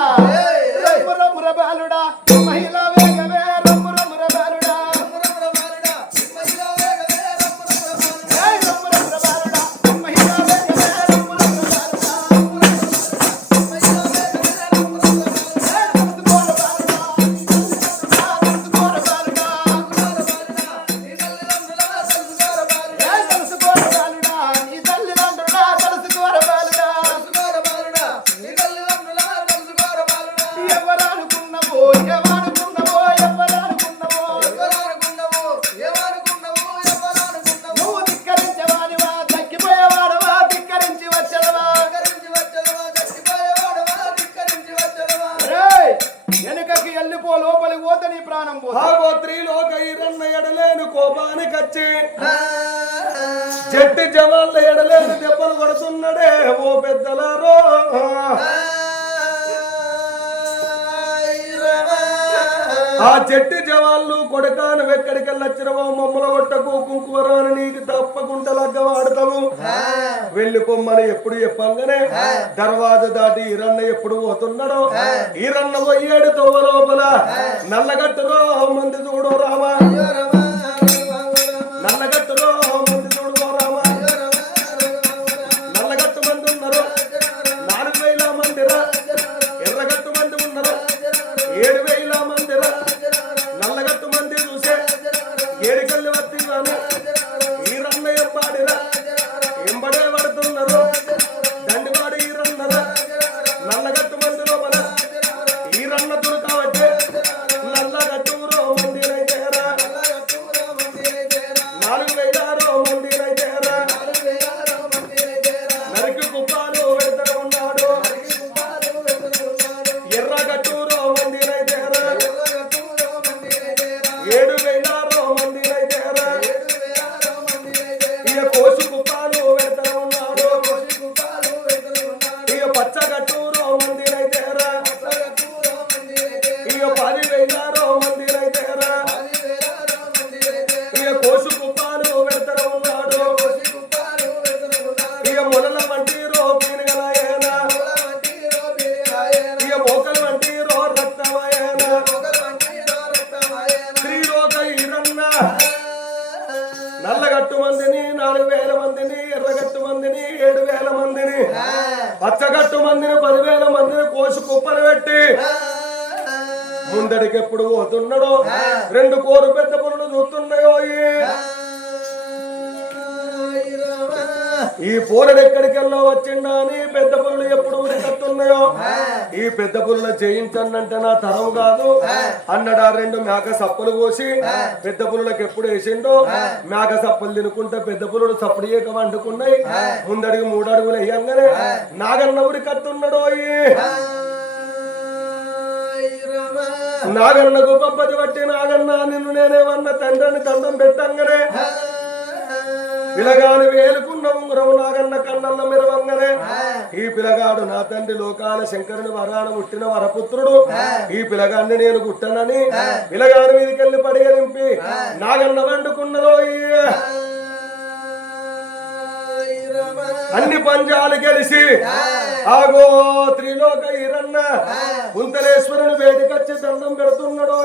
రమ్ము రమ్ముర బాలుడా మహిళా వేగమే రమ్ము రమ్ముర బాలుడా ఏయ్ రమ్ము రమ్ముర బాలుడా మహిళా వేగమే రమ్ము రమ్ముర బాలుడా నువ్వు ధిక్కరించేవాడివా దక్కిపోయేవాడవా ధిక్కరించి వచ్చేవా వెనుకకి వెళ్ళిపో లోపలికి పోతే నీ ప్రాణం పో ఆగో త్రిలోక ఈరన్న ఎడలేను కోపానికి వచ్చి చెట్టు జవాన్ల ఎడలేను దెబ్బలు కొడుతున్నాడే ఓ పెద్దలారో ఆ చెట్టు జవాన్లు కొడకాను ఎక్కడికి వెళ్ళొచ్చినవో మమ్మల కొట్టకు కుంకుమరాని నీకు తప్పకుండా లగ్గవాడతావు వెళ్ళి పొమ్మని ఎప్పుడు చెప్పంగానే దర్వాజ దాటి ఈరన్న ఎప్పుడు పోతున్నాడో ఈరన్న పోయేడు తవ్వ లోపల నల్లగట్టులో మంది చూడు రామా నల్లగట్టులో మంది చూడు రామా నల్లగట్టు మంది ఉన్నారు 4,000 మందిరా ఎర్రగట్టు మంది ఉన్నారు 7,000 మందిరా నల్లగట్టు మంది చూసే ఏడికల్లి వత్తి కానీ ఈరన్న ఎంబాడిరా ఎంబడే పడుతున్నారు దండివాడి ఈరన్నరా నల్లగట్టు మంది లోపల ఈరన్న దుర్కావచ్చే నల్లగట్టు మందిరైతేరా 4,000 మందిరైతేరా నరికి కుప్పాలు పెడతా ఉన్నాడు ఎర్రగట్టు మందిరైతేరా 7,000 మందిరైతేరా ఇక కోసు కుప్పాలు పెడతా ఉన్నాడు ఇక పచ్చగట్టు మందిరైతేరా ఇక 10,000 మందిరైతేరా ఇక కోసు కుప్పాలు పెడతా ఉన్నాడు ఇక మొలల వంటి పీనుగలయేనా ఇక మోకల వంటి రక్తమయేనా త్రిలోక ఈరన్న నల్లగట్టు మందిని 4,000 మందిని ఎర్రగట్టు మందిని 7,000 మందిని పచ్చగట్టు మందిని 10,000 మందిని కోసి కుప్పలు పెట్టి ముందడికి ఎప్పుడు పోతున్నాడో 2 కోరు పెద్ద పురులు చూస్తున్నాయో ఈ పోరడు ఎక్కడికి వెళ్ళో వచ్చిండా అని పెద్ద పురులు ఎప్పుడు ఉరికత్తున్నాయో ఈ పెద్ద పురుల జయించంటే నా తరం కాదు అన్నడా 2 మేక సప్పులు కోసి పెద్ద పురులకు ఎప్పుడు వేసిండో మేక సప్పులు తినుకుంటే పెద్ద పురుడు సప్పుడు ఏక వండుకున్నాయి ముందడికి 3 అడుగులు వేయంగానే నాగన్న ఉరికత్తున్నాడో నాగన్నకు పప్పది బట్టి నాగన్న నిన్ను నేనేమన్నా తండ్రిని దండం పెట్టంగానే పిలగాడు వేలుకున్న ఉంగరం నాగన్న కన్నల్ల మెరవంగనే ఈ పిలగాడు నా తండ్రి లోకాల శంకరుని వరాన పుట్టిన వరపుత్రుడు ఈ పిలగాన్ని నేను గుట్టనని పిలగాడు మీదికెళ్ళి పడిగలింపి నాగన్న వండుకున్నదో అన్ని పంజాలు గెలిచి ఆగో త్రిలోక ఈరన్న కుంతలేశ్వరుని వేదికచ్చి దండం పెడుతున్నాడో